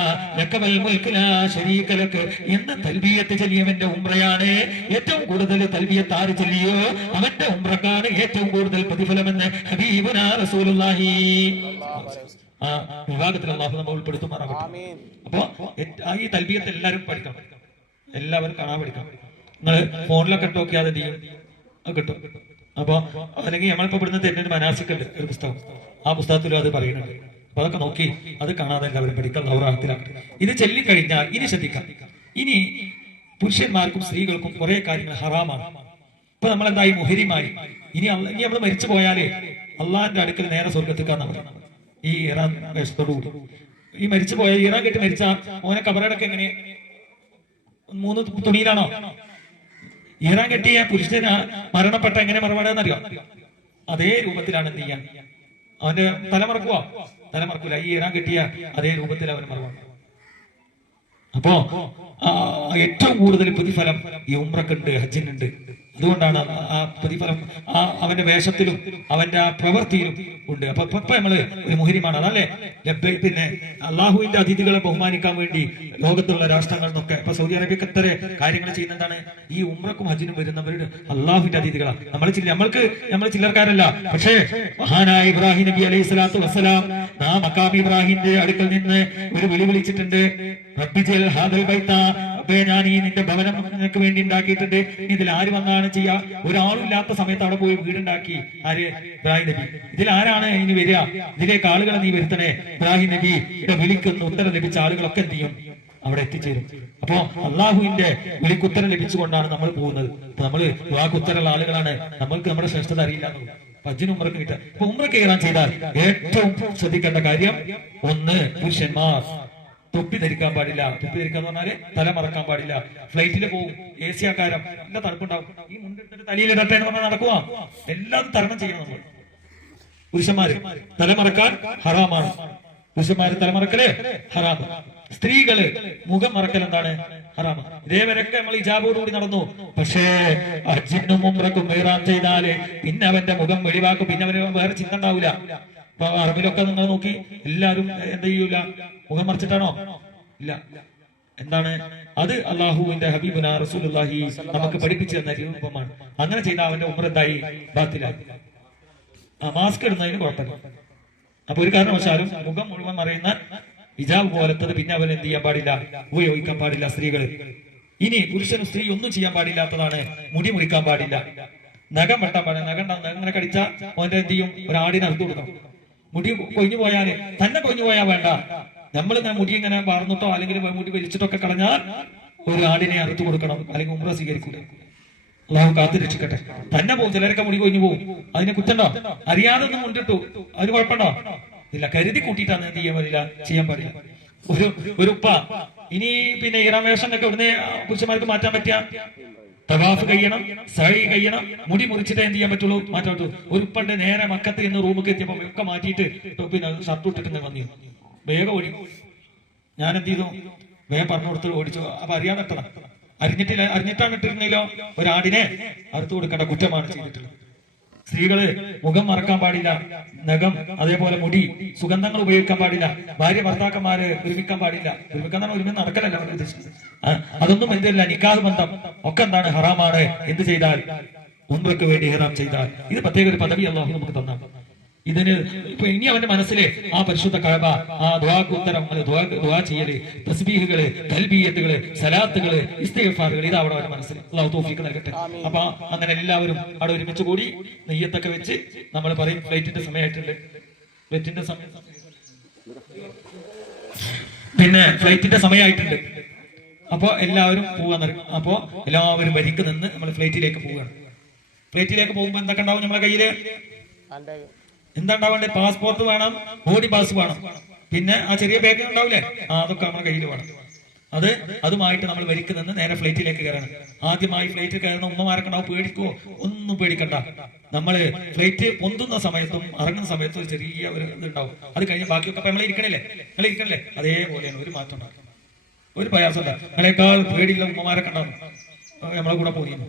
ലക വൽ മുൽക് ലാ ശരീക ലക എന്ന് തൽബിയത്ത് ചൊല്ലിയവന്റെ ഉംറയാണ് ഏറ്റവും കൂടുതൽ. തൽബിയത്ത് ആര് ചൊല്ലിയോ അവന്റെ ഉംറക്കാണ് ഏറ്റവും കൂടുതൽ പ്രതിഫലമെന്ന് ഹബീബുനാ റസൂലുള്ളാഹി. വിഭാഗത്തിൽ അല്ലാഹു നമ്മെ ഉൾപ്പെടുത്തുമാറാകട്ടെ. അപ്പൊ ഈ തൽബിയത്ത് എല്ലാവരും പഠിക്കണം, എല്ലാവരും കാണാൻ പഠിക്കണം. നിങ്ങൾ ഫോണിലൊക്കെ നോക്കിയാൽ അത് ചെയ്യും, അത് കിട്ടും. അപ്പൊ അല്ലെങ്കിൽ നമ്മളിപ്പോ ഇവിടുന്ന് തരുന്നൊരു മനാസിക്കുണ്ട്, ഒരു പുസ്തകം, ആ പുസ്തകത്തിലും അത് പറയുന്നുണ്ട്. അപ്പൊ അതൊക്കെ നോക്കി അത് കാണാതെ എല്ലാവരും പഠിക്കാം, ഔറാഹത്തിലാക്കട്ടെ. ഇത് ചൊല്ലിക്കഴിഞ്ഞാൽ ഇനി ശ്രദ്ധിക്കാം, ഇനി പുരുഷന്മാർക്കും സ്ത്രീകൾക്കും കുറെ കാര്യങ്ങൾ ഹറാമാണ്. ഇപ്പൊ നമ്മളെന്തായി? മുഹരിമായി. ഇനി നമ്മൾ മരിച്ചു പോയാലേ അള്ളാഹിന്റെ അടുക്കൽ നേരെ സ്വർഗത്തിക്കാന്നാണ് പറയുന്നത്. ഈ ഇറാൻ വേഷത്തോടുകൂടി ഈ മരിച്ചു പോയ ഇറാൻ കെട്ടി മരിച്ച ഓനെ കബറടക്കം എങ്ങനെ? 3 തുണിയിലാണോ? ഇറാൻ കെട്ടിയ പുരുഷന് മരണപ്പെട്ട എങ്ങനെ മറുപടിയെന്നറിയോ? അതേ രൂപത്തിലാണ് എന്ത് ചെയ്യാൻ അവന്റെ തലമറക്കുവാ? തലമറക്കൂല. ഈ ഇറാൻ കിട്ടിയ അതേ രൂപത്തിൽ അവന് മറവാണ്. അപ്പോ ഏറ്റവും കൂടുതൽ പ്രതിഫലം ഈ ഉംറക്കുണ്ട്, ഹജ്ജിനുണ്ട്. അതുകൊണ്ടാണ് ആ പ്രതിഫലം അവന്റെ വേഷത്തിലും അവന്റെ ആ പ്രവൃത്തിയിലും ഉണ്ട്. അപ്പൊ ഇപ്പൊ നമ്മള് ഒരു മുഹരിമാണ്, അതല്ലേ? പിന്നെ അള്ളാഹുവിന്റെ അതിഥികളെ ബഹുമാനിക്കാൻ വേണ്ടി ലോകത്തുള്ള രാഷ്ട്രങ്ങളിൽ നിന്നൊക്കെ ഇപ്പൊ സൗദി അറേബ്യക്ക് എത്ര കാര്യങ്ങൾ ചെയ്യുന്നതാണ്. ഈ ഉംറക്കും ഹജ്ജിനും വരുന്നവരുടെ അള്ളാഹുവിന്റെ അതിഥികളാണ്. നമ്മൾ ചില്ലർക്കാരല്ല. പക്ഷേ മഹാനായ ഇബ്രാഹിം നബി അലൈഹി സ്വലാത്തു വസ്സലാം ആ മഖാം ഇബ്രാഹിമിന്റെ അടുക്കൽ നിന്ന് ഒരു വിളി വിളിച്ചിട്ടുണ്ട്. റബ്ബിജൽ ഹാദൽ ബൈത, ഞാൻ ഈ നിന്റെ ഭവനം നിനക്ക് വേണ്ടി ഉണ്ടാക്കിയിട്ടുണ്ട്. ഇതിൽ ആര് വന്നാണ് ചെയ്യാ? ഒരാളും ഇല്ലാത്ത സമയത്ത് അവിടെ പോയി വീടുണ്ടാക്കി. ആര്? ഇബ്രാഹിം നബി. ഇതിൽ ആരാണ് ഇനി വരിക? ഇതിലേക്ക് ആളുകളെ നീ വരുത്തണേ. ഇബ്രാഹിം നബിയുടെ വിളിക്കുന്ന ഉത്തരം ലഭിച്ച ആളുകളൊക്കെ എന്ത് ചെയ്യും? അവിടെ എത്തിച്ചേരും. അപ്പോ അള്ളാഹുവിന്റെ വിളിക്കുത്തരം ലഭിച്ചുകൊണ്ടാണ് നമ്മൾ പോകുന്നത്. നമ്മൾ വാക്കുത്തരമുള്ള ആളുകളാണ്. നമ്മൾക്ക് നമ്മുടെ ശ്രേഷ്ഠത അറിയില്ല എന്നുള്ളത്. ഹജ്ജിന് ഉംറക്ക് കിട്ടുക. ഇപ്പൊ ഉംറ കയറാൻ ചെയ്താൽ ഏറ്റവും ശ്രദ്ധിക്കേണ്ട കാര്യം, ഒന്ന്, പുരുഷന്മാർ തൊപ്പി ധരിക്കാൻ പാടില്ല. തൊപ്പി ധരിക്കാന്ന് പറഞ്ഞാല് തല മറക്കാൻ പാടില്ല. ഫ്ലൈറ്റിൽ പോകും, എ സി ആക്കാരം, നല്ല തണുപ്പുണ്ടാവും. ഈ മുണ്ടെടുത്തിട്ട് തലയിലിടട്ടെ എന്ന് പറഞ്ഞാൽ നടക്കുക. എല്ലാം തരണം ചെയ്യണം നമ്മൾ. പുരുഷന്മാര് തലമറക്കാൻ ഹറാമാണ്. പുരുഷന്മാര് തലമറക്കല് ഹറാമ്. സ്ത്രീകള് മുഖം മറക്കൽ എന്താണ്? ഹറാമ്. ഇതേവരൊക്കെ നമ്മൾ ഇജാബോടുകൂടി നടന്നു. പക്ഷേ ഹജ്ജിനും ഉംറക്കും ഇഹ്റാം ചെയ്താല് പിന്നെ അവന്റെ മുഖം വെളിവാക്കും. പിന്നെ അവന് വേറെ ചിന്ത ഉണ്ടാവില്ല. ഇപ്പൊ അറബിലൊക്കെ നിങ്ങൾ നോക്കി, എല്ലാരും എന്ത് ചെയ്യൂല? മുഖം മറിച്ചിട്ടാണോ? ഇല്ല. എന്താണ് അത്? അള്ളാഹുവിന്റെ ഹബീബുന റസൂലുള്ളാഹി നമുക്ക് പഠിപ്പിച്ചു തന്ന രൂപമാണ്. അങ്ങനെ ചെയ്ത അവന്റെ ഉംറ എന്തായി? ബാത്തിലായി. മാസ്ക് ഇടുന്നതിന് കുഴപ്പമില്ല. അപ്പൊ ഒരു കാരണവശാലും മുഖം മുഴുവൻ മറയുന്ന ഹിജാബ് പോലത്തത് പിന്നെ അവൻ എന്ത് ചെയ്യാൻ പാടില്ല? ഉപയോഗിക്കാൻ പാടില്ല സ്ത്രീകൾ. ഇനി പുരുഷനും സ്ത്രീ ഒന്നും ചെയ്യാൻ പാടില്ലാത്തതാണ് മുടി മുറിക്കാൻ പാടില്ല, നഖം വെട്ടാൻ പാടില്ല. നഖം അങ്ങനെ കടിച്ചാൽ അവന്റെ എന്ത് ചെയ്യും? ഒരു ആടിനെ അറുത്തു കൊടുക്കണം. മുടി കൊഴിഞ്ഞു പോയാല് തന്നെ കൊഴിഞ്ഞു പോയാൽ വേണ്ട. നമ്മളിങ്ങനെ മുടി ഇങ്ങനെ വാർന്നിട്ടോ അല്ലെങ്കിൽ മുടി വലിച്ചിട്ടോ ഒക്കെ കളഞ്ഞാൽ ഒരു ആടിനെ അറുത്തു കൊടുക്കണം, അല്ലെങ്കിൽ ഉംറ സ്വീകരിക്കൂല. അള്ളാഹു കാത്തു രക്ഷിക്കട്ടെ. തന്നെ പോകും. ചിലരൊക്കെ മുടി കൊഴിഞ്ഞു പോകും. അതിനെ കുറ്റണ്ടോ? അറിയാതെ ഒന്നും മുണ്ടിട്ടു, അതിന് കുഴപ്പമുണ്ടോ? ഇല്ല. കരുതി കൂട്ടിയിട്ടാണ് എന്ത് ചെയ്യാൻ പാടില്ല, ചെയ്യാൻ പാടില്ല. ഒരു ഉപ്പ ഇനി പിന്നെ ഇറാമേഷനൊക്കെ ഇവിടുന്ന് പുരുഷന്മാർക്ക് മാറ്റാൻ പറ്റിയ തവാഫ് കഴിയണം, സഹി കഴിയണം, മുടി മുറിച്ചിട്ടേ എന്ത് ചെയ്യാൻ പറ്റുള്ളൂ, മാറ്റാൻ പറ്റുള്ളൂ. ഒരു ഉപ്പണ്ട് നേരെ മക്കത്ത് എന്ന് റൂമൊക്കെ എത്തിയപ്പോ ഒക്കെ മാറ്റിയിട്ട് പിന്നെ ഷർട്ട് ഇട്ടിട്ട് വന്നു. വേഗം ഓടി. ഞാൻ എന്ത് ചെയ്തു? വേഗം പറഞ്ഞു കൊടുത്ത് ഓടിച്ചു. അപ്പൊ അറിയാതെ ഇട്ടതാ. അറിഞ്ഞിട്ടാണ് ഇട്ടിരുന്നല്ലോ. ഒരാടിനെ അറുത്തു കൊടുക്കേണ്ട കുറ്റമാണ് ചെയ്തിട്ടുള്ളത്. സ്ത്രീകള് മുഖം മറക്കാൻ പാടില്ല, നഖം, അതേപോലെ മുടി, സുഗന്ധങ്ങൾ ഉപയോഗിക്കാൻ പാടില്ല. ഭാര്യ ഭർത്താക്കന്മാര് ഒരുമിക്കാൻ പാടില്ല. ഒരുമിക്കാൻ ഒരുമി നടക്കലല്ല അവർ ഉദ്ദേശിച്ചത്. അതൊന്നും എന്തില്ല. നിക്കാഹ് ബന്ധം ഒക്കെ എന്താണ്? ഹറാമാണ്. എന്ത് ചെയ്താൽ? ഉംറയ്ക്ക് വേണ്ടി ഇഹ്റാം ചെയ്താൽ. ഇത് പ്രത്യേക ഒരു പദവി അല്ലാഹു നമുക്ക് തന്നാണ്. ഇതിന് ഇപ്പൊ ഇനി അവന്റെ മനസ്സിലെ ആ പരിശുദ്ധ കഅബ, ആ ദുആക്ക് ഉത്തരം, ദുആ ചെയ്യല്, തസ്ബീഹുകള്, തൽബിയത്തുകള്, സലാത്തുകള്, ഇസ്തിഗ്ഫാറുകൾ, ഇത് അവിടെ അവന്റെ മനസ്സിൽ അല്ലാഹു തൗഫീഖ് നൽകട്ടെ. അപ്പൊ അങ്ങനെ എല്ലാവരും അവിടെ ഒരുമിച്ച് കൂടി നെയ്യത്തൊക്കെ വെച്ച് നമ്മൾ പറയും ഫ്ലൈറ്റിന്റെ സമയമായിട്ടുണ്ട്. ഫ്ലൈറ്റിന്റെ സമയം പിന്നെ ഫ്ലൈറ്റിന്റെ സമയമായിട്ടുണ്ട്. അപ്പൊ എല്ലാവരും പോകാൻ തുടങ്ങി. അപ്പോ എല്ലാവരും വരിക്ക് നിന്ന് നമ്മൾ ഫ്ലൈറ്റിലേക്ക് പോവുകയാണ്. ഫ്ലൈറ്റിലേക്ക് പോകുമ്പോ എന്തൊക്കെ ഉണ്ടാവും നമ്മുടെ കയ്യില്? എന്താ ഉണ്ടാവേണ്ടത്? പാസ്പോർട്ട് വേണം, ബോഡി പാസ് വേണം, പിന്നെ ആ ചെറിയ ബാഗ് ഉണ്ടാവില്ലേ, അതൊക്കെ നമ്മുടെ കയ്യിൽ വേണം. അതുമായിട്ട് നമ്മൾ വരിക്ക് നിന്ന് നേരെ ഫ്ലൈറ്റിലേക്ക് കയറണം. ആദ്യമായി ഫ്ലൈറ്റിൽ കയറുന്ന ഉമ്മമാരൊക്കെ ഉണ്ടാവും. പേടിക്കുവോ? ഒന്നും പേടിക്കണ്ട. നമ്മള് ഫ്ലൈറ്റ് പൊന്തുന്ന സമയത്തും ഇറങ്ങുന്ന സമയത്തും ഒരു ചെറിയ ഒരു ഇതുണ്ടാവും. അത് കഴിഞ്ഞ് ബാക്കിയൊക്കെ നമ്മൾ ഇരിക്കണില്ലേ, നിങ്ങൾ ഇരിക്കണില്ലേ? അതേപോലെയാണ്. ഒരു മാറ്റം ഉണ്ടാവും, ഒരു പ്രയാസമില്ല. നിങ്ങളെക്കാൾ പേടിയുള്ള ഉമ്മമാരൊക്കെ ഉണ്ടാവും നമ്മളെ കൂടെ പോയിരുന്നു.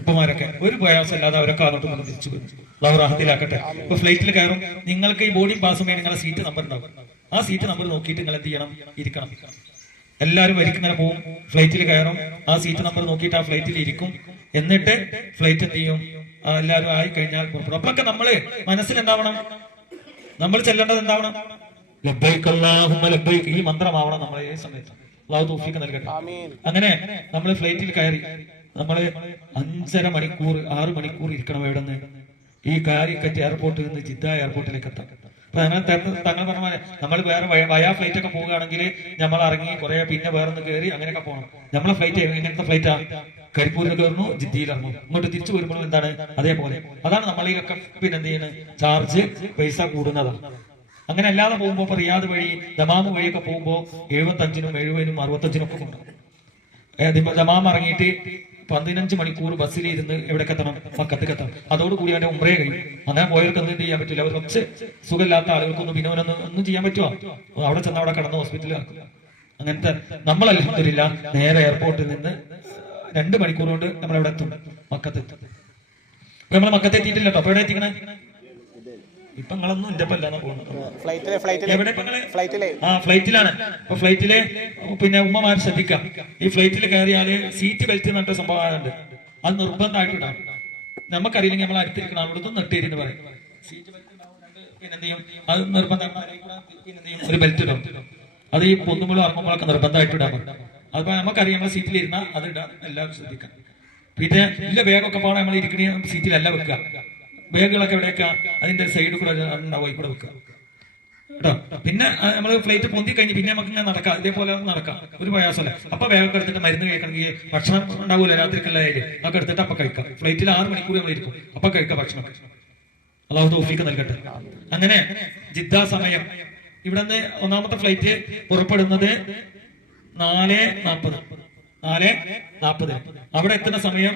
ഉപ്പമാരൊക്കെ ഒരു പ്രയാസമില്ലാതെ അവരൊക്കെ അങ്ങോട്ടും കൊണ്ട് തിരിച്ചു വരും. അള്ളാഹു റാഹത്തിലാക്കട്ടെ. ഇപ്പൊ ഫ്ലൈറ്റിൽ കയറും. നിങ്ങൾക്ക് ഈ ബോർഡിംഗ് പാസ് വേണ്ടി നിങ്ങളുടെ സീറ്റ് നമ്പർ ഉണ്ടാവും. ആ സീറ്റ് നമ്പർ നോക്കിയിട്ട് നിങ്ങൾ എന്ത് ചെയ്യണം? ഇരിക്കണം. എല്ലാവരും വരിക്കുന്നതിന് പോവും, ഫ്ലൈറ്റിൽ കയറും, ആ സീറ്റ് നമ്പർ നോക്കിയിട്ട് ആ ഫ്ലൈറ്റിൽ ഇരിക്കും. എന്നിട്ട് ഫ്ലൈറ്റ് എന്ത് ചെയ്യും? എല്ലാവരും ആയി കഴിഞ്ഞാൽ പുറപ്പെടും. അപ്പൊക്കെ നമ്മള് മനസ്സിൽ എന്താവണം? നമ്മൾ ചെല്ലേണ്ടത് എന്താവണം? ലബ്ബൈക അല്ലാഹുമ്മ ലബ്ബൈക. ഈ മന്ത്രമാവണം നമ്മളെ ഏത് സമയത്ത്. അള്ളാഹു തൗഫീഖ് നൽകട്ടെ. അങ്ങനെ നമ്മൾ ഫ്ലൈറ്റിൽ കയറി നമ്മള് 5.5 മണിക്കൂർ 6 മണിക്കൂർ ഇരിക്കണം. എവിടെ നിന്ന്? ഈ കാലിക്കറ്റ് എയർപോർട്ടിൽ നിന്ന് ജിദ്ദ എയർപോർട്ടിലേക്ക് എത്താം. അപ്പൊ തങ്ങൾ പറഞ്ഞ പോലെ നമ്മൾ വേറെ വയാ ഫ്ലൈറ്റ് ഒക്കെ പോവുകയാണെങ്കിൽ നമ്മൾ ഇറങ്ങി കുറെ പിന്നെ വേറെ ഒന്ന് കയറി അങ്ങനെയൊക്കെ പോകണം. നമ്മളെ ഫ്ലൈറ്റ് എങ്ങനത്തെ ഫ്ലൈറ്റാ? കരിപ്പൂരിൽ കയറുന്നു, ജിദ്ദയിൽ ഇറങ്ങും. ഇങ്ങോട്ട് തിരിച്ചു വരുമ്പോഴും എന്താണ്? അതേപോലെ. അതാണ് നമ്മളിലൊക്കെ പിന്നെ എന്ത് ചെയ്യുന്നത്? ചാർജ് പൈസ കൂടുന്നതാണ്. അങ്ങനെ അല്ലാതെ പോകുമ്പോ റിയാദ് വഴി ദമാമ് വഴിയൊക്കെ പോകുമ്പോ 75-നും 70-നും 65-നും ഒക്കെ കൊണ്ടുപോകും. ജമാം ഇറങ്ങിയിട്ട് 15 മണിക്കൂർ ബസ്സിലിരുന്ന് എവിടേക്ക് എത്തണം? മക്കത്തേക്ക് എത്തണം. അതോടുകൂടി അവന്റെ ഉംറയെ കഴിയും. അങ്ങനെ പോയവർക്ക് ഒന്നും ചെയ്യാൻ പറ്റില്ല. അവർ കുറച്ച് സുഖമില്ലാത്ത ആളുകൾക്കൊന്നും പിന്നെ ഒന്നും ചെയ്യാൻ പറ്റുമോ? അവിടെ ചെന്ന് അവിടെ കിടന്ന് ഹോസ്പിറ്റലിലാക്കും. അങ്ങനത്തെ നമ്മൾ അൽഹംദുലില്ലാ നേരെ എയർപോർട്ടിൽ നിന്ന് 2 മണിക്കൂർ കൊണ്ട് നമ്മൾ എവിടെ എത്തും? മക്കത്തെത്തും. അപ്പൊ നമ്മൾ മക്കത്തെത്തിയിട്ടില്ല കേട്ടോ. അപ്പൊ എവിടെ എത്തിക്കണേ? ഇപ്പൊ നിങ്ങളൊന്നും എന്റെ പല്ലാന്ന് പോകുന്നത്. ഫ്ലൈറ്റിലാണ്. അപ്പൊ ഫ്ലൈറ്റില് പിന്നെ ഉമ്മമാർ ശ്രദ്ധിക്കാം. ഈ ഫ്ലൈറ്റിൽ കയറിയാല് സീറ്റ് ബെൽറ്റ് എന്നിട്ട് സംഭവമുണ്ട്. അത് നിർബന്ധമായിട്ട് ഇടാം. നമുക്കറിയില്ലെങ്കിൽ നമ്മൾ അടുത്തിരിക്കണം അവിടുന്ന് നെട്ടേരിന്ന് പറയും. സീറ്റ് ബെൽറ്റ് പിന്നെന്ത് ചെയ്യും? അത് നിർബന്ധം ഒരു ബെൽറ്റ് ഇടും. അത് ഈ പൊന്നുമ്പോഴും ഇറങ്ങുമ്പോഴൊക്കെ നിർബന്ധമായിട്ട് ഇടാൻ പറ്റും. അപ്പൊ നമുക്കറിയാം നമ്മൾ സീറ്റിലിരുന്നാൽ അത് ഇടാൻ എല്ലാവരും ശ്രദ്ധിക്കാം. പിന്നെ ഇല്ല ബാഗൊക്കെ പോകണം നമ്മൾ ഇരിക്കണ സീറ്റിലല്ല വെക്കുക. ബാഗുകളൊക്കെ എവിടെയൊക്കെ അതിന്റെ സൈഡിൽ കൂടെ ഉണ്ടാവും, കൂടെ വെക്കുക കേട്ടോ. പിന്നെ നമ്മൾ ഫ്ലൈറ്റ് പൊന്തി കഴിഞ്ഞ് പിന്നെ നമുക്ക് ഇങ്ങനെ നടക്കാം. ഇതേപോലെ നടക്കാം, ഒരു പ്രയാസമല്ല. അപ്പൊ ബാഗൊക്കെ എടുത്തിട്ട് മരുന്ന് കഴിക്കണമെങ്കിൽ ഭക്ഷണം ഉണ്ടാവൂല രാത്രിക്കുള്ള അതൊക്കെ എടുത്തിട്ട് അപ്പൊ കഴിക്കാം. ഫ്ലൈറ്റിൽ 6 മണിക്കൂർ നമ്മൾ ഇരിക്കും. അപ്പൊ കഴിക്കാം ഭക്ഷണം. അല്ലാഹു തൗഫീഖ് നൽകട്ടെ. അങ്ങനെ ജിദ്ദ സമയം ഇവിടുന്ന് ഒന്നാമത്തെ ഫ്ലൈറ്റ് പുറപ്പെടുന്നത് 4:40. അവിടെ എത്തുന്ന സമയം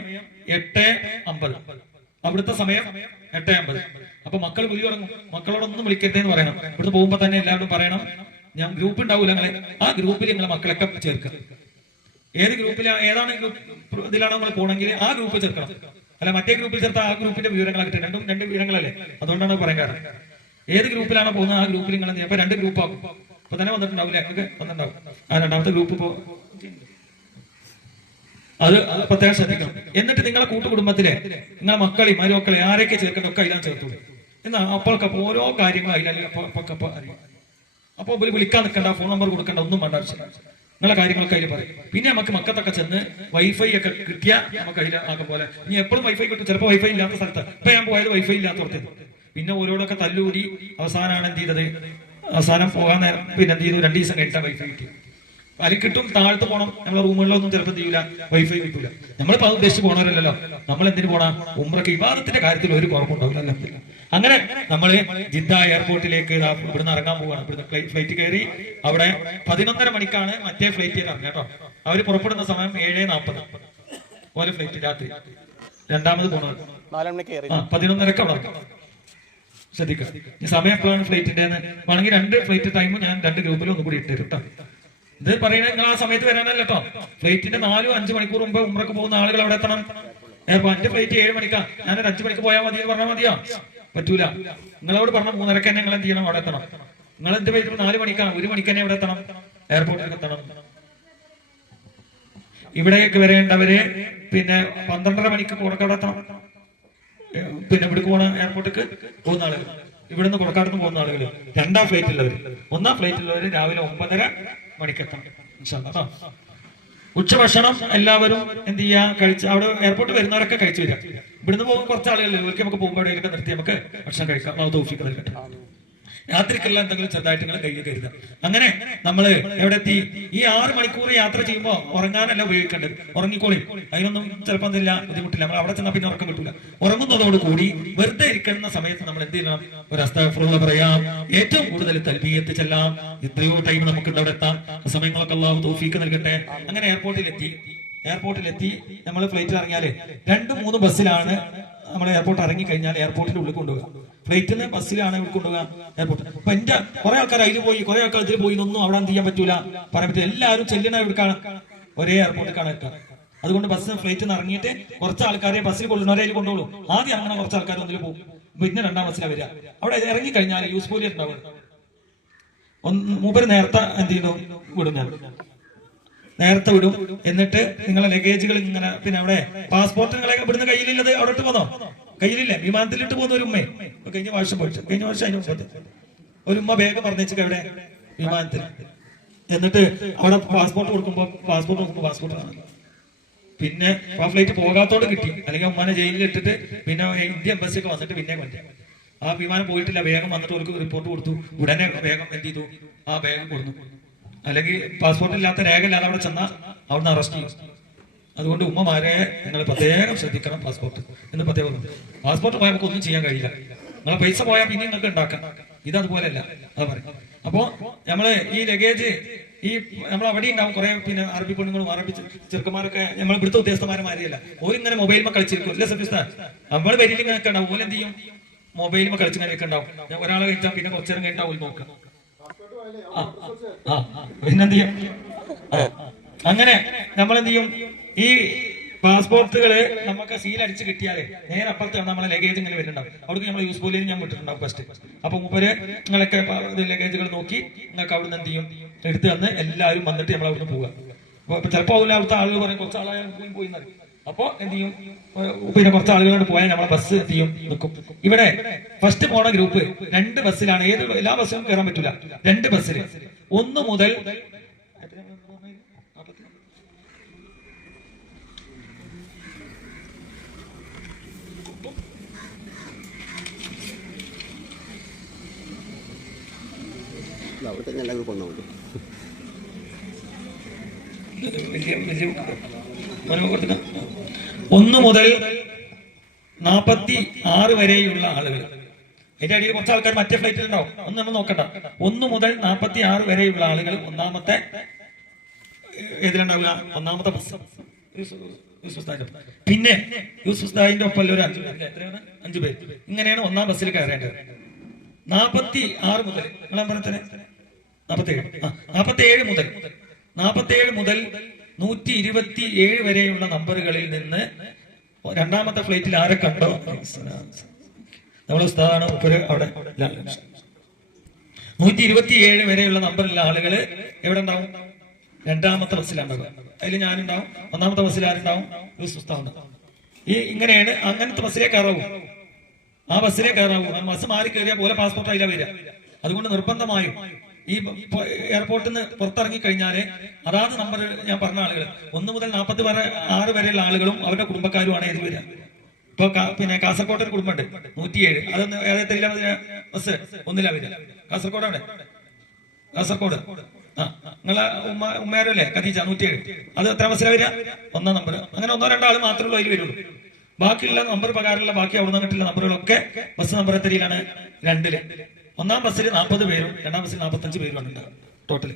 8:50. അവിടുത്തെ സമയം 8:50. അപ്പൊ മക്കൾ വിളി തുടങ്ങും. മക്കളോടൊന്നും വിളിക്കരുതെന്ന് പറയണം. ഇവിടുന്ന് പോകുമ്പോ തന്നെ എല്ലാവരും പറയണം, ഞാൻ ഗ്രൂപ്പ് ഉണ്ടാവൂല നിങ്ങളെ, ആ ഗ്രൂപ്പിൽ നിങ്ങളെ മക്കളൊക്കെ ചേർക്കുക. ഏത് ഗ്രൂപ്പിലാണ്, ഏതാണ് ഇതിലാണോ നിങ്ങൾ പോകണമെങ്കിൽ ആ ഗ്രൂപ്പിൽ ചേർക്കണം. അല്ല മറ്റേ ഗ്രൂപ്പിൽ ചേർത്ത ആ ഗ്രൂപ്പിന്റെ വിവരങ്ങളാകട്ടെ. രണ്ട് വിവരങ്ങളല്ലേ, അതുകൊണ്ടാണ് പറയാൻ കാരണം. ഏത് ഗ്രൂപ്പിലാണോ പോകുന്നത് ആ ഗ്രൂപ്പിൽ നിങ്ങൾ അപ്പൊ 2 ഗ്രൂപ്പാകും. അപ്പൊ തന്നെ വന്നിട്ടുണ്ടാവില്ലേ? നിങ്ങൾക്ക് വന്നിട്ടുണ്ടാവും. ആ 2ാമത്തെ ഗ്രൂപ്പ് അത് പ്രത്യേകം ശ്രദ്ധിക്കണം. എന്നിട്ട് നിങ്ങളെ കൂട്ടുകുടുംബത്തിലെ നിങ്ങളെ മക്കളെയും മരുമക്കളെ ആരെയൊക്കെ ചേർക്കേണ്ട ഒക്കെ അതിലാണ് ചേർത്തൂടെ. എന്നാ അപ്പോഴൊക്കെ ഓരോ കാര്യങ്ങൾ അതിലല്ലെങ്കിൽ അപ്പൊ അറിയാം. അപ്പൊ വിളിക്കാൻ നിൽക്കണ്ട, ഫോൺ നമ്പർ കൊടുക്കണ്ട, ഒന്നും വേണ്ട ആവശ്യമില്ല. നിങ്ങളെ കാര്യങ്ങളൊക്കെ അതിൽ പറയും. പിന്നെ നമുക്ക് മക്കത്തൊക്കെ ചെന്ന് വൈഫൈ ഒക്കെ കിട്ടിയാൽ നമുക്ക് അതിൽ ആകെ പോലെ. ഇനി എപ്പോഴും വൈഫൈ കിട്ടും, ചിലപ്പോൾ വൈഫൈ ഇല്ലാത്ത സ്ഥലത്ത്. ഇപ്പൊ ഞാൻ പോയത് വൈഫൈ ഇല്ലാത്തടത്ത്. പിന്നെ ഓരോടൊക്കെ തല്ലുകൂടി അവസാനമാണ് എന്ത് ചെയ്തത്? അവസാനം പോകാൻ നേരം പിന്നെ എന്ത് ചെയ്തു? 2 ദിവസം കഴിഞ്ഞാൽ വൈഫൈ കിട്ടി. അതിൽ കിട്ടും, താഴത്ത് പോകണം. നമ്മളെ റൂമുകളിലൊന്നും ചിലപ്പോൾ ചെയ്യൂല, വൈഫൈ കിട്ടൂല. നമ്മളിപ്പോ അത് ഉദ്ദേശിച്ച് പോകണവരല്ലോ. നമ്മൾ എന്തിനു പോകണം? ഉംറയ്ക്ക് ഇബാദത്തിന്റെ കാര്യത്തിൽ ഒരു കുഴപ്പമുണ്ടാവില്ല. അങ്ങനെ നമ്മള് ജിദ്ദ എയർപോർട്ടിലേക്ക് ഇവിടുന്ന് ഇറങ്ങാൻ പോവാണ്. ഇവിടുന്ന് ഫ്ലൈറ്റ് കയറി അവിടെ 11:30 മണിക്കാണ് മറ്റേ ഫ്ലൈറ്റ് ഇറങ്ങുക കേട്ടോ. അവര് പുറപ്പെടുന്ന സമയം 7:40 പോലെ ഫ്ലൈറ്റ് രാത്രി. രണ്ടാമത് പോണത് 11:30 അവിടെ ശ്രദ്ധിക്കുക. ഈ സമയം എപ്പോഴാണ് ഫ്ലൈറ്റിന്റെ വേണമെങ്കിൽ 2 ഫ്ലൈറ്റ് ടൈമും ഞാൻ 2 ഗ്രൂപ്പിലും ഒന്നുകൂടി ഇട്ടു കേട്ടോ. ഇത് പറയുന്നത് നിങ്ങൾ ആ സമയത്ത് വരാനല്ല കേട്ടോ. ഫ്ലൈറ്റിന്റെ 4-5 മണിക്കൂർ മുമ്പ് ഉംറക്ക് പോകുന്ന ആളുകൾ അവിടെ എത്തണം. എന്റെ ഫ്ലൈറ്റ് 7 മണിക്കാ, ഞാനൊരു 5 മണിക്ക് പോയാൽ മതി എന്ന് പറഞ്ഞാൽ മതിയോ? പറ്റൂല. നിങ്ങളോട് പറഞ്ഞ 3:30 തന്നെ നിങ്ങൾ എന്ത് ചെയ്യണം? അവിടെ എത്തണം. നിങ്ങൾ എന്റെ ഫ്ലൈറ്റ് 4 മണിക്കാണ്, 1 മണിക്ക് തന്നെ ഇവിടെ എത്തണം, എയർപോർട്ടിലേക്ക് എത്തണം. ഇവിടേക്ക് വരേണ്ടവര് പിന്നെ 12:30 മണിക്ക് അവിടെ എത്തണം. പിന്നെ ഇവിടേക്ക് പോണ എയർപോർട്ടിലേക്ക് പോകുന്ന ആളുകൾ, ഇവിടുന്ന് കൊടക്കാടത്ത് പോകുന്ന ആളുകൾ 2ാം ഫ്ലൈറ്റുള്ളവര്. 1ാം ഫ്ലൈറ്റുള്ളവര് രാവിലെ 9:30 മണിക്കെത്തണം. ഉച്ചഭക്ഷണം എല്ലാവരും എന്ത് ചെയ്യാ? കഴിച്ച് അവിടെ എയർപോർട്ട് വരുന്നവരൊക്കെ കഴിച്ചു വരിക. ഇവിടുന്ന് പോകുന്ന കുറച്ച് ആളുകളല്ലേ, ഇവർക്ക് നമുക്ക് പോകുമ്പോൾ എവിടെയൊക്കെ നിർത്തി നമുക്ക് ഭക്ഷണം കഴിക്കാം. തൗഫീഖ് നൽകട്ടെ. രാത്രിക്കുള്ള എന്തെങ്കിലും ചെറുതായിട്ട് നിങ്ങൾ കയ്യിൽ കരുതുക. അങ്ങനെ നമ്മള് എവിടെ എത്തി? ഈ 6 മണിക്കൂർ യാത്ര ചെയ്യുമ്പോൾ ഉറങ്ങാനല്ല ഉപയോഗിക്കേണ്ടത്. ഉറങ്ങിക്കോളി, അതിനൊന്നും ചിലപ്പോൾ എന്തില്ല, ബുദ്ധിമുട്ടില്ല. നമ്മൾ അവിടെ ചെന്നാൽ പിന്നെ ഉറക്കം കിട്ടൂല. ഉറങ്ങുന്നതോട് കൂടി വെറുതെ ഇരിക്കുന്ന സമയത്ത് നമ്മൾ എന്ത് ചെയ്യണം? ഒരു അസ്തഗ്ഫിറുല്ലാഹ് പറയാം, ഏറ്റവും കൂടുതൽ തൽബിയത്ത് ചെല്ലാം. എത്രയോ ടൈം നമുക്ക് അവിടെ എത്താം. സമയങ്ങളൊക്കെ അല്ലാഹു തൗഫീഖ് നൽകട്ടെ. അങ്ങനെ എയർപോർട്ടിലെത്തി നമ്മൾ ഫ്ലൈറ്റിൽ ഇറങ്ങിയാല് 2-3 ബസ്സിലാണ് നമ്മൾ എയർപോർട്ട് ഇറങ്ങി കഴിഞ്ഞാൽ എയർപോർട്ടിന്റെ ഉള്ളിൽ കൊണ്ടുപോകാം. ഫ്ലൈറ്റിൽ നിന്ന് ബസ്സിലാണ് ഇവിടെ കൊണ്ടുപോകാം എയർപോർട്ട്. അപ്പൊ എന്റെ കുറെ ആൾക്കാർ അതിൽ പോയി, കുറെ ആൾക്കാർ ഇതിൽ പോയി, ഇതൊന്നും അവിടെ എന്ത് ചെയ്യാൻ പറ്റൂല, പറയാൻ പറ്റില്ല. എല്ലാവരും ചെല്ലണ എവിടേക്കാണ്? ഒരേ എയർപോർട്ടിലേക്കാണ് എത്തുക. അതുകൊണ്ട് ഫ്ലൈറ്റിൽ നിന്ന് ഇറങ്ങിയിട്ട് കുറച്ച് ആൾക്കാരെ ബസ്സിൽ കൊള്ളുന്നവരെ അതിൽ കൊണ്ടുപോകും. ആദ്യം അങ്ങനെ കുറച്ച് ആൾക്കാർ ഒന്നിൽ പോകും, പിന്നെ 2ാം ബസ്സിലാണ് വരിക. അവിടെ ഇറങ്ങി കഴിഞ്ഞാൽ യൂസ്ഫുള്ളി ഉണ്ടാവും. മൂപ്പര് നേരത്തെ എന്ത് ചെയ്യുന്നു? നേരത്തെ വിടും. എന്നിട്ട് നിങ്ങളെ ലഗേജുകൾ ഇങ്ങനെ, പിന്നെ അവിടെ പാസ്പോർട്ട് നിങ്ങളെ ഇവിടുന്ന് കയ്യിലുള്ളത് അവിടെ ഇട്ട് പോന്നോ? കയ്യിലില്ല. വിമാനത്തിലിട്ട് പോകുന്ന ഒരു ഉമ്മ കഴിഞ്ഞ വർഷം അതിന് മുമ്പ് ഒരു ഉമ്മ വേഗം പറഞ്ഞേച്ചൊക്കെ എവിടെ? വിമാനത്തിൽ. എന്നിട്ട് അവിടെ പാസ്പോർട്ട് നോക്കുമ്പോ പാസ്പോർട്ട് ആണ്. പിന്നെ ആ ഫ്ലൈറ്റ് പോകാത്തോട് കിട്ടി, അല്ലെങ്കിൽ ഉമ്മനെ ജയിലിൽ ഇട്ടിട്ട് പിന്നെ ഇന്ത്യ എംബസി ഒക്കെ വന്നിട്ട് പിന്നെ കൊണ്ടു. ആ വിമാനം പോയിട്ടില്ല, വേഗം വന്നിട്ട് അവർക്ക് റിപ്പോർട്ട് കൊടുത്തു. ഉടനെ വേഗം എന്ത് ചെയ്തു? ആ ബാഗ് കൊടുത്തു. അല്ലെങ്കിൽ പാസ്പോർട്ട് ഇല്ലാത്ത രേഖ ഇല്ലാതെ അവിടെ ചെന്നാൽ അവിടുന്ന് അറസ്റ്റ് ചെയ്യും. അതുകൊണ്ട് ഉമ്മമാരെ നിങ്ങൾ പ്രത്യേകം ശ്രദ്ധിക്കണം. പാസ്പോർട്ട് എന്ന് പ്രത്യേകം. പാസ്പോർട്ട് പോയാൽ നമുക്ക് ഒന്നും ചെയ്യാൻ കഴിയില്ല. നിങ്ങളെ പൈസ പോയാൽ പിന്നെ നിങ്ങൾക്ക് ഉണ്ടാക്കാം. ഇതതുപോലെയല്ല, അത് പറയും. അപ്പോ നമ്മള് ഈ ലഗേജ് ഈ നമ്മൾ അവിടെ ഉണ്ടാവും കുറെ പിന്നെ അറബി പെണ്ണുങ്ങളും അറബി ചെറുക്കന്മാരൊക്കെ നമ്മൾ ഇവിടുത്തെ ഉദ്യോഗസ്ഥന്മാരെ ഓരിങ്ങനെ മൊബൈലിൽ കളിച്ചിരിക്കും അല്ലേ സത്യസ്ഥ നമ്മൾ വരിയിൽ ഇങ്ങനെ ഒക്കെ ഉണ്ടാവും ഓലെന്ത് ചെയ്യും മൊബൈലിൽ കളിച്ചിങ്ങനെയൊക്കെ ഉണ്ടാവും ഒരാളെ കഴിച്ചാൽ പിന്നെ കുറച്ചു നേരം കഴിഞ്ഞിട്ട് ഓല് നോക്കാം പിന്നെന്ത് ചെയ്യും അങ്ങനെ നമ്മളെന്ത് ചെയ്യും ഈ പാസ്പോർട്ടുകള് നമുക്ക് സീൽ അടിച്ച് കിട്ടിയാലേ നേരെ അപ്പുറത്ത് നമ്മളെ ലഗേജ് ഇങ്ങനെ വരുന്നുണ്ടാവും അവിടേക്ക് നമ്മൾ യൂസ് പോലും ഞാൻ വിട്ടിട്ടുണ്ടാവും ഫസ്റ്റ്. അപ്പൊ മൂപ്പര് നിങ്ങളൊക്കെ ലഗേജുകൾ നോക്കി നിങ്ങൾക്ക് അവിടെ നിന്ന് എന്ത് ചെയ്യും എടുത്ത് തന്ന് എല്ലാവരും വന്നിട്ട് നമ്മൾ അവിടെ പോവുക. അപ്പൊ ചിലപ്പോൾ അവിടുത്തെ ആളുകൾ പറയും കുറച്ച് ആളായാലും പോയി എന്നറിയും. അപ്പൊ എന്ത് ചെയ്യും പിന്നെ കുറച്ച് ആളുകളോട് പോയാൽ നമ്മളെ ബസ് എന്ത് ചെയ്യും നിൽക്കും. ഇവിടെ ഫസ്റ്റ് പോണ ഗ്രൂപ്പ് 2 ബസ്സിലാണ്. എല്ലാ ബസ്സിലും കയറാൻ പറ്റൂല. 2 ബസ്സിൽ 1 മുതൽ ഒന്ന് മുതൽ 46 വരെയുള്ള ആളുകൾ. അതിന്റെ അടിയിൽ കുറച്ച് ആൾക്കാർ മറ്റേ ഫ്ലൈറ്റിൽ ഉണ്ടാവും. ഒന്ന് നമ്മൾ നോക്കണ്ട. 1 മുതൽ 46 വരെയുള്ള ആളുകൾ ഒന്നാമത്തെ ഏതിലുണ്ടാവുക? ഒന്നാമത്തെ ബസ്. പിന്നെ യൂസുഫ്താഹിന്റെ ഒപ്പം ഒരു 5 പേര്, എത്രയാണ്? 5 പേര്. ഇങ്ങനെയാണ് ഒന്നാം ബസ്സിൽ കയറേണ്ടത്. 46 മുതൽ 47 മുതൽ 127 വരെയുള്ള നമ്പറുകളിൽ നിന്ന് രണ്ടാമത്തെ ഫ്ലൈറ്റിൽ ആരെ കണ്ടോ നമ്മളെ ഉസ്താദാണ് അവിടെ 127 വരെയുള്ള നമ്പറിലുള്ള ആളുകള് എവിടെ ഉണ്ടാവും? രണ്ടാമത്തെ ബസ്സിലുണ്ടാവും. അതിൽ ഞാനുണ്ടാവും. ഒന്നാമത്തെ ബസ്സിൽ ആരുണ്ടാവും? ഉസ്താദ്. ഇങ്ങനെയാണ്. അങ്ങനത്തെ ബസ്സിലേ കയറാവൂ. ആ ബസ്സിലേ കയറാവൂ. ബസ് മാറി കയറിയാൽ പോലെ പാസ്പോർട്ട് അതിലാ വരിക. അതുകൊണ്ട് നിർബന്ധമായും ഈ എയർപോർട്ടിൽ നിന്ന് പുറത്തിറങ്ങി കഴിഞ്ഞാല് അതാത് നമ്പർ ഞാൻ പറഞ്ഞ ആളുകൾ 1 മുതൽ 46 വരെയുള്ള ആളുകളും അവരുടെ കുടുംബക്കാരുമാണ് ഇതിൽ വരിക. ഇപ്പൊ പിന്നെ കാസർകോട്ടെ ഒരു കുടുംബമുണ്ട് 107. അതൊന്ന് ഏതെത്തില്ല ബസ് ഒന്നിലാ വരിക. കാസർകോടാണ്. കാസർകോട് നിങ്ങളെ ഉമ്മയാരല്ലേ ഖദീജ 107. അത് എത്ര ബസ്സിലാ വരിക? 1-ാം നമ്പർ. അങ്ങനെ 1-2 ആള് മാത്രമേ ഉള്ളൂ അതിൽ വരുള്ളൂ. ബാക്കിയുള്ള നമ്പർ പ്രകാരമുള്ള ബാക്കി അവിടെ നിന്നിട്ടുള്ള നമ്പറുകളൊക്കെ ബസ് നമ്പർ എത്രയിലാണ്? 2-ല്. 1-ാം ബസ്സിൽ 40 പേരും 2-ാം ബസ്സിൽ 45 പേരുമാണ് ടോട്ടൽ.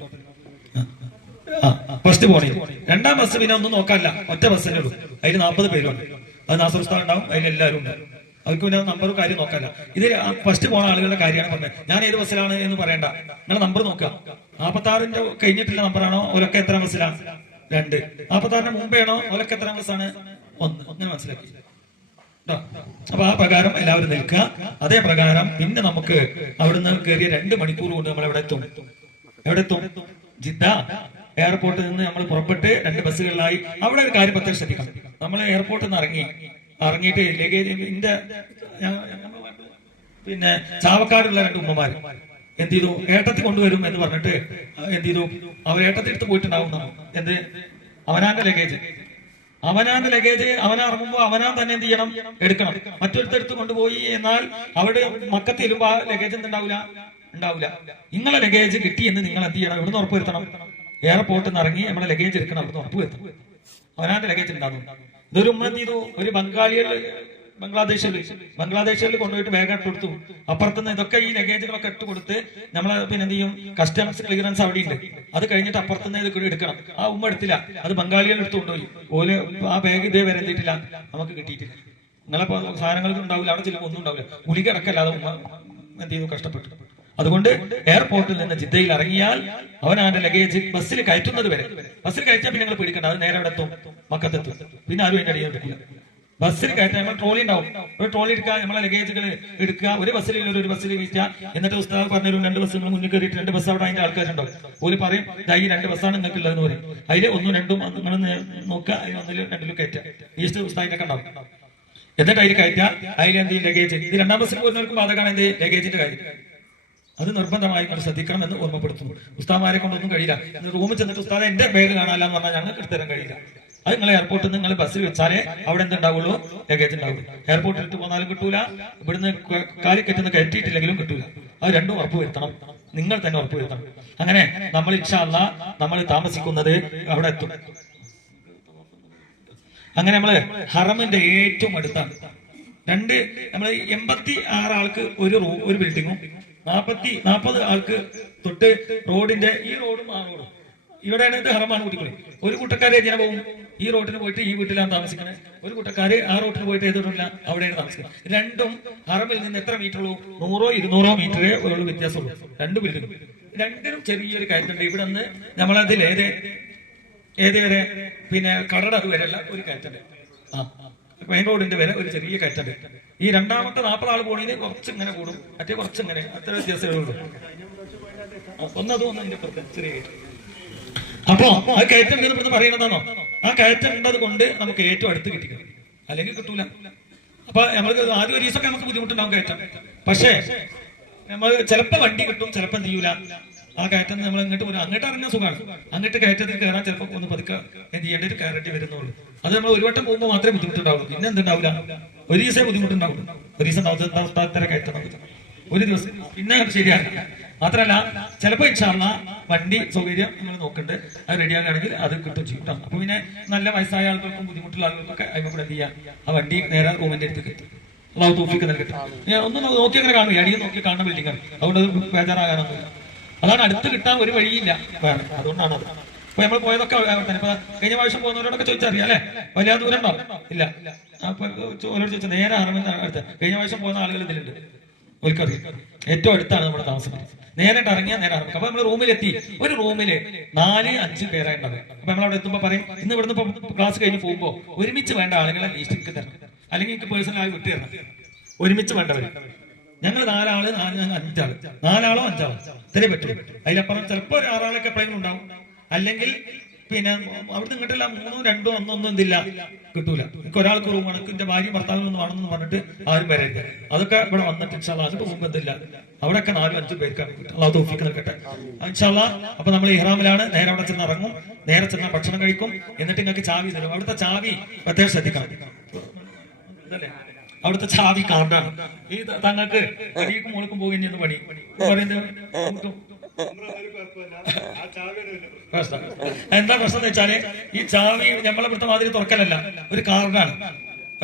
ഫസ്റ്റ് പോണേ 2-ാം ബസ് പിന്നെ ഒന്നും നോക്കാനില്ല. ഒറ്റ ബസ്സിലേ ഉള്ളൂ. അതിൽ 40 പേരുണ്ട്. അത് നാസർ ഉസ്താദ് ഉണ്ടാവും. അതിലെല്ലാവരും ഉണ്ട്. അവർക്ക് പിന്നെ നമ്പറും കാര്യം നോക്കാനില്ല. ഇത് ഫസ്റ്റ് പോണ ആളുകളുടെ കാര്യമാണ് പറഞ്ഞത്. ഞാൻ ഏത് ബസ്സിലാണ് എന്ന് പറയണ്ട. നിങ്ങൾ നമ്പർ നോക്കുക. 46-ന്റെ കഴിഞ്ഞിട്ടുള്ള നമ്പറാണോ? ഓലൊക്കെ എത്ര ബസ്സിലാണ്? 2. 46-ന്റെ മുമ്പേണോ? ഓലൊക്കെ എത്ര ബസ്സാണ്? 1. അങ്ങനെ മനസ്സിലാക്കി. അപ്പൊ ആ പ്രകാരം എല്ലാവരും നിൽക്കുക. അതേ പ്രകാരം പിന്നെ നമുക്ക് അവിടുന്ന് കയറിയ 2 മണിക്കൂർ കൊണ്ട് നമ്മൾ എവിടെ എത്തും? ജിദ്ദ എയർപോർട്ടിൽ നിന്ന് നമ്മൾ പുറപ്പെട്ട് 2 ബസ്സുകളിലായി. അവിടെ ഒരു കാര്യം പ്രത്യേകം ശ്രദ്ധിക്കണം. നമ്മൾ എയർപോർട്ടിൽ നിന്ന് ഇറങ്ങിയിട്ട് ലഗേജ് പിന്നെ ചാവക്കാടുള്ള 2 ഉമ്മമാര് എന്ത് ചെയ്തു? ഏട്ടത്തി കൊണ്ടുവരും എന്ന് പറഞ്ഞിട്ട് എന്ത് ചെയ്തു? അവർ ഏട്ടത്തി എടുത്ത് പോയിട്ടുണ്ടാവും. എന്ത്? അവനാന്റെ ലഗേജ് അവനിറങ്ങുമ്പോൾ അവനാൻ തന്നെ എന്ത് ചെയ്യണം? എടുക്കണം. മറ്റൊരുത്തടുത്ത് കൊണ്ടുപോയി എന്നാൽ അവിടെ മക്കത്ത് ഇരുമ്പോ ആ ലഗേജ് ഉണ്ടാവില്ല. നിങ്ങളെ ലഗേജ് കിട്ടി എന്ന് നിങ്ങൾ എന്ത് ചെയ്യണം? ഇവിടുന്ന് ഉറപ്പുവരുത്തണം. എയർപോർട്ടിൽ നിന്ന് ഇറങ്ങി നമ്മുടെ ലഗേജ് എടുക്കണം. അവിടുന്ന് ഉറപ്പുവരുത്തണം അവനാന്റെ ലഗേജ് ഉണ്ടാകും. ഇതൊരു ഉമ്മ എന്ത് ചെയ്തു? ഒരു ബംഗ്ലാദേശിൽ കൊണ്ടുപോയിട്ട് ബാഗ് ഇട്ട് കൊടുത്തു. അപ്പുറത്തുനിന്ന് ഇതൊക്കെ ഈ ലഗേജുകളൊക്കെ ഇട്ട് കൊടുത്ത് നമ്മളെ പിന്നെ എന്ത് ചെയ്യും? കസ്റ്റംസ് ക്ലിയറൻസ് അവിടെ ഉണ്ട്. അത് കഴിഞ്ഞിട്ട് അപ്പുറത്തുനിന്ന് ഇത് എടുക്കണം. ആ ഉമ്മ എടുത്തില്ല. അത് ബംഗാളികൾ എടുത്ത് കൊണ്ടുപോയി. ഓല് ആ ബാഗ് ഇതേ വരെ എത്തിയിട്ടില്ല. നമുക്ക് കിട്ടിയിട്ടില്ല. നിങ്ങളെ സാധനങ്ങൾക്ക് ഉണ്ടാവില്ല. അവിടെ ചിലപ്പോൾ ഒന്നും ഉണ്ടാവില്ല. ഗുളിക അടക്കല്ലാതെ ഉമ്മ എന്ത് ചെയ്തു? കഷ്ടപ്പെട്ടു. അതുകൊണ്ട് എയർപോർട്ടിൽ നിന്ന് ജിദ്ദയിൽ ഇറങ്ങിയാൽ അവനാന്റെ ലഗേജ് ബസ്സിൽ കയറ്റുന്നത് വരെ. ബസ്സിൽ കയറ്റാൻ പിന്നെ നിങ്ങൾ പേടിക്കണ്ട. അത് നേരെ അവിടെ എത്തും, മക്കത്തെത്തും. പിന്നെ ആരും അതിന്റെ അടിയാൻ പറ്റില്ല. ബസ്സിൽ കയറ്റാൻ നമ്മൾ ട്രോളി ഉണ്ടാവും. ഒരു ട്രോളി എടുക്കുക, നമ്മളെ ലഗേജുകൾ എടുക്കുക. ഒരു ബസ്സിൽ ഒരു ബസ്സിൽ കയറ്റുക. എന്നിട്ട് ഉസ്താദ് പറഞ്ഞു 2 ബസ് നിങ്ങൾ മുന്നിൽ കയറിയിട്ട് 2 ബസ് അവിടെ അതിന്റെ ആൾക്കാരുണ്ടാവും. ഒരു പറയും ഈ 2 ബസ്സാണ് നിങ്ങൾക്ക് ഉള്ളതെന്ന് പറയും. അതിൽ 1, 2 നിങ്ങൾ നോക്കുക. അതിൽ 1-ലും 2-ലും കയറ്റുക. ഈസ്റ്റ് ഉസ്താദിനൊക്കെ ഉണ്ടാവും. എന്നിട്ട് അതിൽ കയറ്റുക. അതിൽ എന്ത് ലഗേജ് ഇത് 2-ാം ബസ്സിൽ പോകുന്നവർക്കും ബാധകമാണ് എന്ത് ലഗേജിന്റെ കാര്യം. അത് നിർബന്ധമായി നമ്മൾ ശ്രദ്ധിക്കണം എന്ന് ഓർമ്മപ്പെടുത്തുന്നു. ഉസ്താദ്മാരെ കൊണ്ടൊന്നും കഴിയില്ല. റൂമിൽ ചെന്നിട്ട് ഉസ്താദ് എന്റെ ബാഗ് കാണാമെന്ന് പറഞ്ഞാൽ ഞങ്ങൾക്ക് എടുത്തരാൻ കഴിയില്ല. അത് നിങ്ങൾ എയർപോർട്ടിൽ നിന്ന് നിങ്ങൾ ബസ്സിൽ വെച്ചാലേ അവിടെ എന്തുണ്ടാവുള്ളൂ? ലഗേജ് ഉണ്ടാവുള്ളൂ. എയർപോർട്ടിൽ ഇട്ട് പോന്നാലും കിട്ടൂല. ഇവിടുന്ന് കാലിക്കറ്റുന്ന് കയറ്റിയിട്ടില്ലെങ്കിലും കിട്ടൂല. അത് രണ്ടും ഉറപ്പുവരുത്തണം. നിങ്ങൾ തന്നെ ഉറപ്പുവരുത്തണം. അങ്ങനെ നമ്മൾ ഇൻഷാ അല്ലാഹ് നമ്മൾ താമസിക്കുന്നത് അവിടെ എത്തും. അങ്ങനെ നമ്മള് ഹറമിന്റെ ഏറ്റവും അടുത്താണ്. നമ്മൾ 86 ആൾക്ക് ഒരു ബിൽഡിങ്ങും 40 ആൾക്ക് തൊട്ട് റോഡിന്റെ ഈ റോഡും ആ റോഡും ഇവിടെയാണ് ഇത് ഹറമാണ് കൂട്ടിക്കളി. ഒരു കൂട്ടക്കാര് എങ്ങനെ പോകും? ഈ റോട്ടിന് പോയിട്ട് ഈ വീട്ടിലാണ് താമസിക്കുന്നത്. ഒരു കൂട്ടക്കാര് ആ റോട്ടിന് പോയിട്ട് ഏത് റോട്ടില്ല അവിടെയാണ് താമസിക്കുന്നത്. രണ്ടും ഹറമിൽ നിന്ന് എത്ര മീറ്റർ ഉള്ളൂ? 100-200 മീറ്ററേ ഉള്ളൂ വ്യത്യാസമുള്ളൂ. രണ്ട് ബിൽഡിംഗ് രണ്ടിനും ചെറിയൊരു കയറ്റുണ്ട്. ഇവിടെ നിന്ന് നമ്മളതിൽ ഏത് വരെ പിന്നെ കടട വരെയുള്ള ഒരു കയറ്റുണ്ട്. മെയിൻ റോഡിന്റെ വരെ ഒരു ചെറിയ കയറ്റുണ്ട്. ഈ രണ്ടാമത്തെ 40 ആൾ പോണീന് കുറച്ച് ഇങ്ങനെ കൂടും, മറ്റേ കുറച്ചിങ്ങനെ, അത്ര വ്യത്യാസമേ ഉള്ളൂ. ഒന്നതും ചെറിയ അപ്പോ ആ കയറ്റം ഇവിടുന്ന് പറയുന്നതാണോ? ആ കയറ്റം ഉണ്ടത് കൊണ്ട് നമുക്ക് ഏറ്റവും അടുത്ത് കിട്ടിക്കണം, അല്ലെങ്കിൽ കിട്ടൂല. അപ്പൊ നമ്മൾക്ക് ആദ്യം ഒരു ദിവസമൊക്കെ നമുക്ക് ബുദ്ധിമുട്ടുണ്ടാവും കയറ്റം. പക്ഷേ നമ്മൾ ചിലപ്പോ വണ്ടി കിട്ടും, ചിലപ്പോ എന്ത് ചെയ്യൂല. ആ കയറ്റം നമ്മൾ അങ്ങോട്ട് പോലും അങ്ങോട്ട് ഇറങ്ങാൻ സുഖമാണ്. അങ്ങോട്ട് കയറ്റത്തിൽ കയറാൻ ചിലപ്പോൾ ഒന്ന് പതുക്കെ എന്ത് ചെയ്യേണ്ടി കയറേണ്ടി വരുന്നുള്ളൂ. അത് നമ്മൾ ഒരു വട്ടം പോകുമ്പോൾ മാത്രമേ ബുദ്ധിമുട്ടുണ്ടാവുള്ളൂ. പിന്നെ എന്തുണ്ടാവില്ല, ഒരു ദിവസമേ ബുദ്ധിമുട്ടുണ്ടാവുള്ളൂ. ഒരു ദിവസം കയറ്റം ഒരു ദിവസം പിന്നെ ശരിയാണ്. മാത്രല്ല ചിലപ്പോ ഇൻഷാള്ള വണ്ടി സൗകര്യം നമ്മൾ നോക്കണ്ട്, അത് റെഡിയാക്കുകയാണെങ്കിൽ അത് കിട്ടും ചെയ്യും. അപ്പൊ പിന്നെ നല്ല വയസ്സായ ആളുകൾക്കും ബുദ്ധിമുട്ടുള്ള ആളുകൾക്കൊക്കെ അതിനെ കൂടെ എന്ത് ചെയ്യാം, ആ വണ്ടി നേരെ റൂമിന്റെ അടുത്ത് കിട്ടും. അള്ളാഹു തൗഫീഖ് നൽകട്ടെ. ഒന്ന് നോക്കി അങ്ങനെ കാണും, അടിയിൽ നോക്കി കാണുന്ന ബിൽഡിംഗ് ആണ്. അതുകൊണ്ട് ബേജാറാകാനൊന്നുമില്ല. അതാണ് അടുത്ത് കിട്ടാൻ ഒരു വഴിയില്ല വേറെ, അതുകൊണ്ടാണ് അത്. അപ്പൊ നമ്മൾ പോയതൊക്കെ ഇപ്പൊ കഴിഞ്ഞ പ്രാവശ്യം പോകുന്നവരോടൊക്കെ ചോദിച്ചറിയാം അല്ലെ, വലിയ ദൂരം ഉണ്ടോ? ഇല്ല. അപ്പൊ ഓരോട് ചോദിച്ചാൽ നേരെ ഹറമിന്റെ അടുത്ത് കഴിഞ്ഞ പ്രാവശ്യം പോകുന്ന ആളുകൾ ഇതിലുണ്ട്. ഒരിക്കറിയാം ഏറ്റവും അടുത്താണ് നമ്മുടെ താമസം. നേരിട്ട് ഇറങ്ങിയാൽ നേരെ ഇറങ്ങും. അപ്പൊ നമ്മൾ റൂമിലെത്തി. ഒരു റൂമില് 4-5 പേരായി ഉണ്ടാവും. അപ്പൊ നമ്മളവിടെ എത്തുമ്പോ പറയും, ഇന്ന് ഇവിടുന്ന് ഇപ്പൊ ക്ലാസ് കഴിഞ്ഞ് പോകുമ്പോ ഒരുമിച്ച് വേണ്ട ആളുകളെ ലീസ്റ്റ് എനിക്ക് തരണം, അല്ലെങ്കിൽ എനിക്ക് പേഴ്സണലായി വിട്ടു തരണം. ഒരുമിച്ച് വേണ്ടവര് ഞങ്ങൾ 4 ആള്, 5 ആള്, 4 ആളോ 5 ആളോ ഇത്രേ പറ്റും. അതിലപ്പുറം ചിലപ്പോ 6 ആളൊക്കെ എപ്പോഴെങ്കിലും ഉണ്ടാവും. അല്ലെങ്കിൽ പിന്നെ അവിടുന്ന് ഇങ്ങോട്ടല്ല 3-2 ഒന്നും എന്തില്ല കിട്ടൂല. എനിക്ക് ഒരാൾക്ക് റൂം ആണ്, എന്റെ ഭാര്യ ഭർത്താവിനൊന്നും ആണെന്ന് പറഞ്ഞിട്ട് ആരും വരരുത്. അതൊക്കെ ഇവിടെ വന്നിട്ട് ഇൻഷാല്ലാ അങ്ങോട്ട് പോകുമ്പോ എന്തില്ല, അവിടെയൊക്കെ 4-5 പേർക്കാണ് കിട്ടും. അള്ളാഹു തൗഫീഖ് നൽകട്ടെ ഇൻഷാല്ലാ. അപ്പൊ നമ്മൾ ഇഹ്റാമിലാണ്, നേരെ അവിടെ ചെന്ന് ഇറങ്ങും, നേരെ ചെന്ന് ഭക്ഷണം കഴിക്കും. എന്നിട്ട് നിങ്ങൾക്ക് ചാവി തരും. അവിടുത്തെ ചാവി പ്രത്യേകം ശ്രദ്ധിക്കണം. ഇതല്ലേ അവിടുത്തെ ചാവി കാർഡാണ്. ഈ തങ്ങൾക്ക് അടിക്കും മുളക്കും പോകുന്ന പണി പറയുന്നത് എന്താ പ്രശ്നം എന്ന് വെച്ചാല്, ഈ ചാവി നമ്മളെ ഇവിടുത്തെ മാതിരി തുറക്കലല്ല, ഒരു കാർഡാണ്.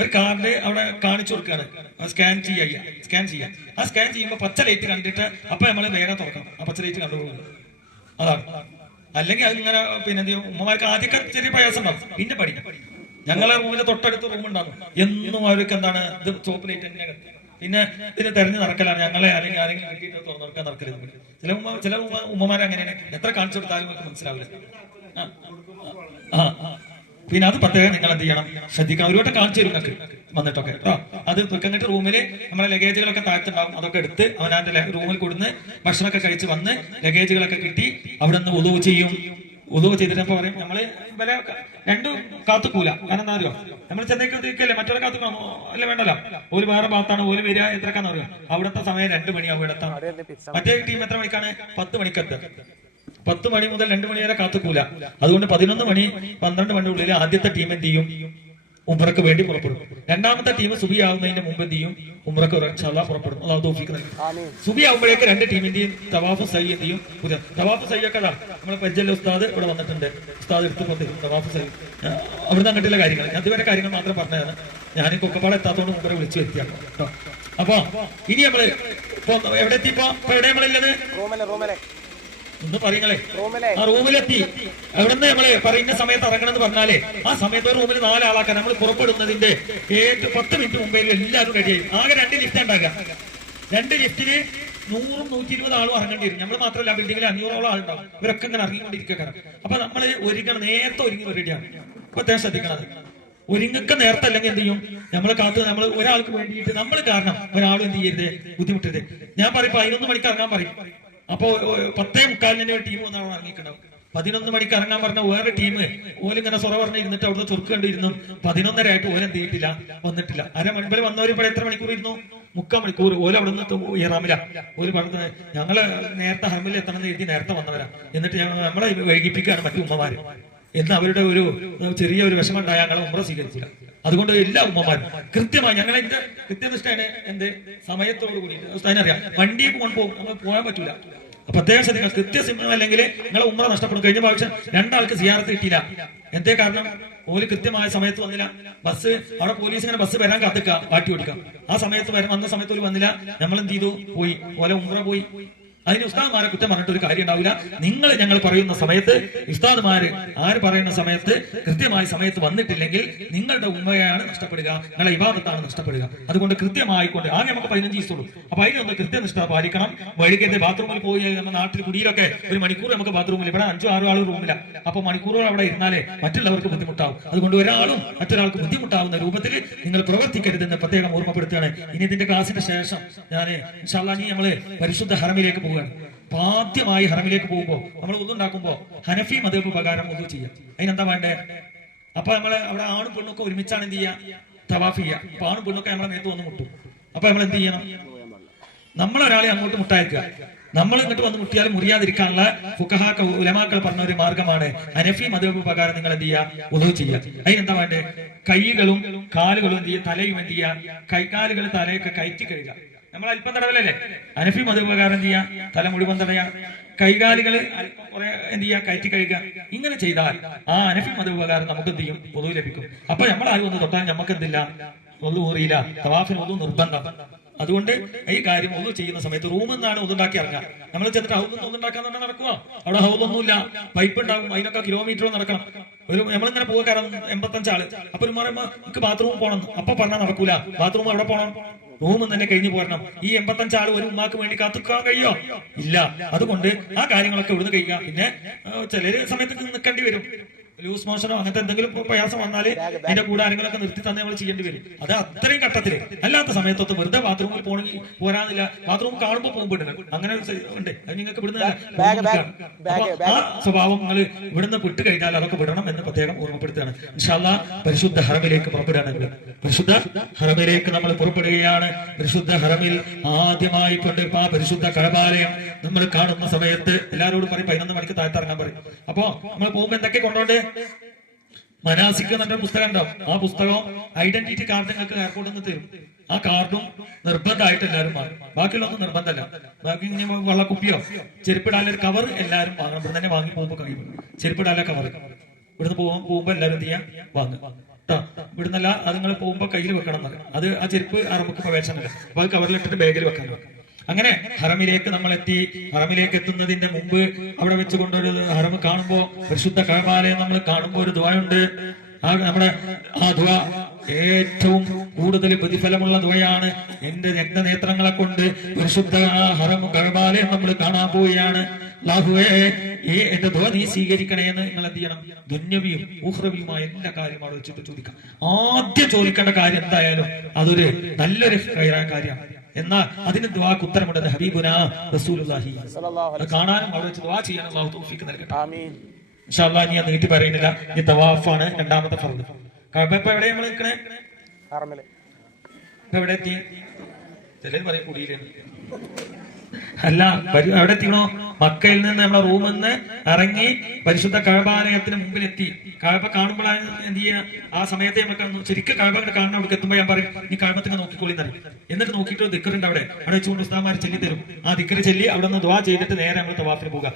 ഒരു കാർഡ് അവിടെ കാണിച്ചു കൊടുക്കുകയാണ്, സ്കാൻ ചെയ്യാം. ആ സ്കാൻ ചെയ്യുമ്പോൾ പച്ച ലൈറ്റ് കണ്ടിട്ട് അപ്പൊ നമ്മള് വേഗം തുറക്കണം. ആ പച്ച ലൈറ്റ് കണ്ടുപോകുന്നത് അതാണ്. അല്ലെങ്കിൽ അത് ഇങ്ങനെ പിന്നെ ഉമ്മമാർക്ക് ആദ്യമൊക്കെ ചെറിയ പ്രയാസം ഉണ്ടാവും, പിന്നെ പഠിക്കും. ഞങ്ങളെ റൂമിന്റെ തൊട്ടടുത്ത് റൂം ഉണ്ടാകും. എന്നും അവർക്ക് എന്താണ് ഇത് ചോപ്പ് ലൈറ്റ് തന്നെ. പിന്നെ ഇതിന് തെരഞ്ഞു നടക്കലാണ് ഞങ്ങളെ, അല്ലെങ്കിൽ ആരെങ്കിലും കിട്ടിയിട്ട് തുറന്നു നടക്കരുത്. ചില ഉമ്മമാരെ അങ്ങനെയാണ്, എത്ര കാണിച്ചു കൊടുത്താലും നമുക്ക് മനസ്സിലാവില്ല. പിന്നെ അത് പ്രത്യേകം നിങ്ങൾ എന്ത് ചെയ്യണം, ശ്രദ്ധിക്കണം. ഒരു വട്ടം കാണിച്ചു തരും നിങ്ങൾക്ക് വന്നിട്ടൊക്കെ കേട്ടോ. അത് എന്നിട്ട് റൂമില് നമ്മുടെ ലഗേജുകളൊക്കെ താഴ്ത്തുണ്ടാവും. അതൊക്കെ എടുത്ത് അവനാന്റെ റൂമിൽ കൊടുന്ന് ഭക്ഷണമൊക്കെ കഴിച്ച് വന്ന് ലഗേജുകളൊക്കെ കിട്ടി അവിടെ നിന്ന് ഉദവ് ചെയ്യും. ഉദവ് ചെയ്തിട്ടപ്പോ പറയും നമ്മള് വില രണ്ടും കാത്തുക്കൂല. കാരണം എന്താ അറിയോ, നമ്മൾ ചെന്നൈക്കല്ലേ മറ്റൊരു കാത്തുക്കണം അല്ല, വേണ്ടല്ലോ. ഒരു വേറെ ഭാഗത്താണ് ഓല് വരിക. എത്രക്കാന്ന് അറിയാം, അവിടുത്തെ സമയം 2 മണിയാവും ഇവിടെത്താം. മറ്റേ ടീം എത്ര മണിക്കാണ്? 10 മണിക്കെത്തുക. 10 മണി മുതൽ 2 മണി വരെ കാത്തുക്കൂല. അതുകൊണ്ട് 11 മണി 12 മണി ഉള്ളിൽ ആദ്യത്തെ ടീം എന്ത് ചെയ്യും, ഉംറക്ക് വേണ്ടി പുറപ്പെടും. രണ്ടാമത്തെ ടീം സുബി ആവുന്നതിന്റെ മുമ്പ് എന്ത് ചെയ്യും, ഉംറക്ക് പുറപ്പെടും. അള്ളാഹു തൗഫീഖ് നൽകി. സുബി ആവുമ്പോഴേക്ക് 2 ടീമിന്റെയും തവാഫ് സൈ എന്ത് ചെയ്യും, പുതിയ തവാഫ് സൈ ഒക്കെ നമ്മളെ പരിചയ ഉസ്താദ് ഇവിടെ വന്നിട്ടുണ്ട്. ഉസ്താദ് എടുത്ത് തവാഫ് സൈ അവിടുന്ന് അങ്ങോട്ടുള്ള കാര്യങ്ങൾ, അതുവരെ കാര്യങ്ങൾ മാത്രം പറഞ്ഞതാണ്. ഞാൻ കൊക്കപ്പാട് എത്താത്തോണ്ട് മുമ്പേ വിളിച്ചു വരുത്തിയാണ് കേട്ടോ. അപ്പൊ ഇനി നമ്മള് എവിടെ എത്തിപ്പോ എവിടെ നമ്മളുള്ളത് ഒന്ന് പറയുങ്ങളെ. ആ റൂമിലെത്തി. അവിടുന്ന് നമ്മള് പറയുന്ന സമയത്ത് ഇറങ്ങണമെന്ന് പറഞ്ഞാലേ ആ സമയത്ത് ഒരു റൂമിൽ 4 ആളാക്കാൻ നമ്മൾ പുറപ്പെടുന്നതിന്റെ 10 മിനിറ്റ് മുമ്പേ എല്ലാവരും റെഡിയായി. ആകെ 2 ലിഫ്റ്റ് ഉണ്ടാക്കുക. 2 ലിഫ്റ്റില് 100-120 ആളും ഇറങ്ങേണ്ടി വരും. നമ്മൾ മാത്രമല്ല, ബിൽഡിംഗിൽ 500ഓളം ആളുണ്ടാവും. ഇവരൊക്കെ ഇങ്ങനെ ഇറങ്ങിക്കൊണ്ടിരിക്കുക. അപ്പൊ നമ്മള് നേരത്തെ ഒരുങ്ങി റെഡിയാണ്. അപ്പൊ അത്യാവശ്യം ശ്രദ്ധിക്കണത്, ഒരുങ്ങൊക്കെ നേരത്തെ അല്ലെങ്കിൽ എന്ത് ചെയ്യും, നമ്മളെ കാത്ത് നമ്മൾ ഒരാൾക്ക് വേണ്ടിയിട്ട് നമ്മൾ കാരണം ഒരാളും എന്ത് ചെയ്യരുത്, ബുദ്ധിമുട്ടരുത്. ഞാൻ പറയും 11 മണിക്ക് ഇറങ്ങാൻ പറയും. അപ്പൊ 10:45 ഒരു ടീം വന്നാണ് ഇറങ്ങിയിട്ടുണ്ടാവും. 11 മണിക്ക് ഇറങ്ങാൻ പറഞ്ഞ വേറെ ടീം ഓലിങ്ങനെ സൊറ പറഞ്ഞ് ഇരുന്നിട്ട് അവിടുത്തെ ചുർക്ക് കണ്ടിരുന്നു. 11:30 ആയിട്ട് ഓല എന്ത് ചെയ്തിട്ടില്ല, വന്നിട്ടില്ല. മുൻപിൽ വന്നവർ ഇപ്പോൾ എത്ര മണിക്കൂർ ഇരുന്നു? 3/4 മണിക്കൂർ. ഓല അവിടെ നിന്ന് ഇറാമില ഓല് പറഞ്ഞത് ഞങ്ങള് നേരത്തെ ഹർമിൽ എത്തണം എന്ന് എഴുതി നേരത്തെ വന്നവരാ, എന്നിട്ട് നമ്മളെ വൈകിപ്പിക്കുകയാണ് മറ്റു ഉമ്മമാര് എന്ന് അവരുടെ ഒരു ചെറിയ ഒരു വിഷമം ഉണ്ടായ ഞങ്ങളെ ഉംറ സ്വീകരിച്ചില്ല. അതുകൊണ്ട് എല്ലാ ഉമ്മമാരും കൃത്യമായി ഞങ്ങളെ കൃത്യനിഷ്ഠയാണ് എന്ത് സമയത്തോട് കൂടി അതിനറിയാം. വണ്ടിയെ കൊണ്ടുപോകും, നമ്മൾ പോകാൻ പറ്റൂല. പ്രത്യേകം ശ്രദ്ധിക്കണം, കൃത്യസമയം അല്ലെങ്കിൽ നിങ്ങളെ ഉംറ നഷ്ടപ്പെടും. കഴിഞ്ഞ പ്രാവശ്യം 2 ആൾക്ക് സിയാറത്ത് കിട്ടിയില്ല. എന്തേ കാരണം? ഓല് കൃത്യമായ സമയത്ത് വന്നില്ല. ബസ് അവിടെ പോലീസ് ഇങ്ങനെ ബസ് വരാൻ കാത്തിക്കാം, കാട്ടി ഓടിക്കാം. ആ സമയത്ത് വന്ന സമയത്ത് ഓല് വന്നില്ല. നമ്മൾ എന്ത് ചെയ്തു, പോയി ഓല ഉംറ പോയി. അതിന് ഉസ്താദ്മാരെ കുറ്റം പറഞ്ഞിട്ട് ഒരു കാര്യം ഉണ്ടാവില്ല. നിങ്ങൾ ഞങ്ങൾ പറയുന്ന സമയത്ത് ഉസ്താദ്മാര് ആര് പറയുന്ന സമയത്ത് കൃത്യമായ സമയത്ത് വന്നിട്ടില്ലെങ്കിൽ നിങ്ങളുടെ ഉമ്മയാണ് നഷ്ടപ്പെടുക, നിങ്ങളുടെ ഇബാദത്താണ് നഷ്ടപ്പെടുക. അതുകൊണ്ട് കൃത്യമായിക്കൊണ്ട് ആകെ നമുക്ക് 15 ദിവസമുള്ളൂ. അപ്പൊ അതിനൊന്ന് കൃത്യനിഷ്ഠ പാലിക്കണം. വഴിക്കത്തെ ബാത്റൂമിൽ പോയി നമ്മുടെ നാട്ടിൽ കുടിയിലൊക്കെ ഒരു മണിക്കൂർ നമുക്ക് ബാത്റൂമിൽ, ഇവിടെ 5-6 ആൾ റൂമില്ല. അപ്പൊ മണിക്കൂറുകൾ അവിടെ ഇരുന്നാലേ മറ്റുള്ളവർക്ക് ബുദ്ധിമുട്ടാവും. അതുകൊണ്ട് ഒരാളും മറ്റൊരാൾക്ക് ബുദ്ധിമുട്ടാവുന്ന രൂപത്തിൽ നിങ്ങൾ പ്രവർത്തിക്കരുതെന്ന് പ്രത്യേകം ഓർമ്മപ്പെടുത്തുകയാണ്. ഇനി ഇതിന്റെ ക്ലാസിന്റെ ശേഷം ഞാൻ ഇൻഷാ അല്ലാഹ് നമ്മള് പരിശുദ്ധ ഹറമിലേക്ക് പോവുകയാണ്. ആദ്യമായി ഹറമിലേക്ക് പോകുമ്പോൾ നമ്മൾ ഉദു ഉണ്ടാക്കുമ്പോ ഹനഫി മദ്ഹബ് പ്രകാരം ഉദു ചെയ്യാം. അതിനെന്താ വേണ്ടേ? അപ്പൊ നമ്മള് അവിടെ ആണും പെണ്ണൊക്കെ ഒരുമിച്ചാണ് എന്ത് ചെയ്യുക, തവാഫ് ചെയ്യുക. അപ്പൊ ആണും പെണ്ണൊക്കെ നമ്മളെ മേത്ത് വന്ന് മുട്ടും. അപ്പൊ നമ്മൾ എന്ത് ചെയ്യണം? നമ്മളൊരാളെ അങ്ങോട്ട് മുട്ടായിരിക്കുക. നമ്മൾ ഇങ്ങോട്ട് വന്ന് മുട്ടിയാൽ മുറിയാതിരിക്കാനുള്ള ഫുഖഹാക്ക ഉലമാക്കൾ പറഞ്ഞ ഒരു മാർഗമാണ് ഹനഫി മദ്ഹബ് പ്രകാരം നിങ്ങൾ എന്ത് ചെയ്യുക, ഉദു ചെയ്യുക. അതിനെന്താ വേണ്ടേ? കൈകളും കാലുകളും എന്ത് ചെയ്യുക, തലയും എന്ത് ചെയ്യുക, കൈകാലുകൾ തലയൊക്കെ കയറ്റി കഴുകുക. നമ്മൾ അല്പം തടവലല്ലേ? ഹനഫി മദ്ഹബ് പ്രകാരം എന്ത് ചെയ്യുക, തല മുഴുവൻ തടയാ, കൈകാലുകള് അല്പം കുറെ എന്ത് ചെയ്യുക, കയറ്റി കഴുകുക. ഇങ്ങനെ ചെയ്താൽ ആ ഹനഫി മദ്ഹബ് പ്രകാരം നമുക്ക് എന്ത് ചെയ്യും, ഉദു ലഭിക്കും. അപ്പൊ നമ്മൾ ആരും ഒന്ന് തൊട്ടാൽ നമുക്ക് എന്തില്ല, ഒന്നും ഊറിയില്ല. തവാഫിന് ഒന്നും നിർബന്ധം. അതുകൊണ്ട് ഈ കാര്യം ഒന്നും ചെയ്യുന്ന സമയത്ത് റൂമിൽ നിന്നാണ് ഒന്നുണ്ടാക്കി ഇറങ്ങാം. നമ്മൾ ചെന്നിട്ട് ഹൗദൊന്നും ഒന്നുണ്ടാക്കാൻ തന്നെ നടക്കുക. അവിടെ ഹൗദൊന്നുമില്ല, പൈപ്പ് ഉണ്ടാവും, അതിനൊക്കെ കിലോമീറ്ററും നടക്കണം. ഒരു നമ്മളിങ്ങനെ പോകാൻ കാരണം 85 ആള്. അപ്പൊ ഒരു പറയുമ്പോ എനിക്ക് ബാത്റൂമിൽ പോകണം. അപ്പൊ പറഞ്ഞാൽ നടക്കൂല. ബാത്റൂം എവിടെ പോകണം? റൂമിൽ തന്നെ കഴിഞ്ഞു പോരണം. ഈ 85 ആള് ഒരു ഉമ്മാക്ക് വേണ്ടി കാത്തുക്കാൻ കഴിയോ? ഇല്ല. അതുകൊണ്ട് ആ കാര്യങ്ങളൊക്കെ ഇവിടുന്ന് കഴിയുക. പിന്നെ ചില സമയത്ത് നിൽക്കേണ്ടി വരും. ലൂസ് മോഷനോ അങ്ങനത്തെ എന്തെങ്കിലും പ്രയാസം വന്നാല് അതിന്റെ കൂടെ ആരെങ്കിലൊക്കെ നിർത്തി തന്നെ നമ്മൾ ചെയ്യേണ്ടി വരും. അത് അത്രയും ഘട്ടത്തില്. അല്ലാത്ത സമയത്തൊത്ത് വെറുതെ ബാത്റൂമിൽ പോകണമെങ്കിൽ പോരാന്നില്ല. ബാത്റൂം കാണുമ്പോൾ പോകുമ്പോഴുണ്ട്. അങ്ങനെ ഉണ്ട്. അത് നിങ്ങൾക്ക് ഇവിടുന്ന് ആ സ്വഭാവം നിങ്ങൾ ഇവിടുന്ന് വിട്ട് കഴിഞ്ഞാൽ അതൊക്കെ വിടണം എന്ന് പ്രത്യേകം ഓർമ്മപ്പെടുത്തുകയാണ്. ഇൻഷാ അല്ലാഹ് പരിശുദ്ധ ഹറമിലേക്ക് പുറപ്പെടുകയാണ്. പരിശുദ്ധ ഹറമിലേക്ക് നമ്മൾ പുറപ്പെടുകയാണ്. പരിശുദ്ധ ഹറമിൽ ആദ്യമായി കൊണ്ട് ആ പരിശുദ്ധ കഅബാലയം നമ്മൾ കാണുന്ന സമയത്ത് എല്ലാവരോടും പറയും 11 മണിക്ക് താഴ്ത്തിറങ്ങാൻ പറയും. അപ്പൊ നമ്മൾ പോകുമ്പോ എന്തൊക്കെ കൊണ്ടോണ്ട് മനാസിക് എന്നൊരു പുസ്തകം ഉണ്ടാവും. ആ പുസ്തകം ഐഡന്റിറ്റി കാർഡ് നിങ്ങൾക്ക് എയർപോർട്ടിൽ നിന്ന് തരും. ആ കാർഡും നിർബന്ധമായിട്ട് എല്ലാവരും വാങ്ങും. ബാക്കിയുള്ളൊന്നും നിർബന്ധമല്ല. ബാക്കി ഇനി വെള്ളക്കുപ്പിയോ ചെരുപ്പിടാനൊരു കവർ എല്ലാവരും വാങ്ങണം. ഇവിടെ തന്നെ വാങ്ങി പോകുമ്പോൾ കഴിയും. ചെരുപ്പിടാനുള്ള കവർ ഇവിടുന്ന് പോകുമ്പോ എല്ലാവരും ചെയ്യാൻ വാങ്ങും കേട്ടോ. ഇവിടുന്നല്ല, അത് നിങ്ങൾ പോകുമ്പോ കയ്യിൽ വെക്കണം എന്നറിയാം. അത് ആ ചെരുപ്പ് അറമ്പക്ക് പ്രവേശനമില്ല. അപ്പൊ അത് കവറിലിട്ടിട്ട് ബാഗിൽ വെക്കാൻ. അങ്ങനെ ഹറമിലേക്ക് നമ്മൾ എത്തി. ഹറമിലേക്ക് എത്തുന്നതിന്റെ മുമ്പ് അവിടെ വെച്ചുകൊണ്ടൊരു ഹറം കാണുമ്പോ പരിശുദ്ധ കഅബാലയം നമ്മൾ കാണുമ്പോ ഒരു ദുആയുണ്ട്. നമ്മുടെ ആ ദുആ ഏറ്റവും കൂടുതൽ പ്രതിഫലമുള്ള ദുആയാണ്. എന്റെ രക്തനേത്രങ്ങളെ കൊണ്ട് പരിശുദ്ധ ഹറം കഅബാലയം നമ്മൾ കാണാൻ പോവുകയാണ്. അല്ലാഹുവേ, എന്റെ ദുആ നീ സ്വീകരിക്കണേ എന്ന് നിങ്ങൾ എന്ത് ചെയ്യണം? ദുന്യവിയും ഉഖ്റവിയുമായ എല്ലാ കാര്യം അവിടെ വെച്ചിട്ട് ചോദിക്കാം. ആദ്യം ചോദിക്കേണ്ട കാര്യം എന്തായാലും അതൊരു നല്ലൊരു കാര്യമാണ്. എന്നാൽ അതിന് ദുആക്ക് ഉത്തരമുണ്ട്. ഹബീബുനാ റസൂലുള്ളാഹി കാണാനും അവിടെ വെച്ച് ദുആ ചെയ്യാൻ അല്ലാഹു തൗഫീഖ് നൽകട്ടെ. ആമീൻ. ഇൻഷാ അല്ലാഹ് ഞാൻ നീട്ടി പറയുന്നില്ല. ഈ തവാഫാണ് രണ്ടാമത്തെ ഫർദ്. കഅബ ഇപ്പൊ എവിടെ നമ്മൾ നിൽക്കണേ? ഹറമിൽ. ഇപ്പൊ എവിടെ എത്തി? ചിലർ പറയും കുടിയിലാണ്. അല്ല, എവിടെ എത്തിക്കണോ? മക്കയിൽ നിന്ന് നമ്മളെ റൂമിൽ നിന്ന് ഇറങ്ങി പരിശുദ്ധ കഅബാലയത്തിന് മുമ്പിലെത്തി. കഅബ കാണുമ്പോഴാണ് എന്ത് ചെയ്യുക, ആ സമയത്തെ നമുക്ക് ശരിക്കും കഅബ കാണണം. അവിടെ എത്തുമ്പോൾ ഞാൻ പറയും, നീ കഅബത്തിനെ നോക്കിക്കോളി എന്നറിയും. എന്നിട്ട് നോക്കിയിട്ട് ഒരു ദിക്റുണ്ട് അവിടെ വെച്ചുകൊണ്ട് ഉസ്താദ്മാർ ചൊല്ലി തരും. ആ ദിക്റ് ചൊല്ലി അവിടെ നിന്ന് ദുആ ചെയ്തിട്ട് നേരെ നമ്മൾ തവാഫിന് പോകുക.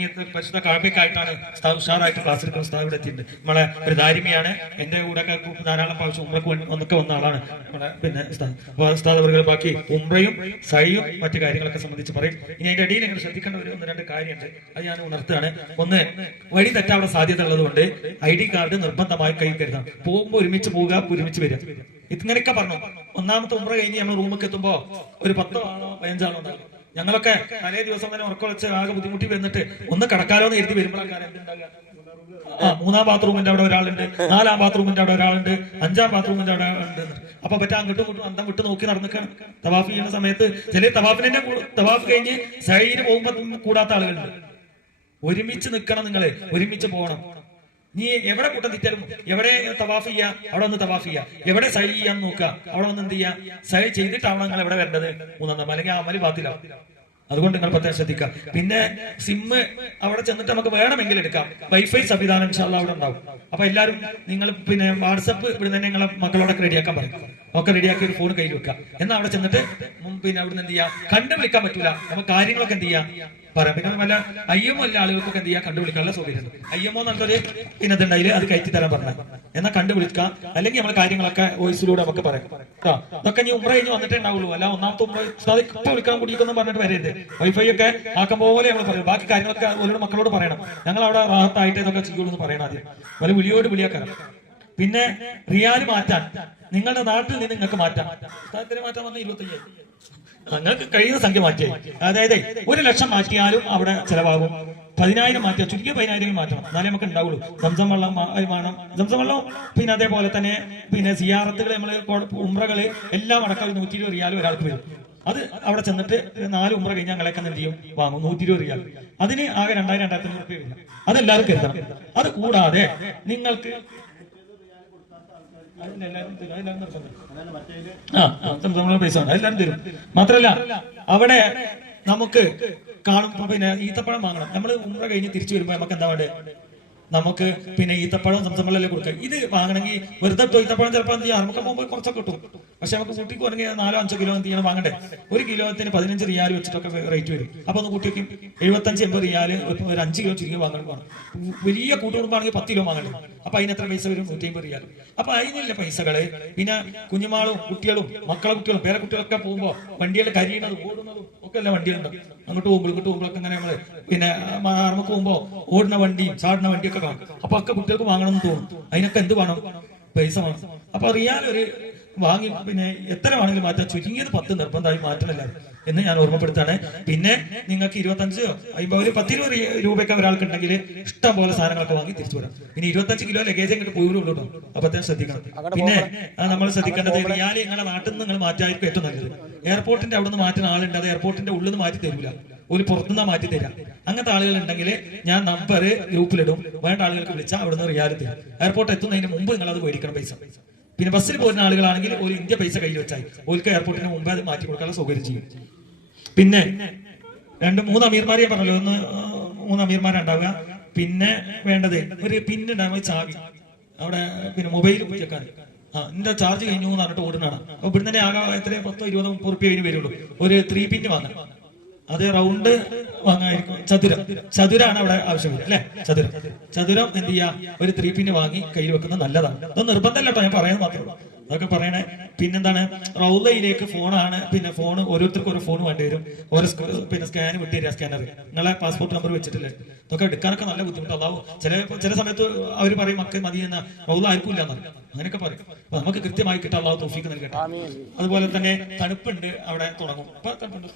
ഈ പരിശുദ്ധ കഅബയ്ക്കായിട്ടാണ് ഉഷാറായിട്ട് ക്ലാസ് എടുക്കുന്ന ഉസ്താദ് ഇവിടെ എത്തിയിട്ടുണ്ട്. നമ്മളെ ഒരു ദാരിമിയാണ്. എന്റെ കൂടെ ധാരാളം പ്രാവശ്യം ഉംറക്ക് ഒന്നൊക്കെ വന്ന ആളാണ്. പിന്നെ ഉസ്താദ് അവർക്ക് ബാക്കി ഉംറയും സൈയും മറ്റു കാര്യങ്ങളൊക്കെ സംബന്ധിച്ച് പറയും. ഇനി അതിന്റെ അടിയിൽ നിങ്ങൾ ശ്രദ്ധിക്കേണ്ട ഒരു 1-2 കാര്യമുണ്ട്. അത് ഞാൻ ഉണർത്തുകയാണ്. ഒന്ന്, വഴി തെറ്റാനുള്ള സാധ്യത ഉള്ളതുകൊണ്ട് ID കാർഡ് നിർബന്ധമായി കൈ കരുതണം. പോകുമ്പോൾ ഒരുമിച്ച് പോവുക, ഒരുമിച്ച് വരിക. ഇങ്ങനെയൊക്കെ പറഞ്ഞു. ഒന്നാമത്തെ ഉംറ കഴിഞ്ഞ് നമ്മൾ റൂമൊക്കെ എത്തുമ്പോ ഒരു 10 ആളോ 15 ആളോ ഉണ്ടാകും. ഞങ്ങളൊക്കെ തലേ ദിവസം തന്നെ ഉറക്കൊളിച്ച് ആകെ ബുദ്ധിമുട്ടി വന്നിട്ട് ഒന്ന് കടക്കാലോ എന്ന് എഴുതി വരുമ്പോഴാണ് എന്തുണ്ടാകുക? 3-ാം ബാത്റൂമിന്റെ അവിടെ ഒരാളുണ്ട്, 4-ാം ബാത്റൂമിന്റെ അവിടെ ഒരാളുണ്ട്, 5-ാം ബാത്റൂമിന്റെ അവിടെ ഉണ്ട്. അപ്പൊ പറ്റാ അങ്ങോട്ടും ഇങ്ങോട്ടും അന്തം വിട്ട് നോക്കി നടന്നിക്കാണ്. തവാഫ് ചെയ്യുന്ന സമയത്ത് ചില തവാഫ് കഴിഞ്ഞ് സൈന് പോകുമ്പോ കൂടാത്ത ആളുകളുണ്ട്. ഒരുമിച്ച് നിൽക്കണം. നിങ്ങള് ഒരുമിച്ച് പോകണം. നീ എവിടെ കൂട്ടം തെറ്റാലും എവിടെ തവാഫ് ചെയ്യാ അവിടെ ഒന്ന് തവാഫ് ചെയ്യാ, എവിടെ സൈ ചെയ്യാൻ നോക്കുക അവിടെ ഒന്ന് എന്ത് ചെയ്യാ, സൈ ചെയ്തിട്ടാണ് നിങ്ങൾ എവിടെ വരേണ്ടത് 3-ാം അല്ലെങ്കിൽ അമല് ബാത്തിലാവും. അതുകൊണ്ട് നിങ്ങൾ പ്രത്യേകം ശ്രദ്ധിക്കുക. പിന്നെ സിമ്മ് അവിടെ ചെന്നിട്ട് നമുക്ക് വേണമെങ്കിൽ എടുക്കാം. വൈഫൈ സംവിധാനം ഇൻഷാ അല്ലാഹ് അവിടെ ഉണ്ടാവും. അപ്പൊ എല്ലാവരും നിങ്ങൾ പിന്നെ വാട്സപ്പ് ഇവിടെ തന്നെ നിങ്ങളെ മക്കളോടൊക്കെ റെഡിയാക്കാൻ പറയും. ഒക്കെ റെഡിയാക്കി ഒരു ഫോൺ കയ്യിൽ വെക്കുക. എന്നാൽ അവിടെ ചെന്നിട്ട് പിന്നെ അവിടുന്ന് എന്ത് ചെയ്യാം, കണ്ടുവിളിക്കാൻ പറ്റൂല, നമുക്ക് കാര്യങ്ങളൊക്കെ എന്ത് ചെയ്യാം പറയാം. പിന്നെ വല്ല അയ്യമോ എല്ലാ ആളുകൾക്കൊക്കെ എന്ത് ചെയ്യാം കണ്ടുവിളിക്കാനുള്ള സൗകര്യം. അയ്യമോ എന്നൊരു പിന്നെ ഇതുണ്ടായില് അത് കയറ്റി തരാൻ പറഞ്ഞ എന്നാൽ കണ്ടുവിളിക്കാം. അല്ലെങ്കിൽ നമ്മൾ കാര്യങ്ങളൊക്കെ വോയിസിലൂടെ നമുക്ക് പറയാം കേട്ടോ. ഇതൊക്കെ ഇനി ഉമ്ര കഴിഞ്ഞ് വന്നിട്ടേ ഉണ്ടാവുള്ളൂ. അല്ല ഒന്നാമത്തെ ഉമ്ര ഇപ്പൊ വിളിക്കാൻ കൂടിയൊന്നും പറഞ്ഞിട്ട് വരരുത്. വൈഫൈ ഒക്കെ ആക്കം പോലെ നമ്മൾ പറയും. ബാക്കി കാര്യങ്ങളൊക്കെ ഓരോട് മക്കളോട് പറയണം. ഞങ്ങൾ അവിടെ റാഹത്തായിട്ട് ഇതൊക്കെ ചെയ്യുള്ളൂ എന്ന് പറയണം. ആദ്യം ഒരു വിളിയോട് വിളിയാക്കണം. പിന്നെ റിയാല് മാറ്റാൻ നിങ്ങളുടെ നാട്ടിൽ നിന്ന് നിങ്ങൾക്ക് മാറ്റാം. മാറ്റാൻ പറഞ്ഞാൽ 25,000 നിങ്ങൾക്ക് കഴിയുന്ന സംഖ്യ മാറ്റിയായി. അതായത് 1,00,000 മാറ്റിയാലും അവിടെ ചെലവാകും. 10,000 മാറ്റിയാൽ ചുരുക്കിയ 10,000 മാറ്റണം, എന്നാലേ നമുക്ക് ഉണ്ടാവുള്ളൂ. സംസം വെള്ളം വേണം. സംസം വെള്ളം പിന്നെ അതേപോലെ തന്നെ പിന്നെ സിയാറത്തുകൾ നമ്മള് ഉംറകള് എല്ലാം അടക്കം 120 റിയാൽ ഒരാൾക്ക് വരും. അത് അവിടെ ചെന്നിട്ട് 4 ഉംറ കഴിഞ്ഞാൽ ഞങ്ങളൊക്കെ എന്ത് ചെയ്യും, വാങ്ങും 120 റിയാൽ. അതിന് ആകെ 2,000-2,500 രൂപ വരില്ല. അതെല്ലാവരും കരുതണം. അത് കൂടാതെ നിങ്ങൾക്ക് പൈസ എല്ലാരും തരും. മാത്രല്ല അവിടെ നമുക്ക് കാണുമ്പോ പിന്നെ ഈത്തപ്പഴം വാങ്ങണം. നമ്മൾ ഉംറ കഴിഞ്ഞ് തിരിച്ചു വരുമ്പോ നമുക്ക് എന്താ വേണ്ടത്, നമുക്ക് പിന്നെ ഈത്തപ്പഴം സംസമ്മളല്ലേ കൊടുക്കാം. ഇത് വാങ്ങണമെങ്കിൽ വെറുതെ ഈത്തപ്പഴം ചിലപ്പോൾ എന്ത് ചെയ്യാം, നമുക്ക് പോകുമ്പോൾ കുറച്ചൊക്കെ കിട്ടും. പക്ഷെ നമുക്ക് കൂട്ടിക്ക് പറഞ്ഞെങ്കിൽ 4-5 കിലോ എന്ത് ചെയ്യണം വാങ്ങണ്ടേ. 1 കിലോത്തിന് 15 റിയാൽ വെച്ചിട്ടൊക്കെ റേറ്റ് വരും. അപ്പൊ ഒന്ന് കൂട്ടിക്ക് 75-80 റിയാൽ ഒരു 5 കിലോ ചുരുങ്ങി വാങ്ങണം. വലിയ കൂട്ടുകുടുംബാണെങ്കിൽ 10 കിലോ വാങ്ങണ്ടേ. അപ്പൊ അതിന് എത്ര പൈസ വരും, 150 റിയാൽ. അപ്പൊ അതിനുള്ള പൈസകള് പിന്നെ കുഞ്ഞുമാളും കുട്ടികളും മക്കളെ കുട്ടികളും പേരെ കുട്ടികളൊക്കെ പോകുമ്പോ വണ്ടികൾ കരിയുന്നതും ഓടുന്നതും ഒക്കെ അല്ല വണ്ടികളുണ്ട്. അങ്ങോട്ട് പോകുമ്പോൾ ഇങ്ങോട്ട് പോകുമ്പോഴൊക്കെ അങ്ങനെ നമ്മള് പിന്നെ നമുക്ക് പോകുമ്പോ ഓടുന്ന വണ്ടിയും ചാടുന്ന വണ്ടിയൊക്കെ കാണും. അപ്പൊ ഒക്കെ കുട്ടികൾക്ക് വാങ്ങണമെന്ന് തോന്നും. അതിനൊക്കെ എന്ത് വേണം, പൈസ വേണം. അപ്പൊ റിയാൽ ഒരു വാങ്ങി പിന്നെ എത്ര വേണമെങ്കിലും മാറ്റാം. ചുരുങ്ങിയത് 10 നിർബന്ധമായി മാറ്റണമല്ല എന്ന് ഞാൻ ഓർമ്മപ്പെടുത്താണ്. പിന്നെ നിങ്ങൾക്ക് 25, 50, ഒരു 10-20 രൂപയൊക്കെ ഒരാൾക്ക് ഉണ്ടെങ്കിൽ ഇഷ്ടം പോലെ സാധനങ്ങളൊക്കെ വാങ്ങി തിരിച്ചു വരാം. ഇനി 25 കിലോ ലഗേജ് അങ്ങോട്ട് പോയുള്ളൂ. അപ്പൊ തന്നെ ശ്രദ്ധിക്കണം. പിന്നെ നമ്മൾ ശ്രദ്ധിക്കേണ്ടത് റിയാൽ നിങ്ങളുടെ നാട്ടിൽ നിന്ന് നിങ്ങൾ മാറ്റായിരിക്കും ഏറ്റവും നല്ലത്. എയർപോർട്ടിന്റെ അവിടെ നിന്ന് മാറ്റുന്ന ആളുണ്ട്, അത് എയർപോർട്ടിന്റെ ഉള്ളിൽ നിന്ന് മാറ്റി തരില്ല, ഒരു പുറത്തുനിന്ന് മാറ്റി തരാം. അങ്ങനത്തെ ആളുകൾ ഉണ്ടെങ്കിൽ ഞാൻ നമ്പർ ഗ്രൂപ്പിലിടും. വേണ്ട ആളുകൾക്ക് വിളിച്ചാൽ അവിടെ നിന്ന് റിയാൽ തരും. എയർപോർട്ട് എത്തുന്നതിന് മുമ്പ് നിങ്ങൾ അത് മേടിക്കണം പൈസ. പിന്നെ ബസ്സിൽ പോകുന്ന ആളുകളാണെങ്കിൽ ഒരു ഇന്ത്യ പൈസ കയ്യിൽ വെച്ചാൽ ഓർക്ക് എയർപോർട്ടിന് മുമ്പ് അത് മാറ്റി കൊടുക്കാനുള്ള സൗകര്യം ചെയ്യും. പിന്നെ 2-3 അമീർമാരെ പറഞ്ഞല്ലോ, 3 അമീർമാരുണ്ടാവുക. പിന്നെ വേണ്ടത് ഒരു പിന്നുണ്ടാവുക, ചാവി അവിടെ പിന്നെ മൊബൈൽ കുറ്റിയൊക്കെ. എന്റെ ചാർജ് കഴിഞ്ഞു എന്ന് പറഞ്ഞിട്ട് ഓടുന്നതാണ്. അപ്പൊ ഇവിടെ തന്നെ ആകെ എത്ര 10-20-30 രൂപ വരുള്ളൂ. ഒരു 3 പിന്ന് വാങ്ങാം. അത് റൗണ്ട് വാങ്ങായിരിക്കും. ചതുരാണ് അവിടെ ആവശ്യം അല്ലെ. ചതുരം എന്ത് ചെയ്യാ, ഒരു 3 പിന്ന് വാങ്ങി കയ്യിൽ വെക്കുന്നത് നല്ലതാണ്. അത് നിർബന്ധമല്ല കേട്ടോ, ഞാൻ പറയാൻ മാത്രമേ അതൊക്കെ പറയണേ. പിന്നെന്താണ്, റൗദയിലേക്ക് ഫോണാണ്. പിന്നെ ഫോൺ ഓരോരുത്തർക്കും ഒരു ഫോൺ വേണ്ടി വരും. ഓരോ പിന്നെ സ്കാൻ വിട്ട് തരിക, സ്കാനർ നിങ്ങളെ പാസ്പോർട്ട് നമ്പർ വെച്ചിട്ടില്ലേ. ഇതൊക്കെ എടുക്കാനൊക്കെ നല്ല ബുദ്ധിമുട്ടുണ്ടാവും. ചില സമയത്ത് അവർ പറയും മക്കൾ മതി എന്ന റൗദ ആർക്കും ഇല്ലെന്നാണ്, അങ്ങനെയൊക്കെ പറയും. അപ്പൊ നമുക്ക് കൃത്യമായി കിട്ടാൻ അള്ളാഹു തൗഫീഖ് നൽകട്ടെ. അതുപോലെ തന്നെ തണുപ്പുണ്ട് അവിടെ തുടങ്ങും. അപ്പൊ തണുപ്പുണ്ട്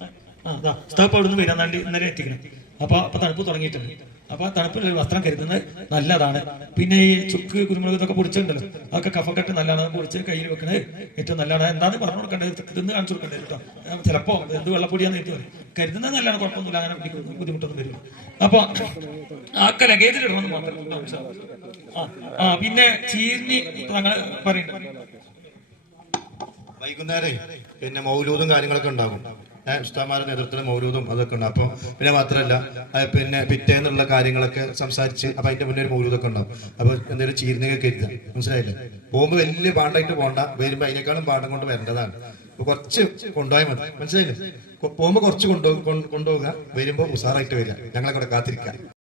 സ്റ്റോപ്പ് അവിടെ നിന്ന് വരാൻ ഇന്നലെ എത്തിക്കണം. അപ്പൊ തണുപ്പ് തുടങ്ങിയിട്ടുണ്ട്. അപ്പൊ തണുപ്പിൽ ഒരു വസ്ത്രം കരുതുന്നത് നല്ലതാണ്. പിന്നെ ഈ ചുക്ക് കുരുമുളക് ഇതൊക്കെ പൊടിച്ചിട്ടുണ്ടല്ലോ, അതൊക്കെ കഫക്കെട്ട് നല്ലതാണ്. പൊടിച്ച് കയ്യിൽ വെക്കുന്നത് ഏറ്റവും നല്ലതാണ്. എന്താന്ന് പറഞ്ഞു കൊടുക്കേണ്ടത്, തിന്ന് കാണിച്ചു കൊടുക്കേണ്ടത് കേട്ടോ. ചിലപ്പോ എന്ത് വെള്ളപ്പൊടിയാന്ന് എനിക്ക് പറയും. കരുതുന്നത് നല്ലതാണ്, കുഴപ്പമൊന്നുമില്ല, അങ്ങനെ ബുദ്ധിമുട്ടൊന്നും വരില്ല. അപ്പൊ ആക്ക ലഗേജിൽ ഇടണമെന്ന് മാത്രം. പിന്നെ ചീർണി ഞങ്ങൾ പറയുന്നുണ്ട് വൈകുന്നേരം പിന്നെ മൗലൂദും കാര്യങ്ങളൊക്കെ ഉണ്ടാകും. ഉസ്താദുമാരുടെ നേതൃത്വത്തിൽ മൗലൂദും അതൊക്കെ ഉണ്ട്. അപ്പൊ പിന്നെ മാത്രമല്ല പിന്നെ പിറ്റേന്നുള്ള കാര്യങ്ങളൊക്കെ സംസാരിച്ച് അപ്പൊ അതിന്റെ മുന്നേ ഒരു മൗലൂദൊക്കെ ഉണ്ടാവും. അപ്പൊ എന്തെങ്കിലും ചീർണികയൊക്കെ എഴുതാം. മനസ്സിലായില്ലേ? പോകുമ്പോ വലിയ പാണ്ടായിട്ട് പോകണ്ട, വരുമ്പോ അതിനേക്കാളും പാഠം കൊണ്ട് വരേണ്ടതാണ്. അപ്പൊ കുറച്ച് കൊണ്ടുപോയാൽ മതി. മനസ്സിലായില്ലേ? പോകുമ്പോ കുറച്ച് കൊണ്ടുപോകുക, വരുമ്പോ ഉസാറായിട്ട് വരിക. ഞങ്ങളെ കൂടെ കാത്തിരിക്കാം.